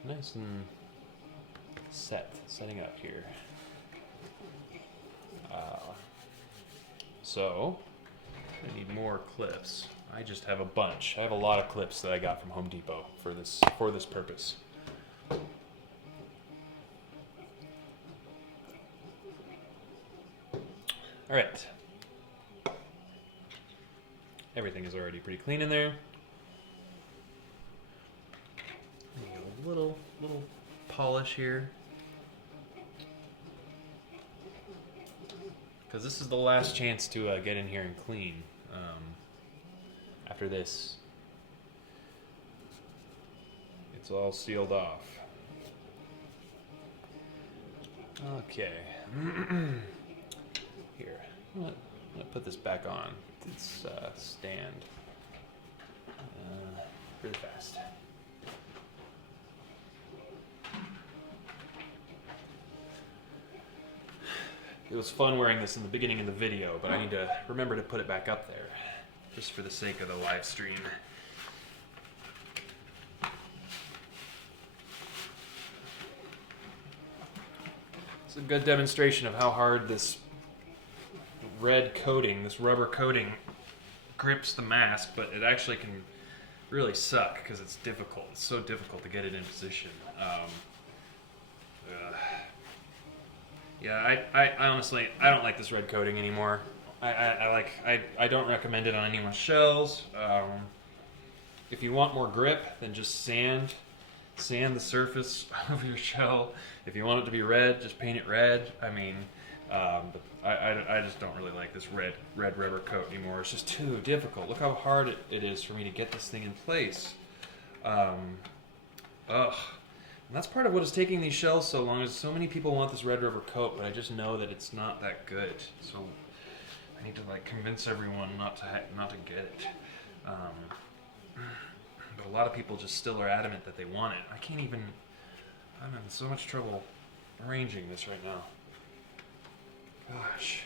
nice and setting up here. So, I need more clips. I just have a bunch. I have a lot of clips that I got from Home Depot for this purpose. All right. Everything is already pretty clean in there. A little polish here, because this is the last chance to get in here and clean. After this, it's all sealed off. Okay. Here, I'm gonna put this back on its stand really fast. It was fun wearing this in the beginning of the video, but I need to remember to put it back up there, just for the sake of the live stream. It's a good demonstration of how hard this red coating, this rubber coating, grips the mask, but it actually can really suck because it's difficult. It's so difficult to get it in position. Yeah, I honestly, I don't like this red coating anymore. I don't recommend it on anyone's shells. If you want more grip, then just sand the surface of your shell. If you want it to be red, just paint it red. I mean, but I just don't really like this red rubber coat anymore. It's just too difficult. Look how hard it is for me to get this thing in place. And that's part of what is taking these shells so long, is so many people want this red rubber coat, but I just know that it's not that good. So I need to convince everyone not to get it. But a lot of people just still are adamant that they want it. I'm in so much trouble arranging this right now. Gosh.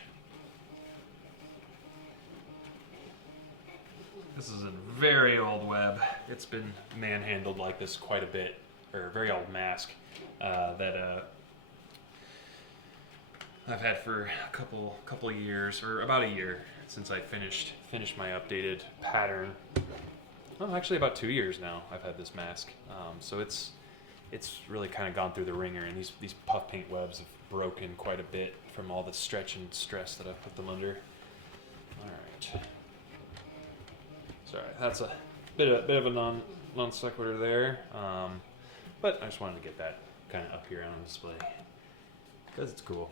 This is a very old web. It's been manhandled like this quite a bit, or a very old mask that I've had for a couple years, or about a year since I finished my updated pattern. Well, actually about 2 years now I've had this mask. So it's really kind of gone through the ringer, and these puff paint webs have broken quite a bit from all the stretch and stress that I've put them under. All right. Sorry, that's a bit of a non sequitur there, but I just wanted to get that kind of up here on display because it's cool.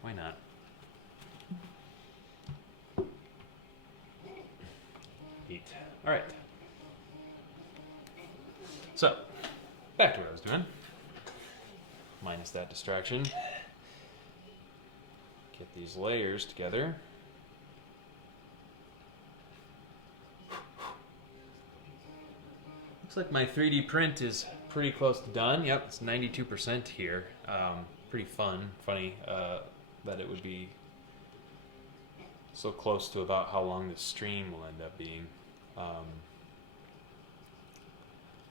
Why not? Neat. All right. So, back to what I was doing. Minus that distraction. Get these layers together. Looks like my 3D print is pretty close to done. Yep, it's 92% here. Pretty funny that it would be so close to about how long the stream will end up being.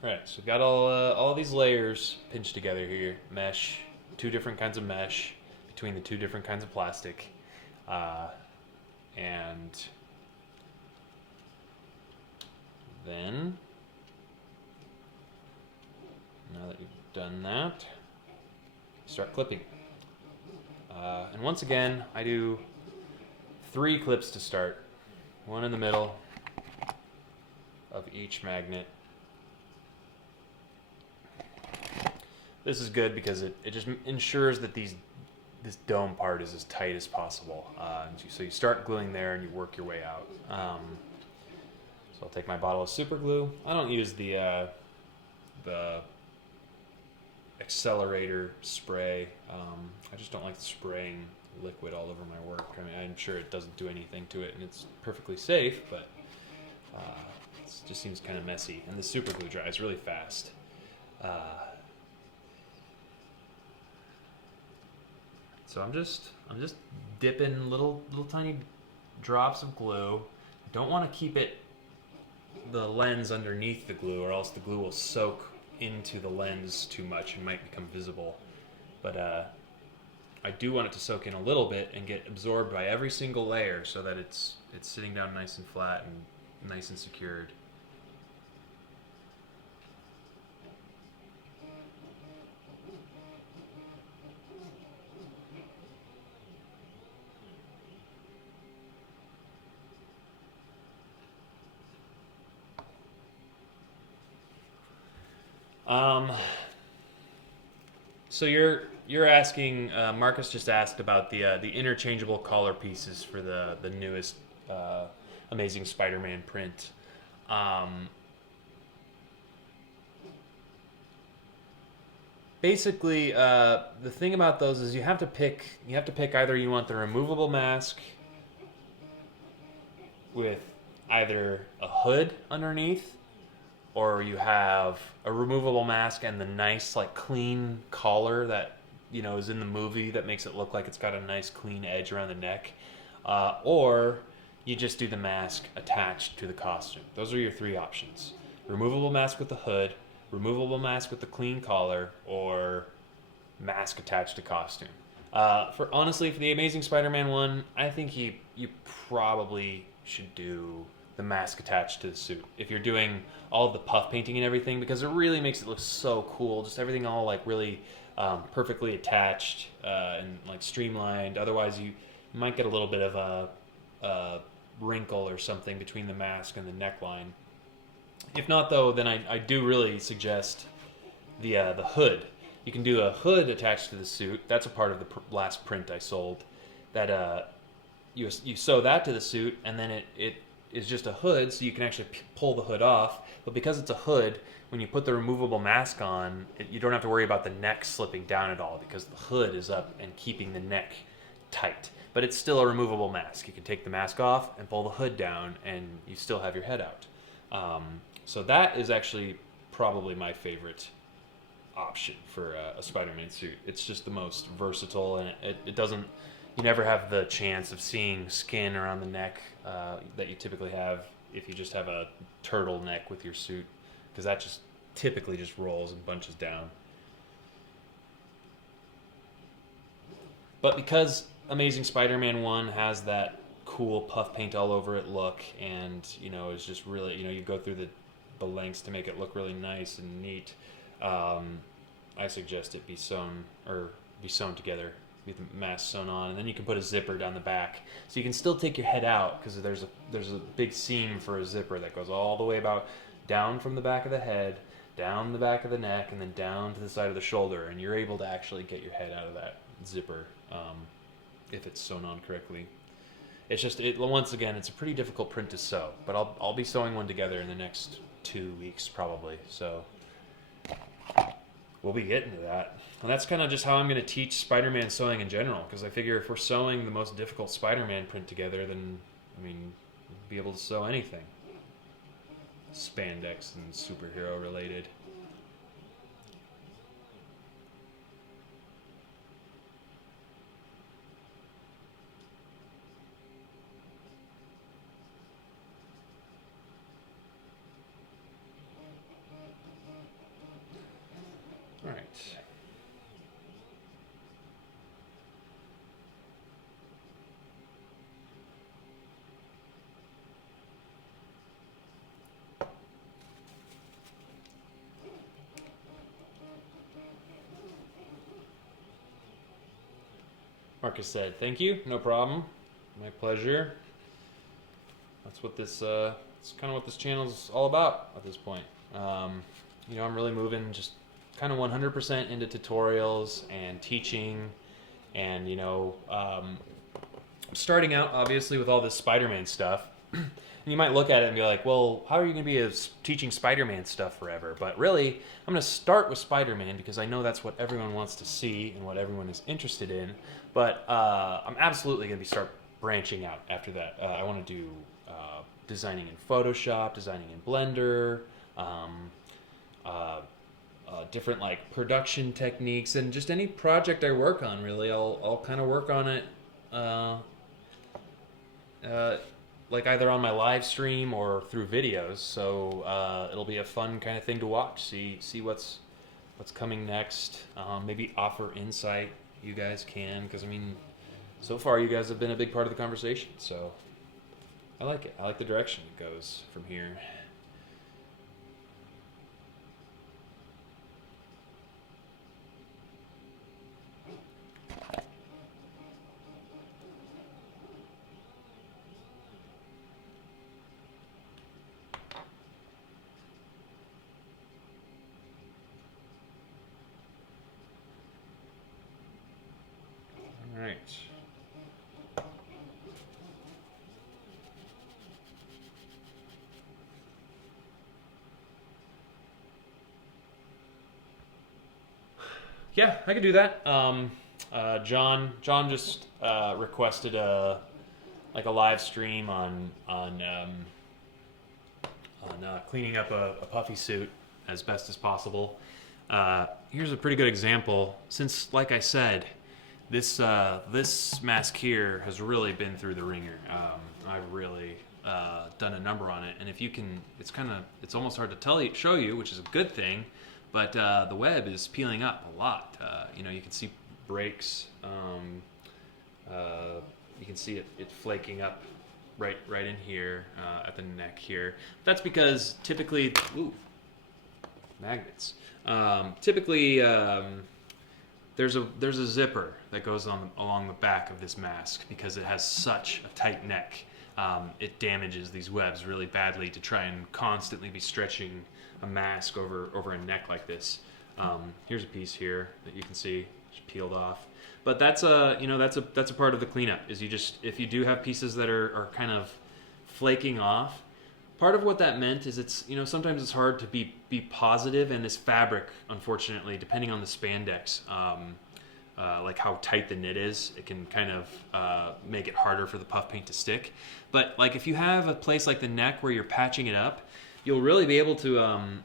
Alright, so we've got all these layers pinched together here. Mesh, 2 different kinds of mesh between the 2 different kinds of plastic. And then, now that we've done that, start clipping. And once again, I do 3 clips to start. 1 in the middle of each magnet. This is good because it just ensures that this dome part is as tight as possible. So you start gluing there and you work your way out. So I'll take my bottle of super glue. I don't use the accelerator spray. I just don't like spraying liquid all over my work. I mean, I'm sure it doesn't do anything to it and it's perfectly safe, but it just seems kind of messy. And the super glue dries really fast. So I'm just dipping little tiny drops of glue. I don't want to keep the lens underneath the glue, or else the glue will soak into the lens too much and might become visible. But I do want it to soak in a little bit and get absorbed by every single layer, so that it's sitting down nice and flat and nice and secured. So you're asking, Marcus just asked about the interchangeable collar pieces for the newest Amazing Spider-Man print. Basically, the thing about those is you have to pick either you want the removable mask with either a hood underneath, or you have a removable mask and the nice, like, clean collar that, you know, is in the movie that makes it look like it's got a nice clean edge around the neck, or you just do the mask attached to the costume. Those are your 3 options: removable mask with the hood, removable mask with the clean collar, or mask attached to costume. For the Amazing Spider-Man one, I think you probably should do the mask attached to the suit if you're doing all of the puff painting and everything, because it really makes it look so cool. Just everything all like really perfectly attached and like streamlined. Otherwise, you might get a little bit of a wrinkle or something between the mask and the neckline. If not, though, then I do really suggest the hood. You can do a hood attached to the suit. That's a part of the last print I sold. That you sew that to the suit, and then it is just a hood, so you can actually pull the hood off. But because it's a hood, when you put the removable mask on, you don't have to worry about the neck slipping down at all, because the hood is up and keeping the neck tight. But it's still a removable mask. You can take the mask off and pull the hood down, and you still have your head out. So that is actually probably my favorite option for a Spider-Man suit. It's just the most versatile, and it doesn't. You never have the chance of seeing skin around the neck that you typically have if you just have a turtleneck with your suit, because that just typically just rolls and bunches down. But because Amazing Spider-Man 1 has that cool puff paint all over it look, and it's just really, you go through the lengths to make it look really nice and neat, I suggest it be sewn together, be the mask sewn on, and then you can put a zipper down the back, so you can still take your head out, because there's a big seam for a zipper that goes all the way about down from the back of the head, down the back of the neck, and then down to the side of the shoulder, and you're able to actually get your head out of that zipper if it's sewn on correctly. It's just, once again, it's a pretty difficult print to sew, but I'll be sewing one together in the next 2 weeks probably, so we'll be getting to that. And that's kind of just how I'm going to teach Spider-Man sewing in general, because I figure if we're sewing the most difficult Spider-Man print together, then, we'll be able to sew anything. Spandex and superhero related. All right. Marcus said, "Thank you, no problem. My pleasure." That's what this, it's kind of what this channel's all about at this point. I'm really moving just kind of 100% into tutorials and teaching, and I'm starting out obviously with all this Spider-Man stuff. And you might look at it and be like, well, how are you going to be teaching Spider-Man stuff forever? But really, I'm going to start with Spider-Man because I know that's what everyone wants to see and what everyone is interested in. But I'm absolutely going to start branching out after that. I want to do designing in Photoshop, designing in Blender, different like production techniques, and just any project I work on. Really, I'll kind of work on it. Like either on my live stream or through videos, so it'll be a fun kind of thing to watch. See what's coming next. Maybe offer insight. You guys can, because so far you guys have been a big part of the conversation. So I like it. I like the direction it goes from here. Right. Yeah, I could do that. John just requested a live stream on cleaning up a puffy suit as best as possible. Here's a pretty good example. Since, like I said, this mask here has really been through the ringer. I've really done a number on it, and if you can, it's almost hard to show you, which is a good thing, but the web is peeling up a lot. You can see breaks. You can see it flaking up right in here at the neck here. That's because typically, magnets. Typically. There's a zipper that goes along the back of this mask because it has such a tight neck. It damages these webs really badly to try and constantly be stretching a mask over a neck like this. Here's a piece here that you can see just peeled off. But that's a part of the cleanup. Is if you do have pieces that are kind of flaking off. Part of what that meant is sometimes it's hard to be positive, and this fabric, unfortunately, depending on the spandex, like how tight the knit is, it can kind of make it harder for the puff paint to stick. But like if you have a place like the neck where you're patching it up, you'll really be able to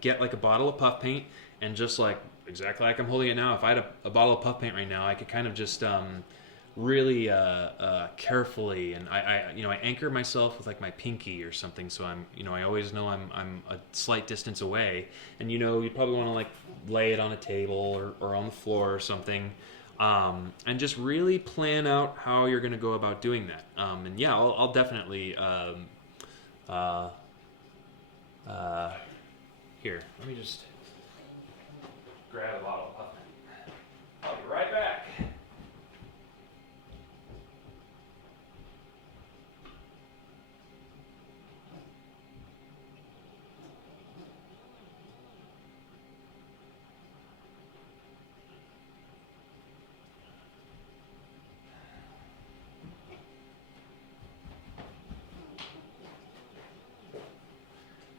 get like a bottle of puff paint, and just like exactly like I'm holding it now, if I had a bottle of puff paint right now, I could kind of just really carefully, and I anchor myself with like my pinky or something, so I always know I'm a slight distance away, and you'd probably want to like lay it on a table or on the floor or something, and just really plan out how you're going to go about doing that. And yeah, I'll definitely here. Let me just grab a bottle of puffin. I'll be right back.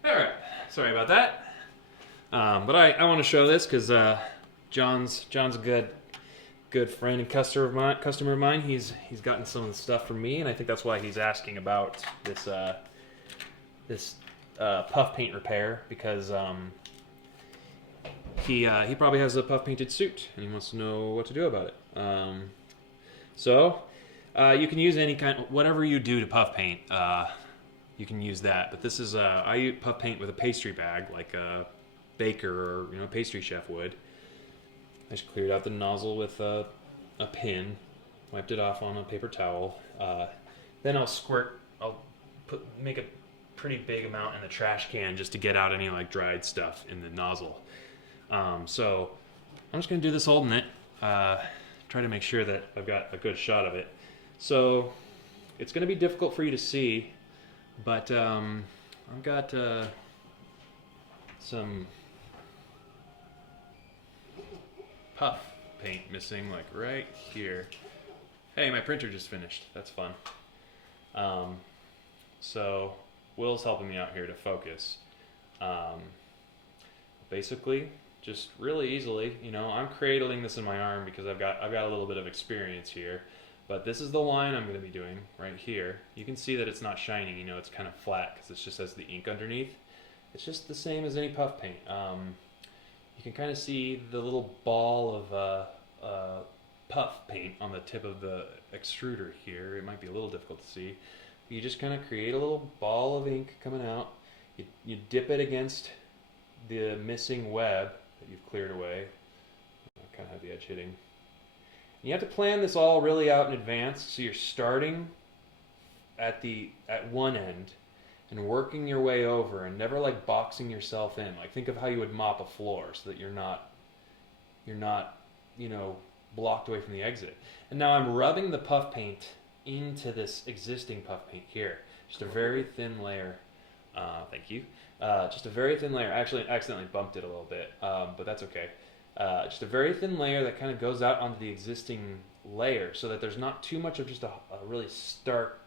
All right, sorry about that. But I want to show this because John's a good friend and customer of mine. He's gotten some of the stuff from me, and I think that's why he's asking about this puff paint repair, because he probably has a puff painted suit and he wants to know what to do about it. So you can use any whatever you do to puff paint. You can use that, but this is I use puff paint with a pastry bag, like a baker or pastry chef would. I just cleared out the nozzle with a pin, wiped it off on a paper towel. Then I'll make a pretty big amount in the trash can just to get out any like dried stuff in the nozzle. So I'm just gonna do this holding it. Try to make sure that I've got a good shot of it. So it's gonna be difficult for you to see, but I've got some puff paint missing, like right here. Hey, my printer just finished. That's fun. So Will's helping me out here to focus. Basically, just really easily, I'm cradling this in my arm because I've got a little bit of experience here. But this is the line I'm going to be doing right here. You can see that it's not shiny, it's kind of flat because it just has the ink underneath. It's just the same as any puff paint. You can kind of see the little ball of puff paint on the tip of the extruder here. It might be a little difficult to see. You just kind of create a little ball of ink coming out. You dip it against the missing web that you've cleared away. I kind of have the edge hitting. You have to plan this all really out in advance, so you're starting at one end and working your way over, and never like boxing yourself in. Like think of how you would mop a floor so that you're not blocked away from the exit. And now I'm rubbing the puff paint into this existing puff paint here. Just a very thin layer. Thank you. Just a very thin layer. Actually, I accidentally bumped it a little bit, but that's okay. Just a very thin layer that kind of goes out onto the existing layer, so that there's not too much of just a really stark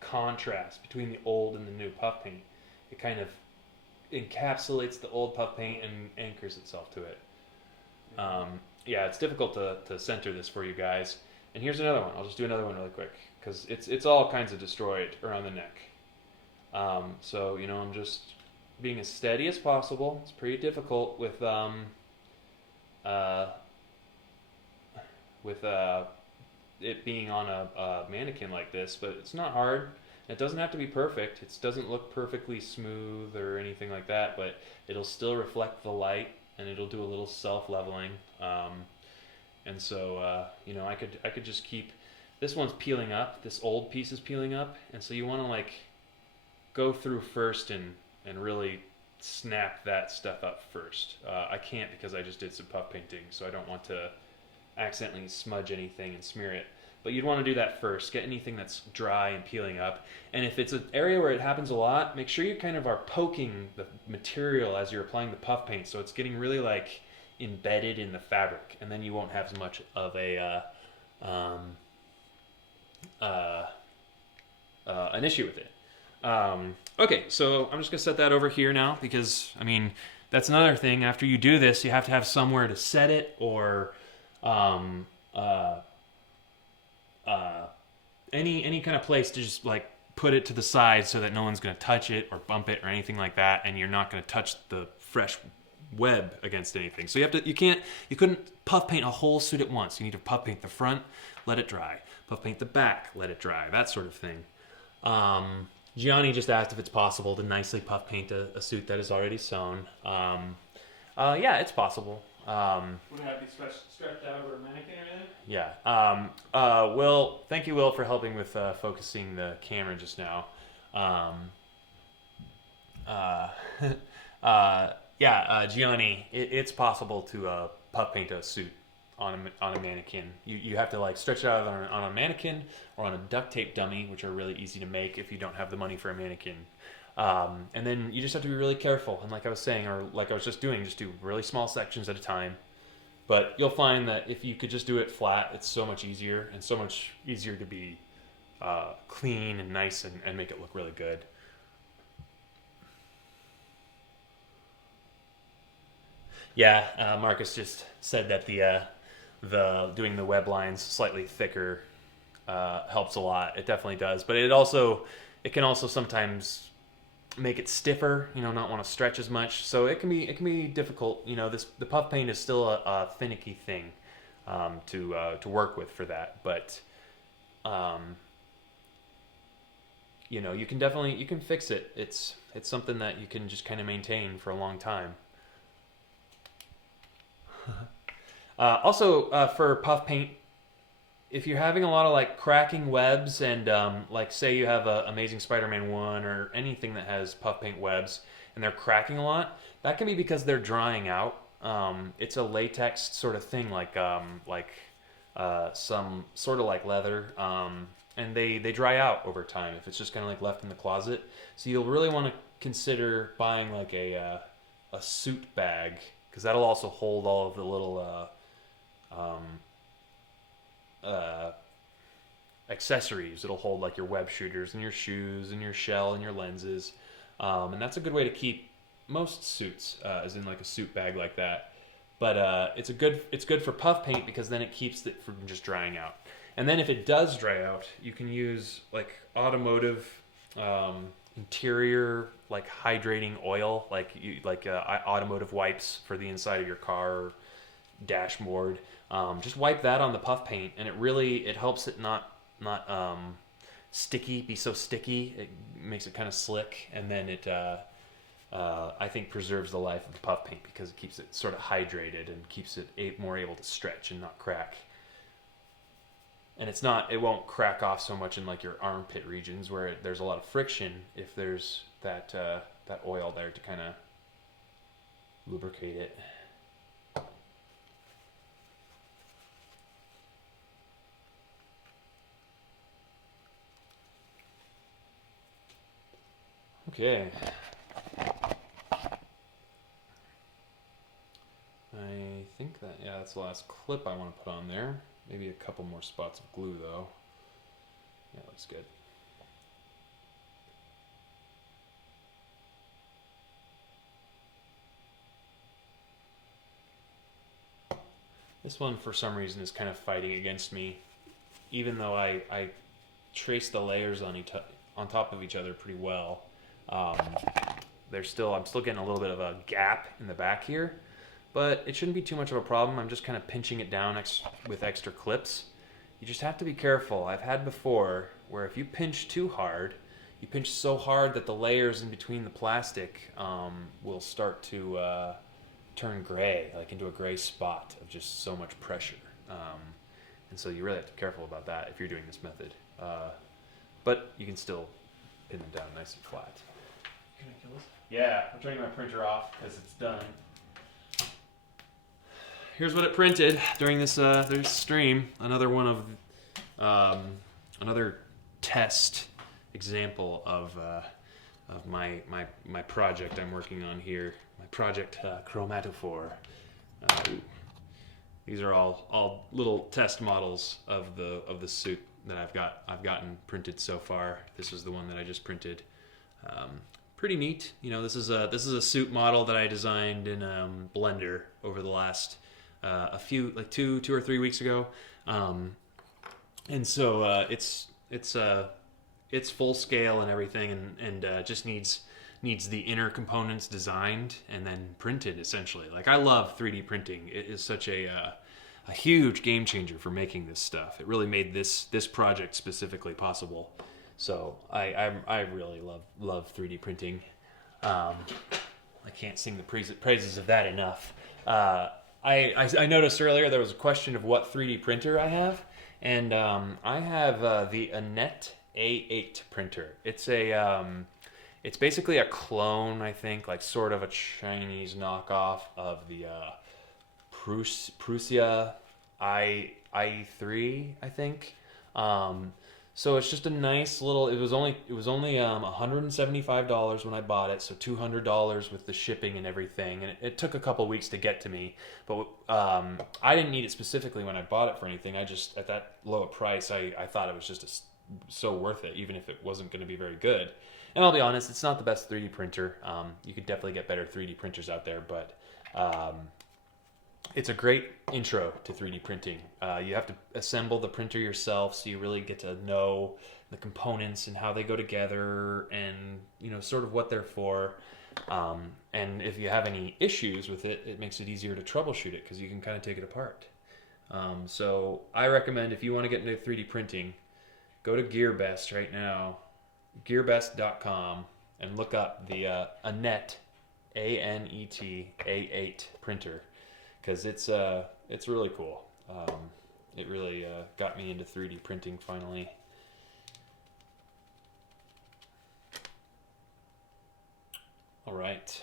contrast between the old and the new puff paint. It kind of encapsulates the old puff paint and anchors itself to it. Yeah, it's difficult to center this for you guys. And here's another one. I'll just do another one really quick because it's all kinds of destroyed around the neck. So I'm just being as steady as possible. It's pretty difficult with it being on a mannequin like this, but it's not hard. It doesn't have to be perfect. It doesn't look perfectly smooth or anything like that, but it'll still reflect the light and it'll do a little self-leveling. And so I could just keep this one's peeling up. This old piece is peeling up, and so you want to like go through first and really snap that stuff up first. I can't because I just did some puff painting, so I don't want to accidentally smudge anything and smear it. But you'd want to do that first. Get anything that's dry and peeling up. And if it's an area where it happens a lot, make sure you kind of are poking the material as you're applying the puff paint, so it's getting really like embedded in the fabric, and then you won't have as much of an issue with it. Okay, so I'm just gonna set that over here now because that's another thing. After you do this, you have to have somewhere to set it, or any kind of place to just like put it to the side so that no one's gonna touch it or bump it or anything like that, and you're not gonna touch the fresh web against anything. So you couldn't puff paint a whole suit at once. You need to puff paint the front, let it dry. Puff paint the back, let it dry. That sort of thing. Gianni just asked if it's possible to nicely puff paint a suit that is already sewn. Yeah, it's possible. Would it have to be stretched out over a mannequin or anything? Yeah. Will, thank you, Will, for helping with focusing the camera just now. Gianni, it's possible to puff paint a suit on a mannequin. You have to like stretch it out on a mannequin or on a duct tape dummy, which are really easy to make if you don't have the money for a mannequin. And then you just have to be really careful. And like I was saying, or like I was just doing, just do really small sections at a time. But you'll find that if you could just do it flat, it's so much easier and so much easier to be clean and nice and make it look really good. Yeah, Marcus just said that the doing the web lines slightly thicker helps a lot. It definitely does, but it can also sometimes make it stiffer. Not want to stretch as much. So it can be difficult. The puff paint is still a finicky thing to work with for that, but you can fix it. It's something that you can just kind of maintain for a long time. For puff paint, if you're having a lot of like cracking webs and like say you have a Amazing Spider-Man 1 or anything that has puff paint webs and they're cracking a lot, that can be because they're drying out. It's a latex sort of thing, like some sort of like leather, and they dry out over time if it's just kind of like left in the closet. So you'll really want to consider buying like a suit bag, because that'll also hold all of the little accessories. It'll hold like your web shooters and your shoes and your shell and your lenses, and that's a good way to keep most suits, is in like a suit bag like that. But it's good for puff paint because then it keeps it from just drying out. And then if it does dry out, you can use like automotive interior like hydrating oil, like automotive wipes for the inside of your car or dashboard. Just wipe that on the puff paint, and it helps it not be so sticky. It makes it kind of slick, and then it I think preserves the life of the puff paint because it keeps it sort of hydrated and keeps it more able to stretch and not crack. And it won't crack off so much in like your armpit regions where there's a lot of friction if there's that oil there to kind of lubricate it. Okay. I think that's the last clip I want to put on there. Maybe a couple more spots of glue though. Yeah, looks good. This one for some reason is kind of fighting against me, even though I trace the layers on top of each other pretty well. I'm still getting a little bit of a gap in the back here, but it shouldn't be too much of a problem. I'm just kind of pinching it down with extra clips. You just have to be careful. I've had before where if you pinch too hard, you pinch so hard that the layers in between the plastic will start to turn gray, like into a gray spot of just so much pressure. And so you really have to be careful about that if you're doing this method. But you can still pin them down nice and flat. Can I kill this? Yeah, I'm turning my printer off because it's done. Here's what it printed during this stream. Another one of another test example of my project I'm working on here. My project Chromatophore. These are all little test models of the suit that I've gotten printed so far. This is the one that I just printed. Pretty neat. This is a suit model that I designed in Blender over the last two or 3 weeks ago, and so it's full scale and everything, and just needs needs the inner components designed and then printed, essentially. Like, I love 3D printing. It is such a huge game changer for making this stuff. It really made this project specifically possible. So I really love 3D printing. I can't sing the praises of that enough. I noticed earlier there was a question of what 3D printer I have, and I have the Anet A8 printer. It's basically a clone, I think, like sort of a Chinese knockoff of the Prusia i3, I think. So it's just a nice little. It was only $175 when I bought it, so $200 with the shipping and everything. And it took a couple weeks to get to me, but I didn't need it specifically when I bought it for anything. I just, at that low a price, I thought it was just so worth it, even if it wasn't going to be very good. And I'll be honest, it's not the best 3D printer. You could definitely get better 3D printers out there, but it's a great intro to 3D printing. You have to assemble the printer yourself, so you really get to know the components and how they go together, and sort of what they're for. And if you have any issues with it, it makes it easier to troubleshoot it because you can kind of take it apart. So I recommend, if you want to get into 3D printing, go to GearBest right now, gearbest.com, and look up the Anet, A-N-E-T, A8 printer. Because it's really cool. It really got me into 3D printing finally. All right.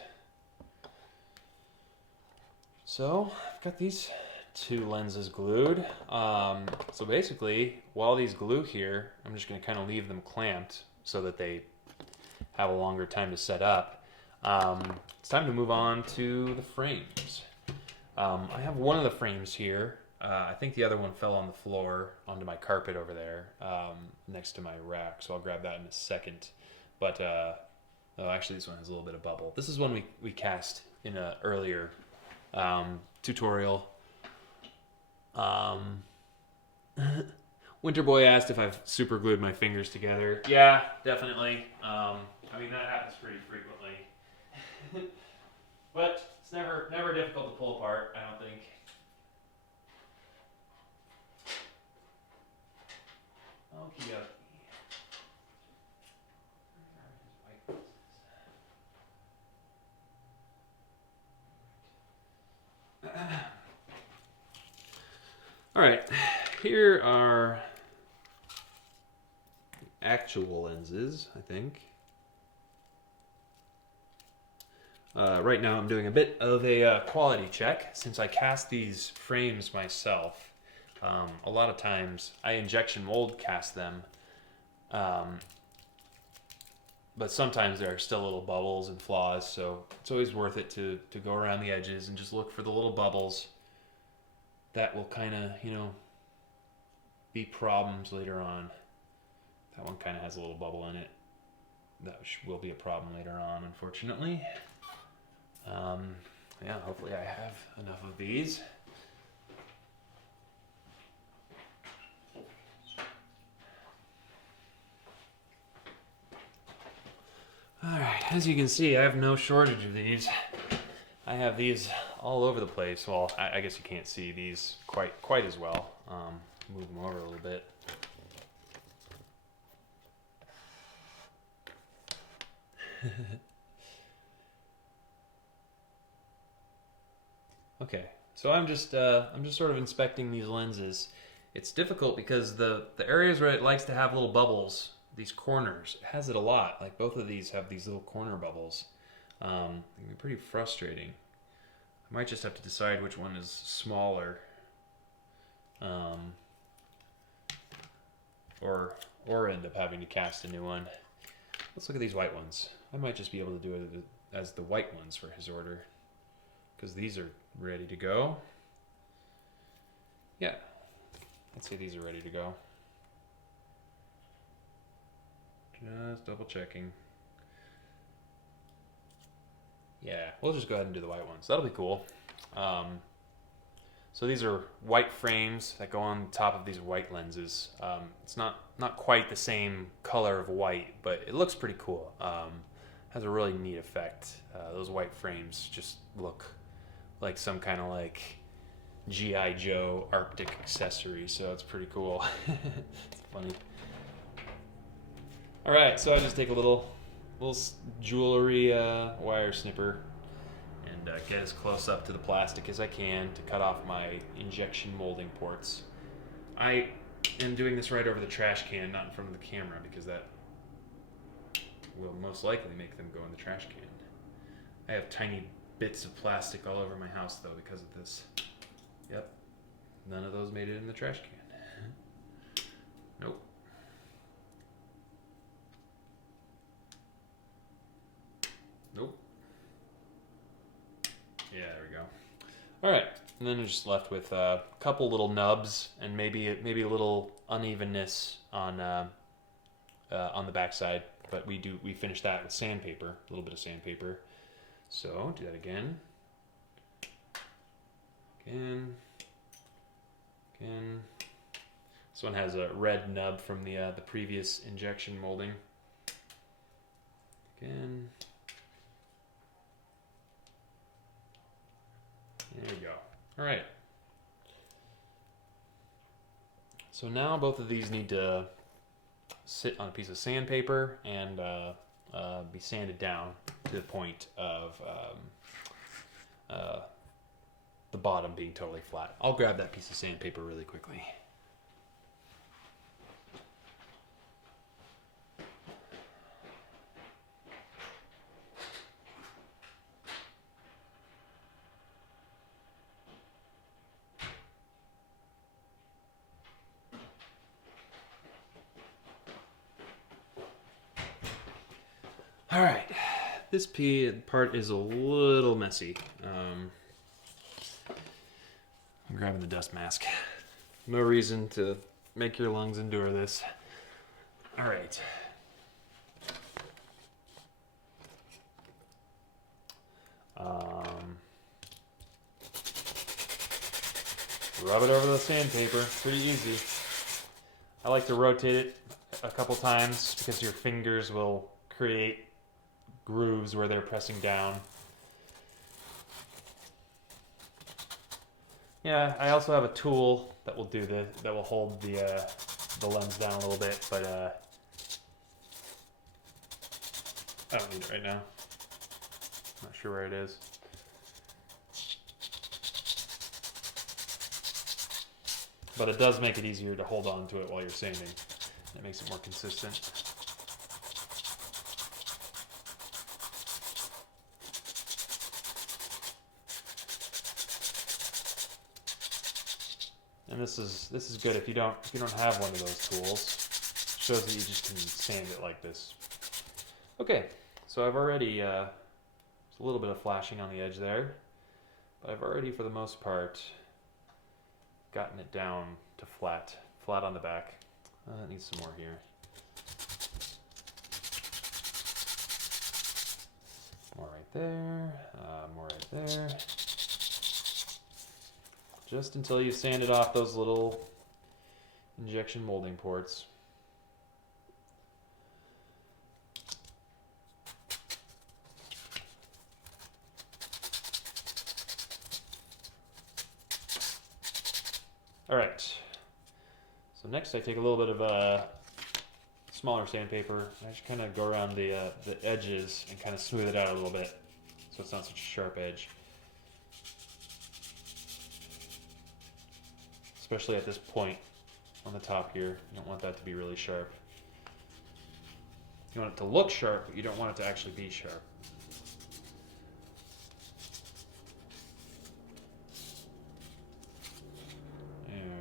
So I've got these two lenses glued. So basically, while these glue here, I'm just going to kind of leave them clamped so that they have a longer time to set up. It's time to move on to the frames. I have one of the frames here. I think the other one fell on the floor onto my carpet over there next to my rack, so I'll grab that in a second. But, oh, actually this one has a little bit of bubble. This is one we cast in an earlier tutorial. Winter Boy asked if I've super glued my fingers together. Yeah, definitely. I mean, that happens pretty frequently. But it's never difficult to pull apart, I don't think. Okie dokie. All right, here are the actual lenses, I think. Right now I'm doing a bit of a quality check since I cast these frames myself. A lot of times I injection mold cast them, but sometimes there are still little bubbles and flaws, so it's always worth it to go around the edges and just look for the little bubbles that will kind of, be problems later on. That one kind of has a little bubble in it. That will be a problem later on, unfortunately. Yeah, hopefully I have enough of these. Alright, as you can see, I have no shortage of these. I have these all over the place. Well, I guess you can't see these quite as well. Move them over a little bit. Okay, so I'm just sort of inspecting these lenses. It's difficult because the areas where it likes to have little bubbles, these corners, it has it a lot. Like both of these have these little corner bubbles. It can be pretty frustrating. I might just have to decide which one is smaller, or end up having to cast a new one. Let's look at these white ones. I might just be able to do it as the white ones for his order, because these are ready to go. Yeah, let's say these are ready to go. Just double checking. Yeah, we'll just go ahead and do the white ones. That'll be cool. So these are white frames that go on top of these white lenses. It's not quite the same color of white, but it looks pretty cool. has a really neat effect. Those white frames just look like some kind of like G.I. Joe Arctic accessory, so it's pretty cool. It's funny. All right, so I just take a little jewelry wire snipper and get as close up to the plastic as I can to cut off my injection molding ports. I am doing this right over the trash can, not in front of the camera, because that will most likely make them go in the trash can. I have tiny bits of plastic all over my house though because of this. Yep, none of those made it in the trash can. Nope. Nope. Yeah, there we go. All right, and then I'm just left with a couple little nubs and maybe a little unevenness on the backside, but we finish that with sandpaper, a little bit of sandpaper. So do that again. Again. This one has a red nub from the previous injection molding. Again. There we go. All right. So now both of these need to sit on a piece of sandpaper and be sanded down to the point of the bottom being totally flat. I'll grab that piece of sandpaper really quickly. All right, this part is a little messy. I'm grabbing the dust mask. No reason to make your lungs endure this. All right. Rub it over the sandpaper, pretty easy. I like to rotate it a couple times because your fingers will create grooves where they're pressing down. Yeah, I also have a tool that will do that will hold the lens down a little bit, but I don't need it right now. Not sure where it is. But it does make it easier to hold on to it while you're sanding. It makes it more consistent. And this is good if you don't have one of those tools. It shows that you just can sand it like this. Okay, so I've already there's a little bit of flashing on the edge there, but I've already for the most part gotten it down to flat on the back. It needs some more here. More right there, more right there. Just until you've sanded off those little injection molding ports. All right, so next I take a little bit of smaller sandpaper. I just kind of go around the edges and kind of smooth it out a little bit so it's not such a sharp edge. Especially at this point on the top here, you don't want that to be really sharp. You want it to look sharp, but you don't want it to actually be sharp.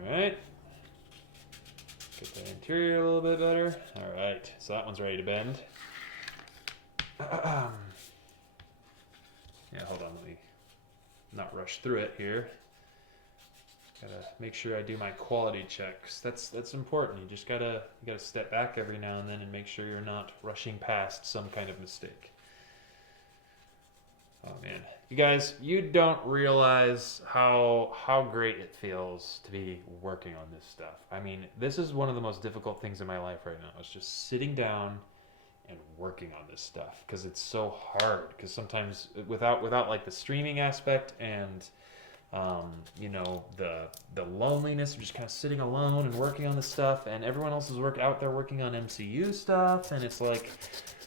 Alright. Get the interior a little bit better. Alright, so that one's ready to bend. Yeah, hold on, let me not rush through it here. Gotta make sure I do my quality checks. That's important. You just gotta step back every now and then and make sure you're not rushing past some kind of mistake. Oh man, you guys, you don't realize how great it feels to be working on this stuff. I mean, this is one of the most difficult things in my life right now. It's just sitting down and working on this stuff, because it's so hard, because sometimes without like the streaming aspect and you know, the loneliness of just kind of sitting alone and working on this stuff, and everyone else is out there working on MCU stuff, and it's like,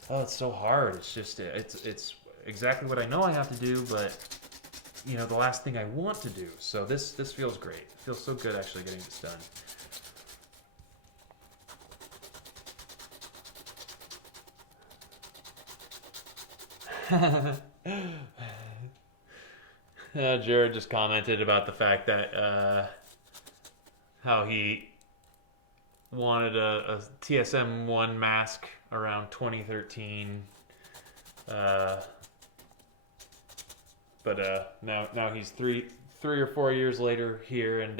oh, it's so hard. It's just it's exactly what I know I have to do, but you know, the last thing I want to do. So this feels great. It feels so good actually getting this done. Jared just commented about the fact that how he wanted a TSM-1 mask around 2013, but now he's three or 4 years later here, and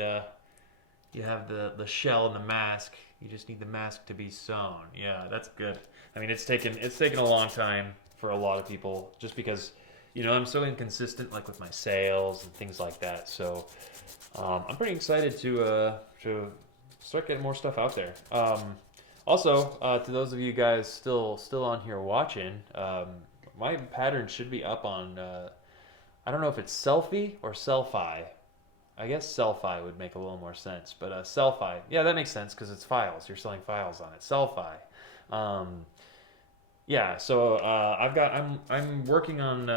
you have the shell and the mask. You just need the mask to be sewn. Yeah, that's good. I mean, it's taken a long time for a lot of people, just because, you know, I'm so inconsistent, like with my sales and things like that. So I'm pretty excited to start getting more stuff out there. Also, to those of you guys still on here watching, my pattern should be up on. I don't know if it's Selfie or Selfie. I guess Selfie would make a little more sense, but Selfie, yeah, that makes sense because it's files. You're selling files on it. Selfie. Yeah, so I'm working on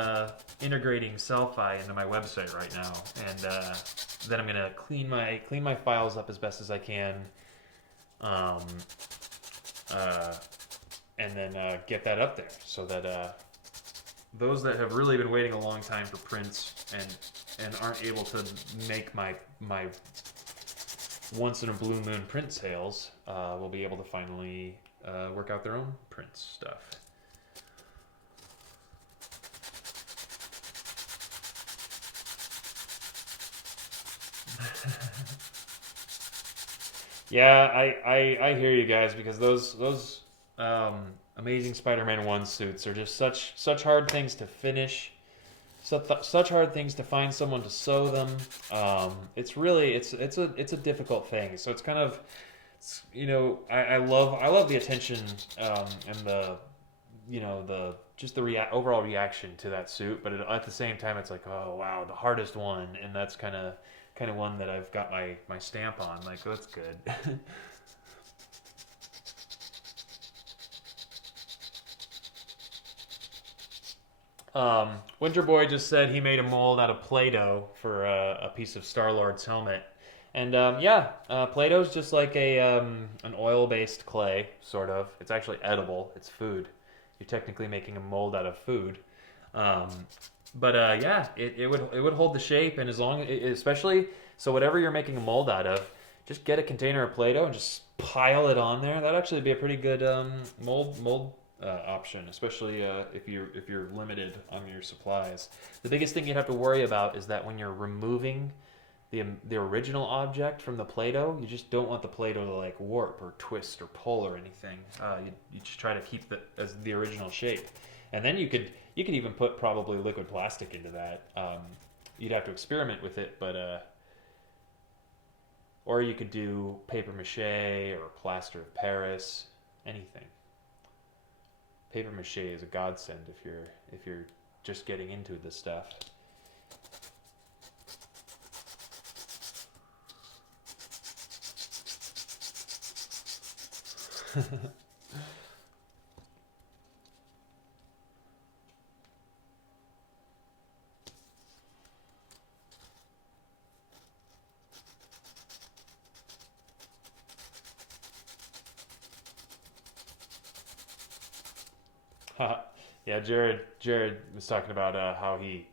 integrating Selfie into my website right now, and then I'm gonna clean my files up as best as I can, and then get that up there so that those that have really been waiting a long time for prints and aren't able to make my once in a blue moon print sales will be able to finally work out their own print stuff. Yeah, I hear you guys, because those Amazing Spider-Man 1 suits are just such hard things to finish, such hard things to find someone to sew them. It's really it's a difficult thing. So it's kind of, you know, I love the attention and the, you know, the just the overall reaction to that suit, but at the same time it's like, oh wow, the hardest one, and that's kind of one that I've got my stamp on. Like, oh, that's good. Winter Boy just said he made a mold out of Play-Doh for a piece of Star-Lord's helmet. And yeah, Play-Doh's just like an oil-based clay, sort of. It's actually edible. It's food. You're technically making a mold out of food. But yeah, it would hold the shape, and as long, especially, so whatever you're making a mold out of, just get a container of Play-Doh and just pile it on there. That'd actually be a pretty good mold option, especially if you're limited on your supplies. The biggest thing you have to worry about is that when you're removing the original object from the Play-Doh, you just don't want the Play-Doh to like warp or twist or pull or anything. You just try to keep as the original shape, and then you could even put probably liquid plastic into that. You'd have to experiment with it, but or you could do paper mache or plaster of Paris, anything. Paper mache is a godsend if you're just getting into this stuff. Yeah, Jared was talking about how he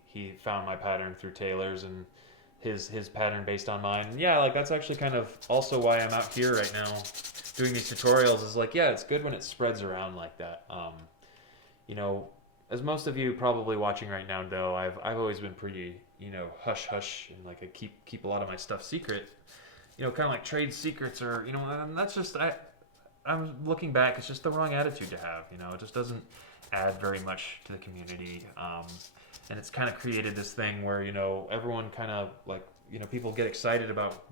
found my pattern through Taylor's, and his pattern based on mine. And yeah, like that's actually kind of also why I'm out here right now doing these tutorials, is like, yeah, it's good when it spreads around like that. You know, as most of you probably watching right now know, I've always been pretty, you know, hush hush, and like I keep a lot of my stuff secret. You know, kind of like trade secrets, or you know, and that's just I'm looking back, it's just the wrong attitude to have. You know, it just doesn't add very much to the community, and it's kind of created this thing where, you know, everyone kind of like, you know, people get excited about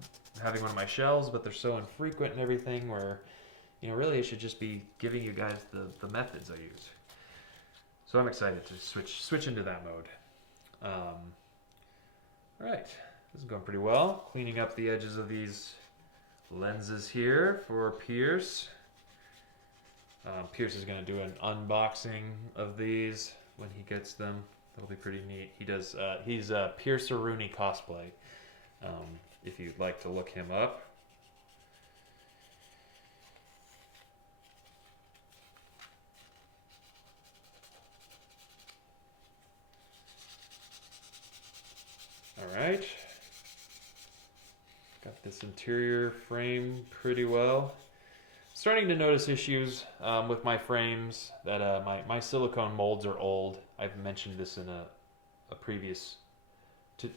having one of my shells, but they're so infrequent and everything, where, really, I should just be giving you guys the methods I use. So I'm excited to switch into that mode. All right, this is going pretty well. Cleaning up the edges of these lenses here for Pierce. Pierce is going to do an unboxing of these when he gets them. That'll be pretty neat. He's a Pierce Rooney cosplay. If you'd like to look him up. All right. Got this interior frame pretty well. Starting to notice issues with my frames that my silicone molds are old. I've mentioned this in a previous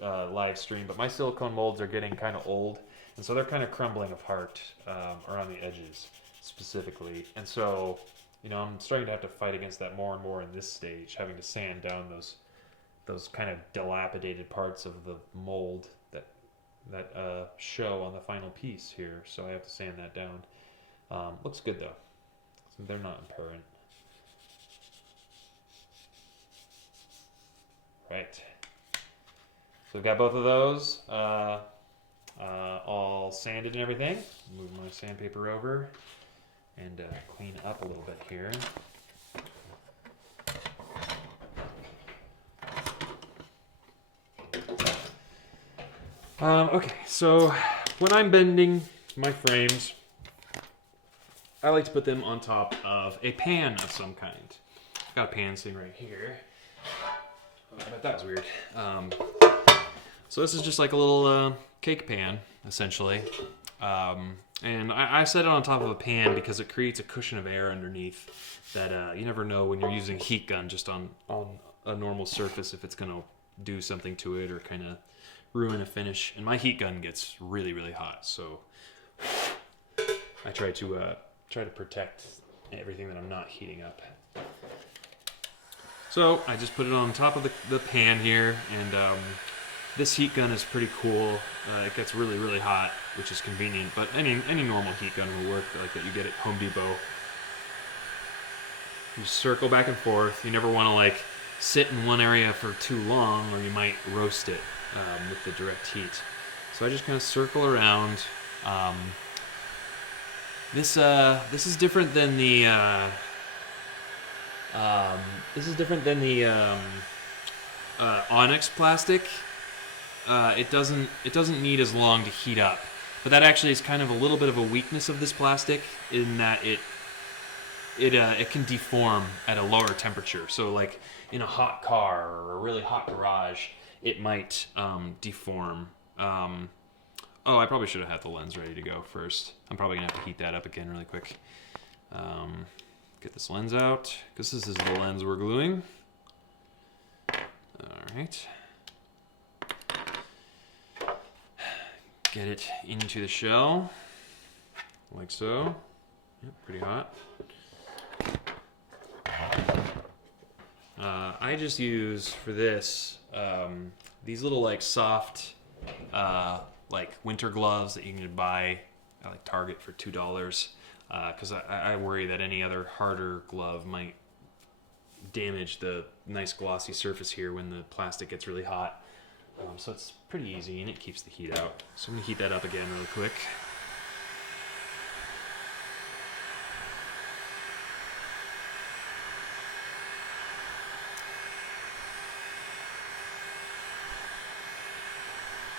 live stream, but my silicone molds are getting kind of old, and so they're kind of crumbling apart around the edges specifically. And so, I'm starting to have to fight against that more and more in this stage, having to sand down those kind of dilapidated parts of the mold that show on the final piece here. So I have to sand that down. Looks good though. So they're not apparent. Right. So we've got both of those all sanded and everything. Move my sandpaper over and clean up a little bit here. Okay, so when I'm bending my frames, I like to put them on top of a pan of some kind. I've got a pan sitting right here. I bet that was weird. So this is just like a little cake pan, essentially. And I set it on top of a pan because it creates a cushion of air underneath that you never know when you're using a heat gun just on a normal surface if it's going to do something to it or kind of ruin a finish. And my heat gun gets really, really hot, so I try to protect everything that I'm not heating up. So I just put it on top of the pan here, and this heat gun is pretty cool. It gets really, really hot, which is convenient, but any normal heat gun will work, like that you get at Home Depot. You circle back and forth. You never want to like sit in one area for too long, or you might roast it with the direct heat. So I just kind of circle around. This is different than the onyx plastic. It doesn't need as long to heat up, but that actually is kind of a little bit of a weakness of this plastic in that it can deform at a lower temperature. So like in a hot car or a really hot garage, it might deform. Oh, I probably should have had the lens ready to go first. I'm probably gonna have to heat that up again really quick. Get this lens out, because this is the lens we're gluing. All right. Get it into the shell, like so. Yep, pretty hot. I just use for this these little like soft like winter gloves that you can buy at like Target for $2, because I worry that any other harder glove might damage the nice glossy surface here when the plastic gets really hot. So it's pretty easy and it keeps the heat out. So I'm going to heat that up again really quick.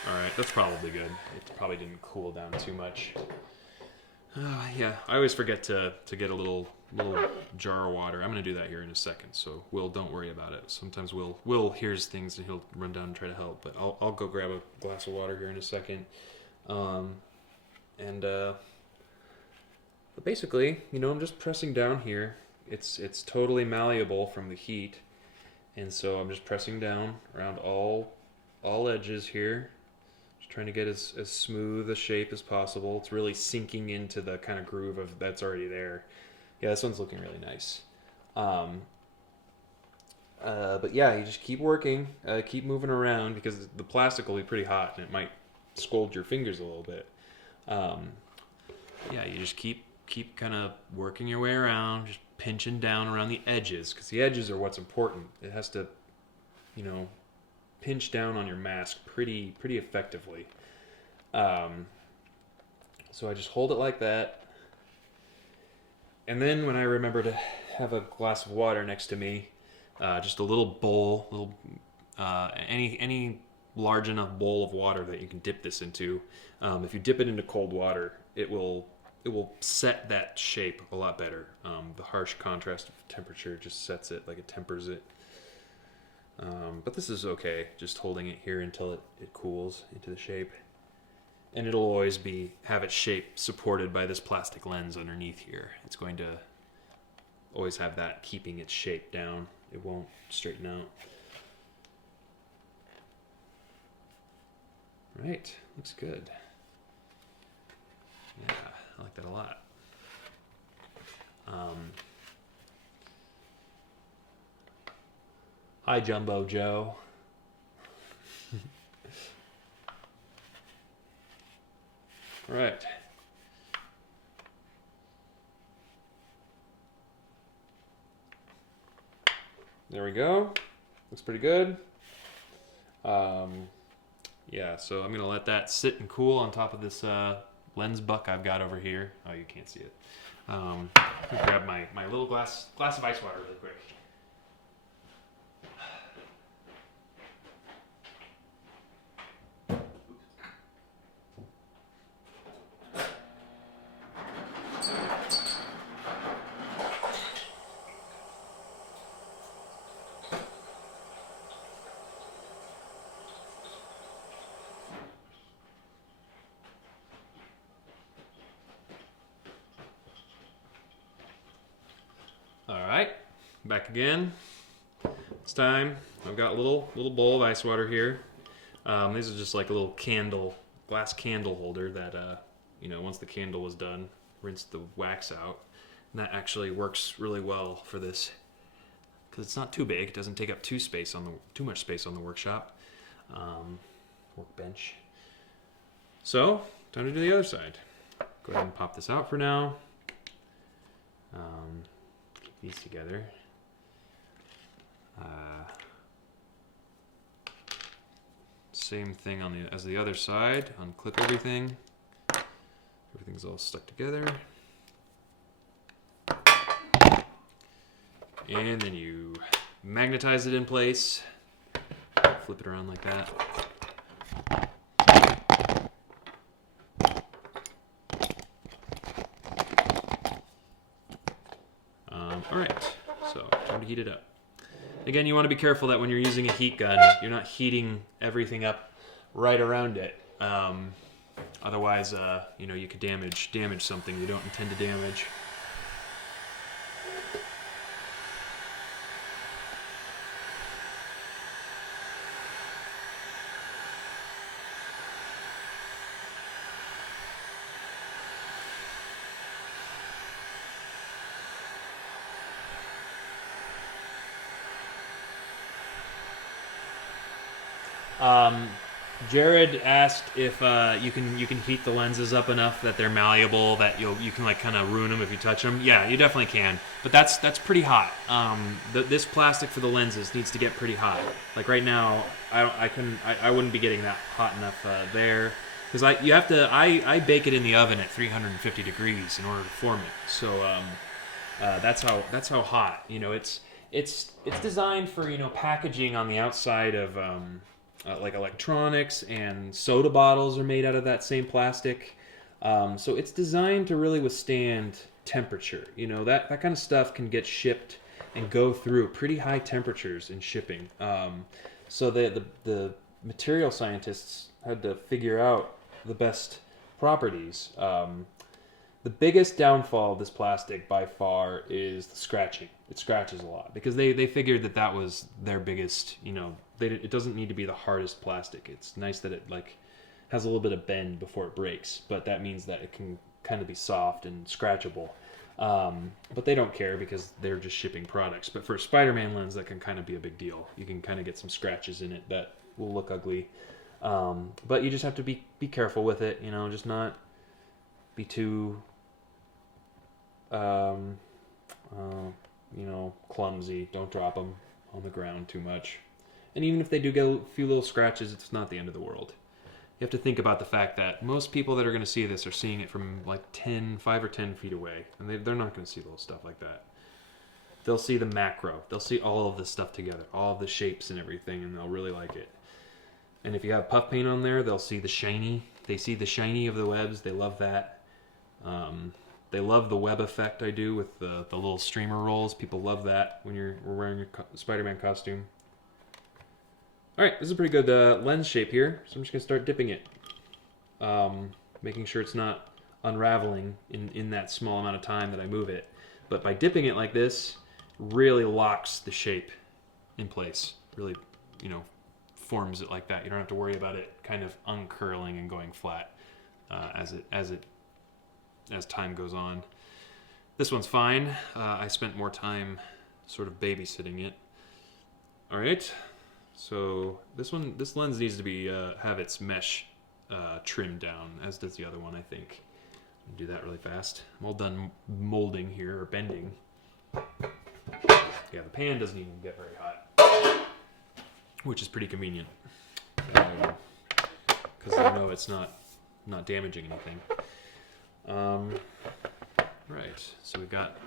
Alright, that's probably good. It probably didn't cool down too much. Yeah, I always forget to get a little jar of water. I'm going to do that here in a second, so Will, don't worry about it. Sometimes Will hears things and he'll run down and try to help, but I'll go grab a glass of water here in a second. But basically, I'm just pressing down here. It's totally malleable from the heat, and so I'm just pressing down around all edges here. Trying to get as smooth a shape as possible. It's really sinking into the kind of groove that's already there. Yeah, this one's looking really nice. But yeah, you just keep working, keep moving around, because the plastic will be pretty hot and it might scald your fingers a little bit. Yeah, you just keep keep kind of working your way around, just pinching down around the edges, because the edges are what's important. It has to, pinch down on your mask pretty effectively. So I just hold it like that. And then when I remember to have a glass of water next to me, just a little bowl, any large enough bowl of water that you can dip this into. If you dip it into cold water, it will set that shape a lot better. The harsh contrast of temperature just sets it, like it tempers it. But this is okay, just holding it here until it cools into the shape. And it'll always have its shape supported by this plastic lens underneath here. It's going to always have that keeping its shape down. It won't straighten out. Right, looks good. Yeah, I like that a lot. Hi, Jumbo Joe. All right. There we go. Looks pretty good. Yeah, so I'm gonna let that sit and cool on top of this lens buck I've got over here. Oh, you can't see it. Grab my little glass of ice water really quick. Alright, back again. This time I've got a little bowl of ice water here. These are just like a little glass candle holder that, once the candle was done, rinse the wax out. And that actually works really well for this because it's not too big. It doesn't take up too much space on the workbench. So, time to do the other side. Go ahead and pop this out for now. These together. Same thing as the other side. Unclip everything. Everything's all stuck together. And then you magnetize it in place. Flip it around like that. Alright, so time to heat it up. Again, you want to be careful that when you're using a heat gun, you're not heating everything up right around it. Otherwise, you could damage something you don't intend to damage. Jared asked if you can heat the lenses up enough that they're malleable, that you can like kind of ruin them if you touch them. Yeah, you definitely can, but that's pretty hot. This plastic for the lenses needs to get pretty hot. Like right now, I wouldn't be getting that hot enough there, because I bake it in the oven at 350 degrees in order to form it. So that's how hot. It's designed for packaging on the outside of like electronics, and soda bottles are made out of that same plastic. So it's designed to really withstand temperature. That kind of stuff can get shipped and go through pretty high temperatures in shipping. So the material scientists had to figure out the best properties. The biggest downfall of this plastic by far is the scratching. It scratches a lot because they figured that was their biggest, it doesn't need to be the hardest plastic. It's nice that it has a little bit of bend before it breaks, but that means that it can kind of be soft and scratchable. But they don't care because they're just shipping products. But for a Spider-Man lens, that can kind of be a big deal. You can kind of get some scratches in it that will look ugly. But you just have to be careful with it, just not be too You know, clumsy. Don't drop them on the ground too much. And even if they do get a few little scratches, it's not the end of the world. You have to think about the fact that most people that are going to see this are seeing it from like 5 or 10 feet away. And they're not going to see little stuff like that. They'll see the macro. They'll see all of this stuff together. All of the shapes and everything, and they'll really like it. And if you have puff paint on there, they'll see the shiny. They see the shiny of the webs. They love that. They love the web effect I do with the little streamer rolls. People love that when you're wearing your Spider-Man costume. Alright, this is a pretty good lens shape here, so I'm just going to start dipping it. Making sure it's not unraveling in that small amount of time that I move it. But by dipping it like this, really locks the shape in place. Really, you know, forms it like that. You don't have to worry about it kind of uncurling and going flat as time goes on. This one's fine. I spent more time sort of babysitting it. All right. So this lens needs to be have its mesh trimmed down, as does the other one, I think. Do that really fast. I'm all done molding here, or bending. Yeah, the pan doesn't even get very hot, which is pretty convenient, because I know it's not damaging anything. Right, so we've got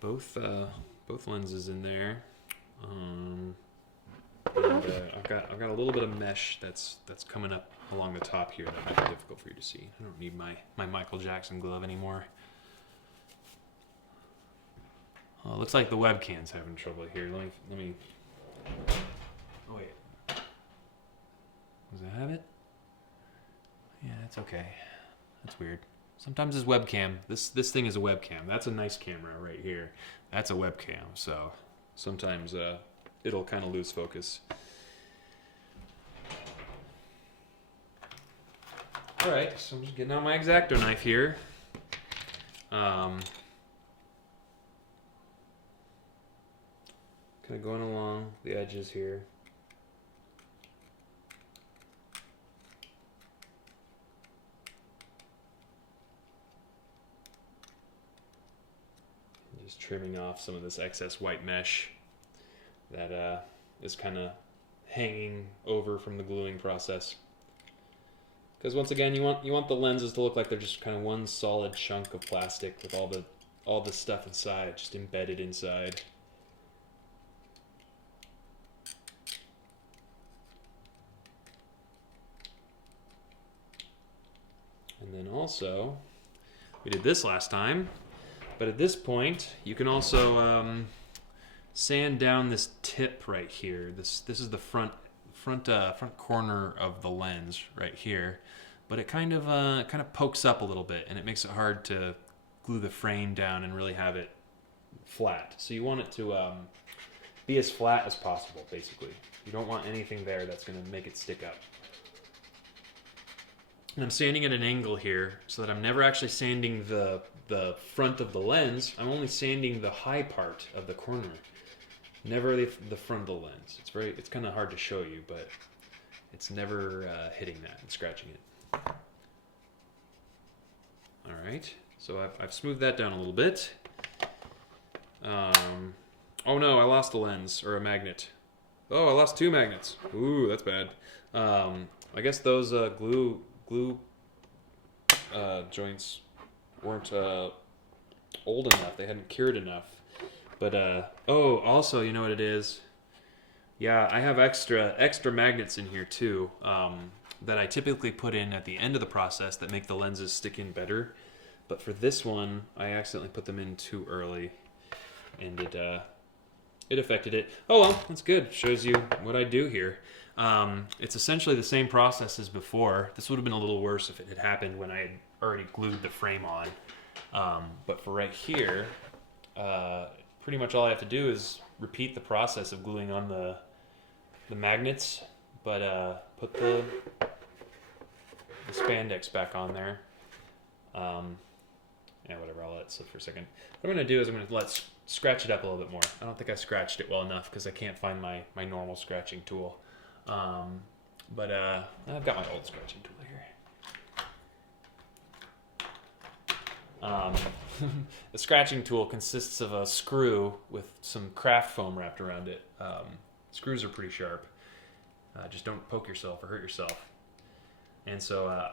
both lenses in there. And I've got a little bit of mesh that's coming up along the top here that might be difficult for you to see. I don't need my Michael Jackson glove anymore. Oh, it looks like the webcam's having trouble here. Let me. Oh wait. Does it have it? Yeah, it's okay. That's weird. Sometimes it's webcam. This thing is a webcam. That's a nice camera right here. That's a webcam. So sometimes it'll kind of lose focus. All right, so I'm just getting out my X-Acto knife here. Kind of going along the edges here. Just trimming off some of this excess white mesh that is kind of hanging over from the gluing process. Because once again, you want the lenses to look like they're just kind of one solid chunk of plastic with all the stuff inside, just embedded inside. And then also, we did this last time, but at this point, you can also sand down this tip right here. This is the front corner of the lens right here, but it kind of pokes up a little bit, and it makes it hard to glue the frame down and really have it flat. So you want it to be as flat as possible, basically. You don't want anything there that's going to make it stick up. And I'm sanding at an angle here so that I'm never actually sanding the front of the lens. I'm only sanding the high part of the corner, never the front of the lens. It's kind of hard to show you, but it's never hitting that and scratching it. All right, so I've smoothed that down a little bit. Oh no, I lost a lens or a magnet. Oh, I lost 2 magnets. Ooh, that's bad. I guess those glue joints weren't old enough. They hadn't cured enough. But oh, also, you know what it is? Yeah, I have extra magnets in here too that I typically put in at the end of the process that make the lenses stick in better. But for this one, I accidentally put them in too early, and it affected it. Oh well, that's good. Shows you what I do here. It's essentially the same process as before. This would have been a little worse if it had happened when I had already glued the frame on. But for right here, pretty much all I have to do is repeat the process of gluing on the magnets, but put the spandex back on there. Yeah, whatever, I'll let it sit for a second. What I'm going to do is I'm going to scratch it up a little bit more. I don't think I scratched it well enough because I can't find my normal scratching tool. But I've got my old scratching tool here. The scratching tool consists of a screw with some craft foam wrapped around it. Screws are pretty sharp. Just don't poke yourself or hurt yourself. And so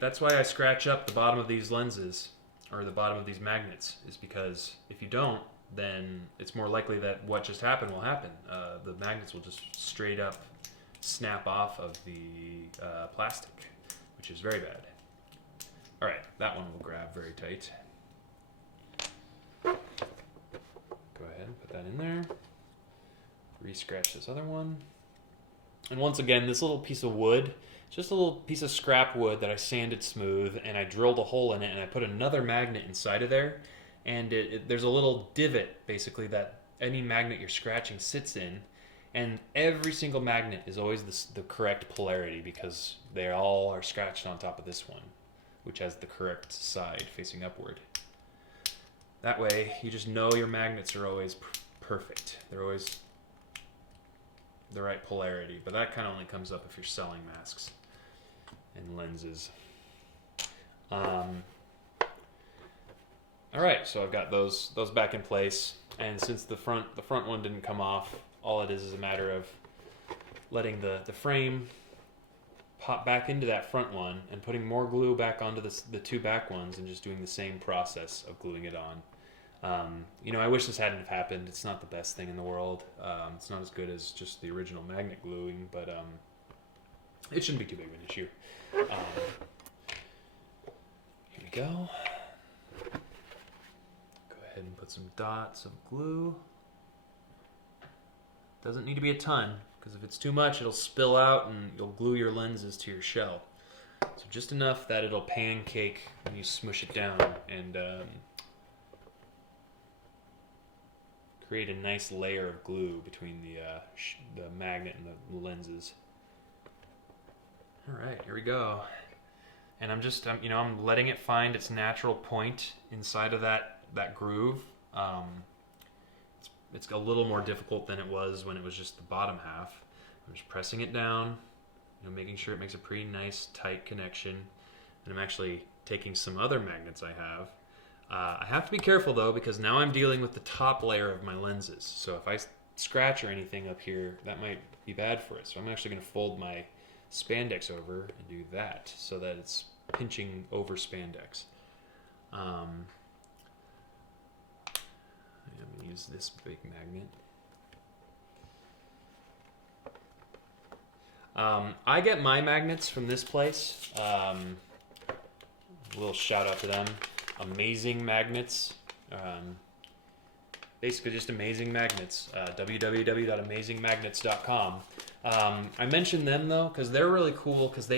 that's why I scratch up the bottom of these lenses, or the bottom of these magnets, is because if you don't, then it's more likely that what just happened will happen. The magnets will just straight up snap off of the plastic, which is very bad. All right, that one will grab very tight. Go ahead and put that in there. Re-scratch this other one. And once again, this little piece of wood, just a little piece of scrap wood that I sanded smooth, and I drilled a hole in it, and I put another magnet inside of there, and there's a little divot, basically, that any magnet you're scratching sits in, and every single magnet is always the correct polarity, because they all are scratched on top of this one, which has the correct side facing upward. That way, you just know your magnets are always perfect. They're always the right polarity, but that kind of only comes up if you're selling masks and lenses. All right, so I've got those back in place, and since the front one didn't come off, all it is a matter of letting the frame pop back into that front one and putting more glue back onto the two back ones, and just doing the same process of gluing it on. I wish this hadn't have happened. It's not the best thing in the world. It's not as good as just the original magnet gluing, but it shouldn't be too big of an issue. Here we go. Go ahead and put some dots of glue. Doesn't need to be a ton, because if it's too much, it'll spill out and you'll glue your lenses to your shell. So just enough that it'll pancake when you smush it down, and create a nice layer of glue between the magnet and the lenses. All right, here we go. And I'm letting it find its natural point inside of that groove. It's a little more difficult than it was when it was just the bottom half. I'm just pressing it down, making sure it makes a pretty nice tight connection. And I'm actually taking some other magnets I have. I have to be careful though, because now I'm dealing with the top layer of my lenses. So if I scratch or anything up here, that might be bad for it. So I'm actually going to fold my spandex over and do that so that it's pinching over spandex. I'm going to use this big magnet. I get my magnets from this place. A little shout out to them. Amazing Magnets. Basically just amazing magnets. www.amazingmagnets.com. I mentioned them though because they're really cool, because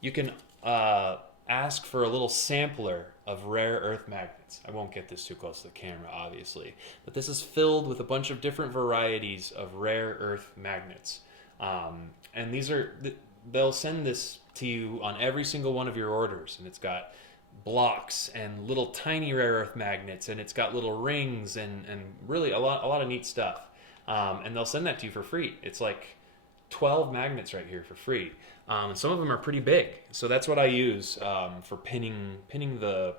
you can ask for a little sampler of rare earth magnets. I won't get this too close to the camera, obviously, but this is filled with a bunch of different varieties of rare earth magnets. And they'll send this to you on every single one of your orders, and it's got blocks and little tiny rare earth magnets, and it's got little rings and really a lot of neat stuff. And they'll send that to you for free. It's like 12 magnets right here for free. And some of them are pretty big, so that's what I use for pinning the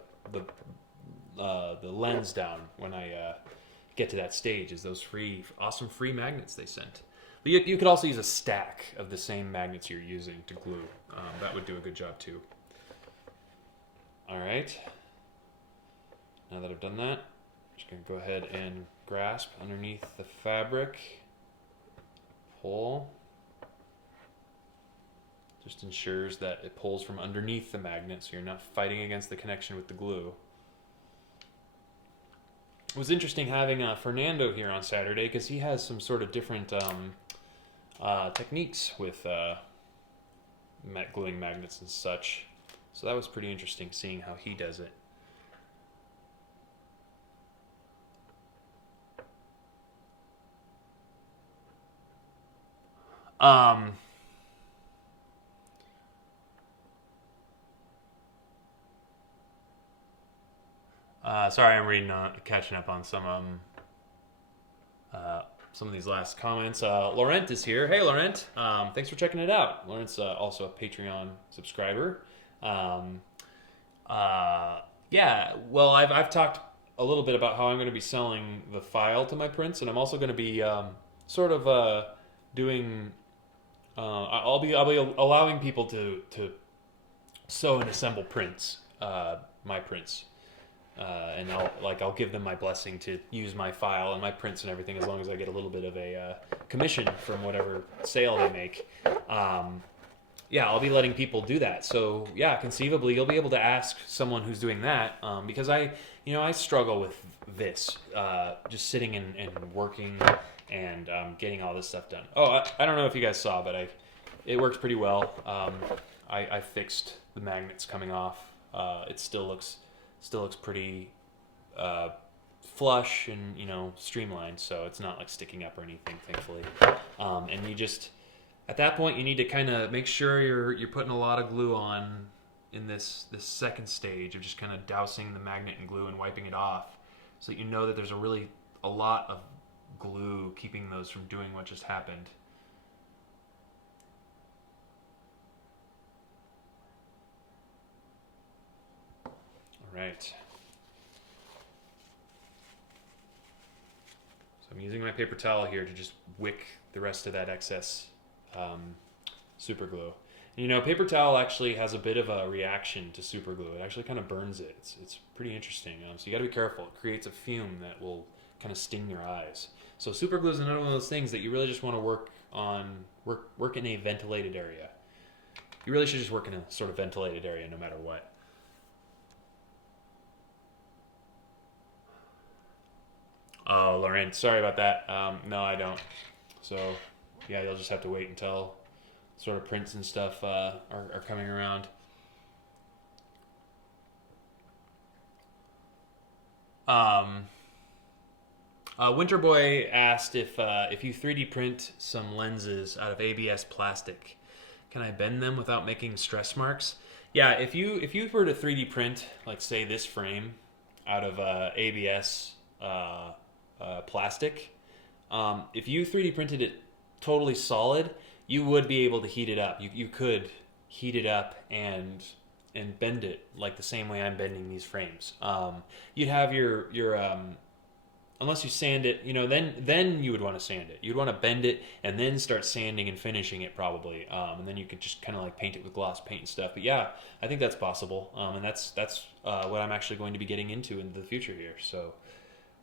lens down when I get to that stage. Is those awesome free magnets they sent. But you could also use a stack of the same magnets you're using to glue. That would do a good job too. All right. Now that I've done that, I'm just going to go ahead and grasp underneath the fabric. Pull. Just ensures that it pulls from underneath the magnet, so you're not fighting against the connection with the glue. It was interesting having Fernando here on Saturday, because he has some sort of different techniques with gluing magnets and such. So that was pretty interesting seeing how he does it. Sorry, I'm catching up on some of these last comments. Laurent is here. Hey, Laurent. Thanks for checking it out. Laurent's also a Patreon subscriber. Yeah, well, I've talked a little bit about how I'm going to be selling the file to my prints, and I'm also going to be sort of doing. I'll be allowing people to sew and assemble prints, my prints, and I'll give them my blessing to use my file and my prints and everything as long as I get a little bit of a commission from whatever sale they make. Yeah, I'll be letting people do that. So yeah, conceivably you'll be able to ask someone who's doing that because I struggle with this, just sitting and working and getting all this stuff done. Oh, I don't know if you guys saw, but it works pretty well. I fixed the magnets coming off. It still looks pretty flush and streamlined, so it's not like sticking up or anything, thankfully. And you just at that point you need to kind of make sure you're putting a lot of glue on in this second stage of just kind of dousing the magnet in glue and wiping it off, so that you know that there's a lot of glue keeping those from doing what just happened. All right. So I'm using my paper towel here to just wick the rest of that excess super glue. And, paper towel actually has a bit of a reaction to super glue. It actually kind of burns it. It's pretty interesting. So you got to be careful. It creates a fume that will kind of sting your eyes. So super glue is another one of those things that you really just want to work in a ventilated area. You really should just work in a sort of ventilated area no matter what. Oh, Lauren, sorry about that. No, I don't. So, yeah, you'll just have to wait until sort of prints and stuff are coming around. Winter Boy asked if you 3D print some lenses out of ABS plastic, can I bend them without making stress marks? Yeah, if you were to 3D print, like say this frame, out of ABS plastic, if you 3D printed it totally solid, you would be able to heat it up. You could heat it up and bend it like the same way I'm bending these frames. You'd have your unless you sand it, then you would want to sand it. You'd want to bend it and then start sanding and finishing it probably, and then you could just kind of like paint it with gloss paint and stuff. But yeah, I think that's possible, and that's what I'm actually going to be getting into in the future here. So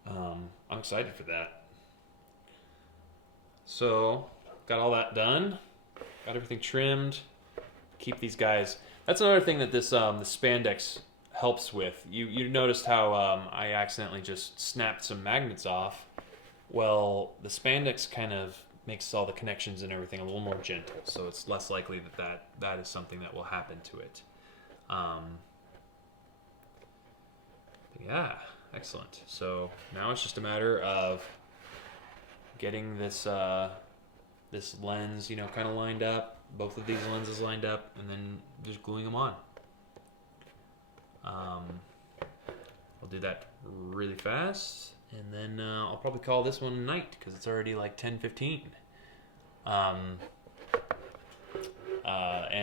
I'm excited for that. So got all that done, got everything trimmed. Keep these guys. That's another thing that this the spandex helps with. You noticed how I accidentally just snapped some magnets off. Well, the spandex kind of makes all the connections and everything a little more gentle, so it's less likely that is something that will happen to it. Yeah, excellent. So now it's just a matter of getting this this lens, kind of lined up, both of these lenses lined up, and then just gluing them on. I'll do that really fast, and then I'll probably call this one night because it's already like 10:15. And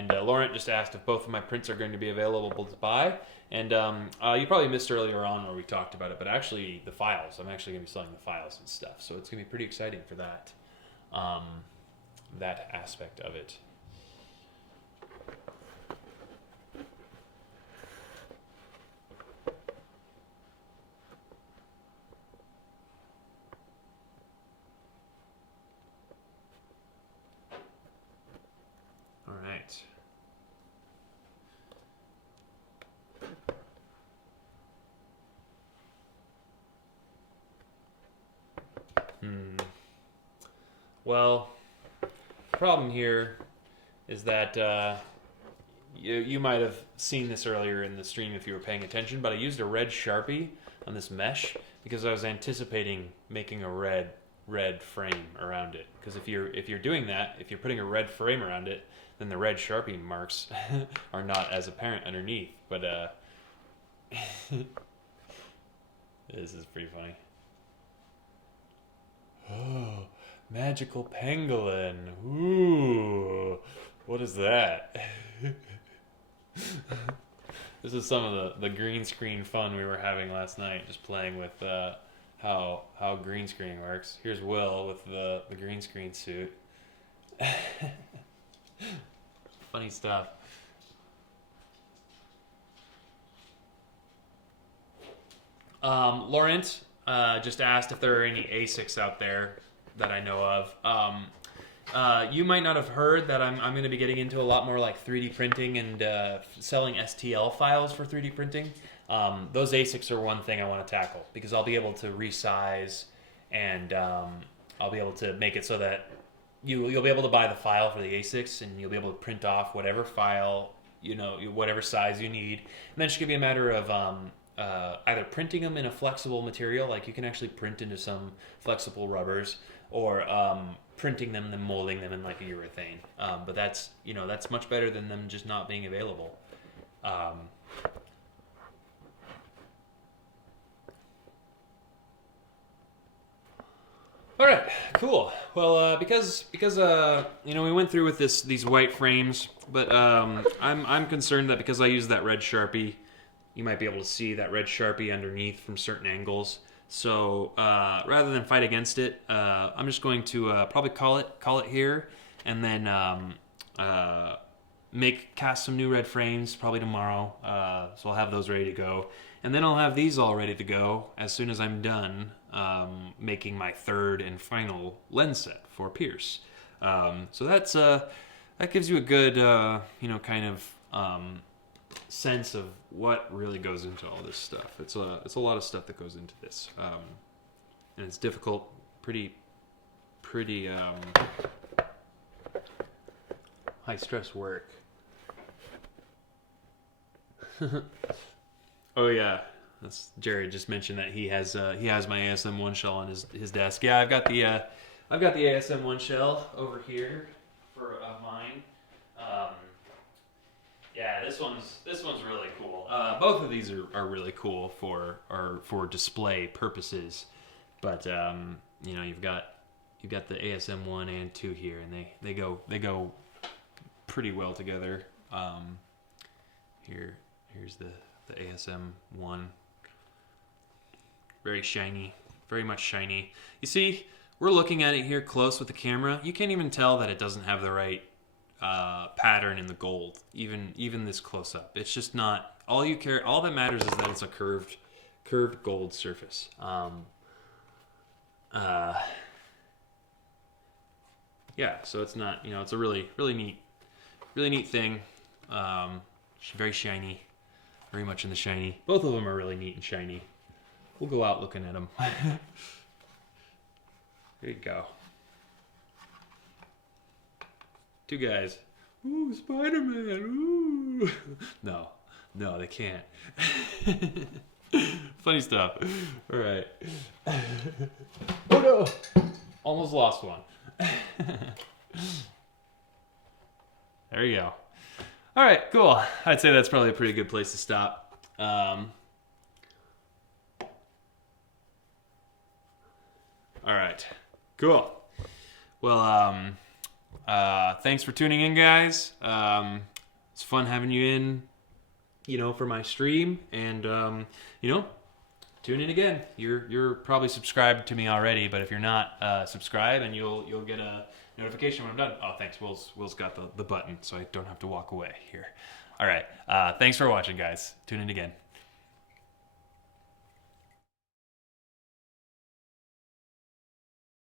Laurent just asked if both of my prints are going to be available to buy. And you probably missed earlier on where we talked about it, but actually the files, I'm actually going to be selling the files and stuff. So it's going to be pretty exciting for that, that aspect of it. All right. Well, the problem here is that you might have seen this earlier in the stream if you were paying attention, but I used a red Sharpie on this mesh because I was anticipating making a red frame around it. Because if you're doing that, if you're putting a red frame around it, then the red Sharpie marks are not as apparent underneath. But this is pretty funny. Oh, magical pangolin. Ooh, what is that? This is some of the green screen fun we were having last night, just playing with how green screen works. Here's Will with the green screen suit. Funny stuff. Laurent just asked if there are any ASICs out there that I know of. You might not have heard that I'm going to be getting into a lot more like 3D printing and selling STL files for 3D printing. Those ASICs are one thing I want to tackle because I'll be able to resize and I'll be able to make it so that you'll be able to buy the file for the ASICs and you'll be able to print off whatever file, whatever size you need. And then it's going to be a matter of either printing them in a flexible material, like you can actually print into some flexible rubbers, or printing them and then molding them in like a urethane. But that's much better than them just not being available. All right, cool. Well, because we went through with these white frames, but I'm concerned that because I use that red Sharpie, you might be able to see that red Sharpie underneath from certain angles. So rather than fight against it, I'm just going to probably call it here, and then cast some new red frames probably tomorrow. So I'll have those ready to go, and then I'll have these all ready to go as soon as I'm done making my third and final lens set for Pierce. So that gives you a good kind of sense of what really goes into all this stuff. It's a lot of stuff that goes into this, and it's difficult, pretty high stress work. Oh yeah, that's Jared just mentioned that he has my ASM1 shell on his desk. Yeah, I've got the ASM1 shell over here for mine. Yeah, this one's really cool. Both of these are really cool for display purposes, but you've got the ASM1 and 2 here, and they go pretty well together. Here's the ASM1. Very shiny, very much shiny. You see, we're looking at it here close with the camera. You can't even tell that it doesn't have the right pattern in the gold, even this close up. It's just not all that matters is that it's a curved gold surface. Yeah, so it's not, it's a really neat thing. Very shiny, very much in the shiny. Both of them are really neat and shiny. We'll go out looking at them. There you go. 2 guys. Ooh, Spider-Man. Ooh. No, they can't. Funny stuff. All right. Oh no! Almost lost one. There you go. All right, cool. I'd say that's probably a pretty good place to stop. All right, cool. Well, thanks for tuning in, guys. It's fun having you in, for my stream, and tune in again. You're probably subscribed to me already, but if you're not, subscribe, and you'll get a notification when I'm done. Oh, thanks. Will's got the button, so I don't have to walk away here. All right. Thanks for watching, guys. Tune in again.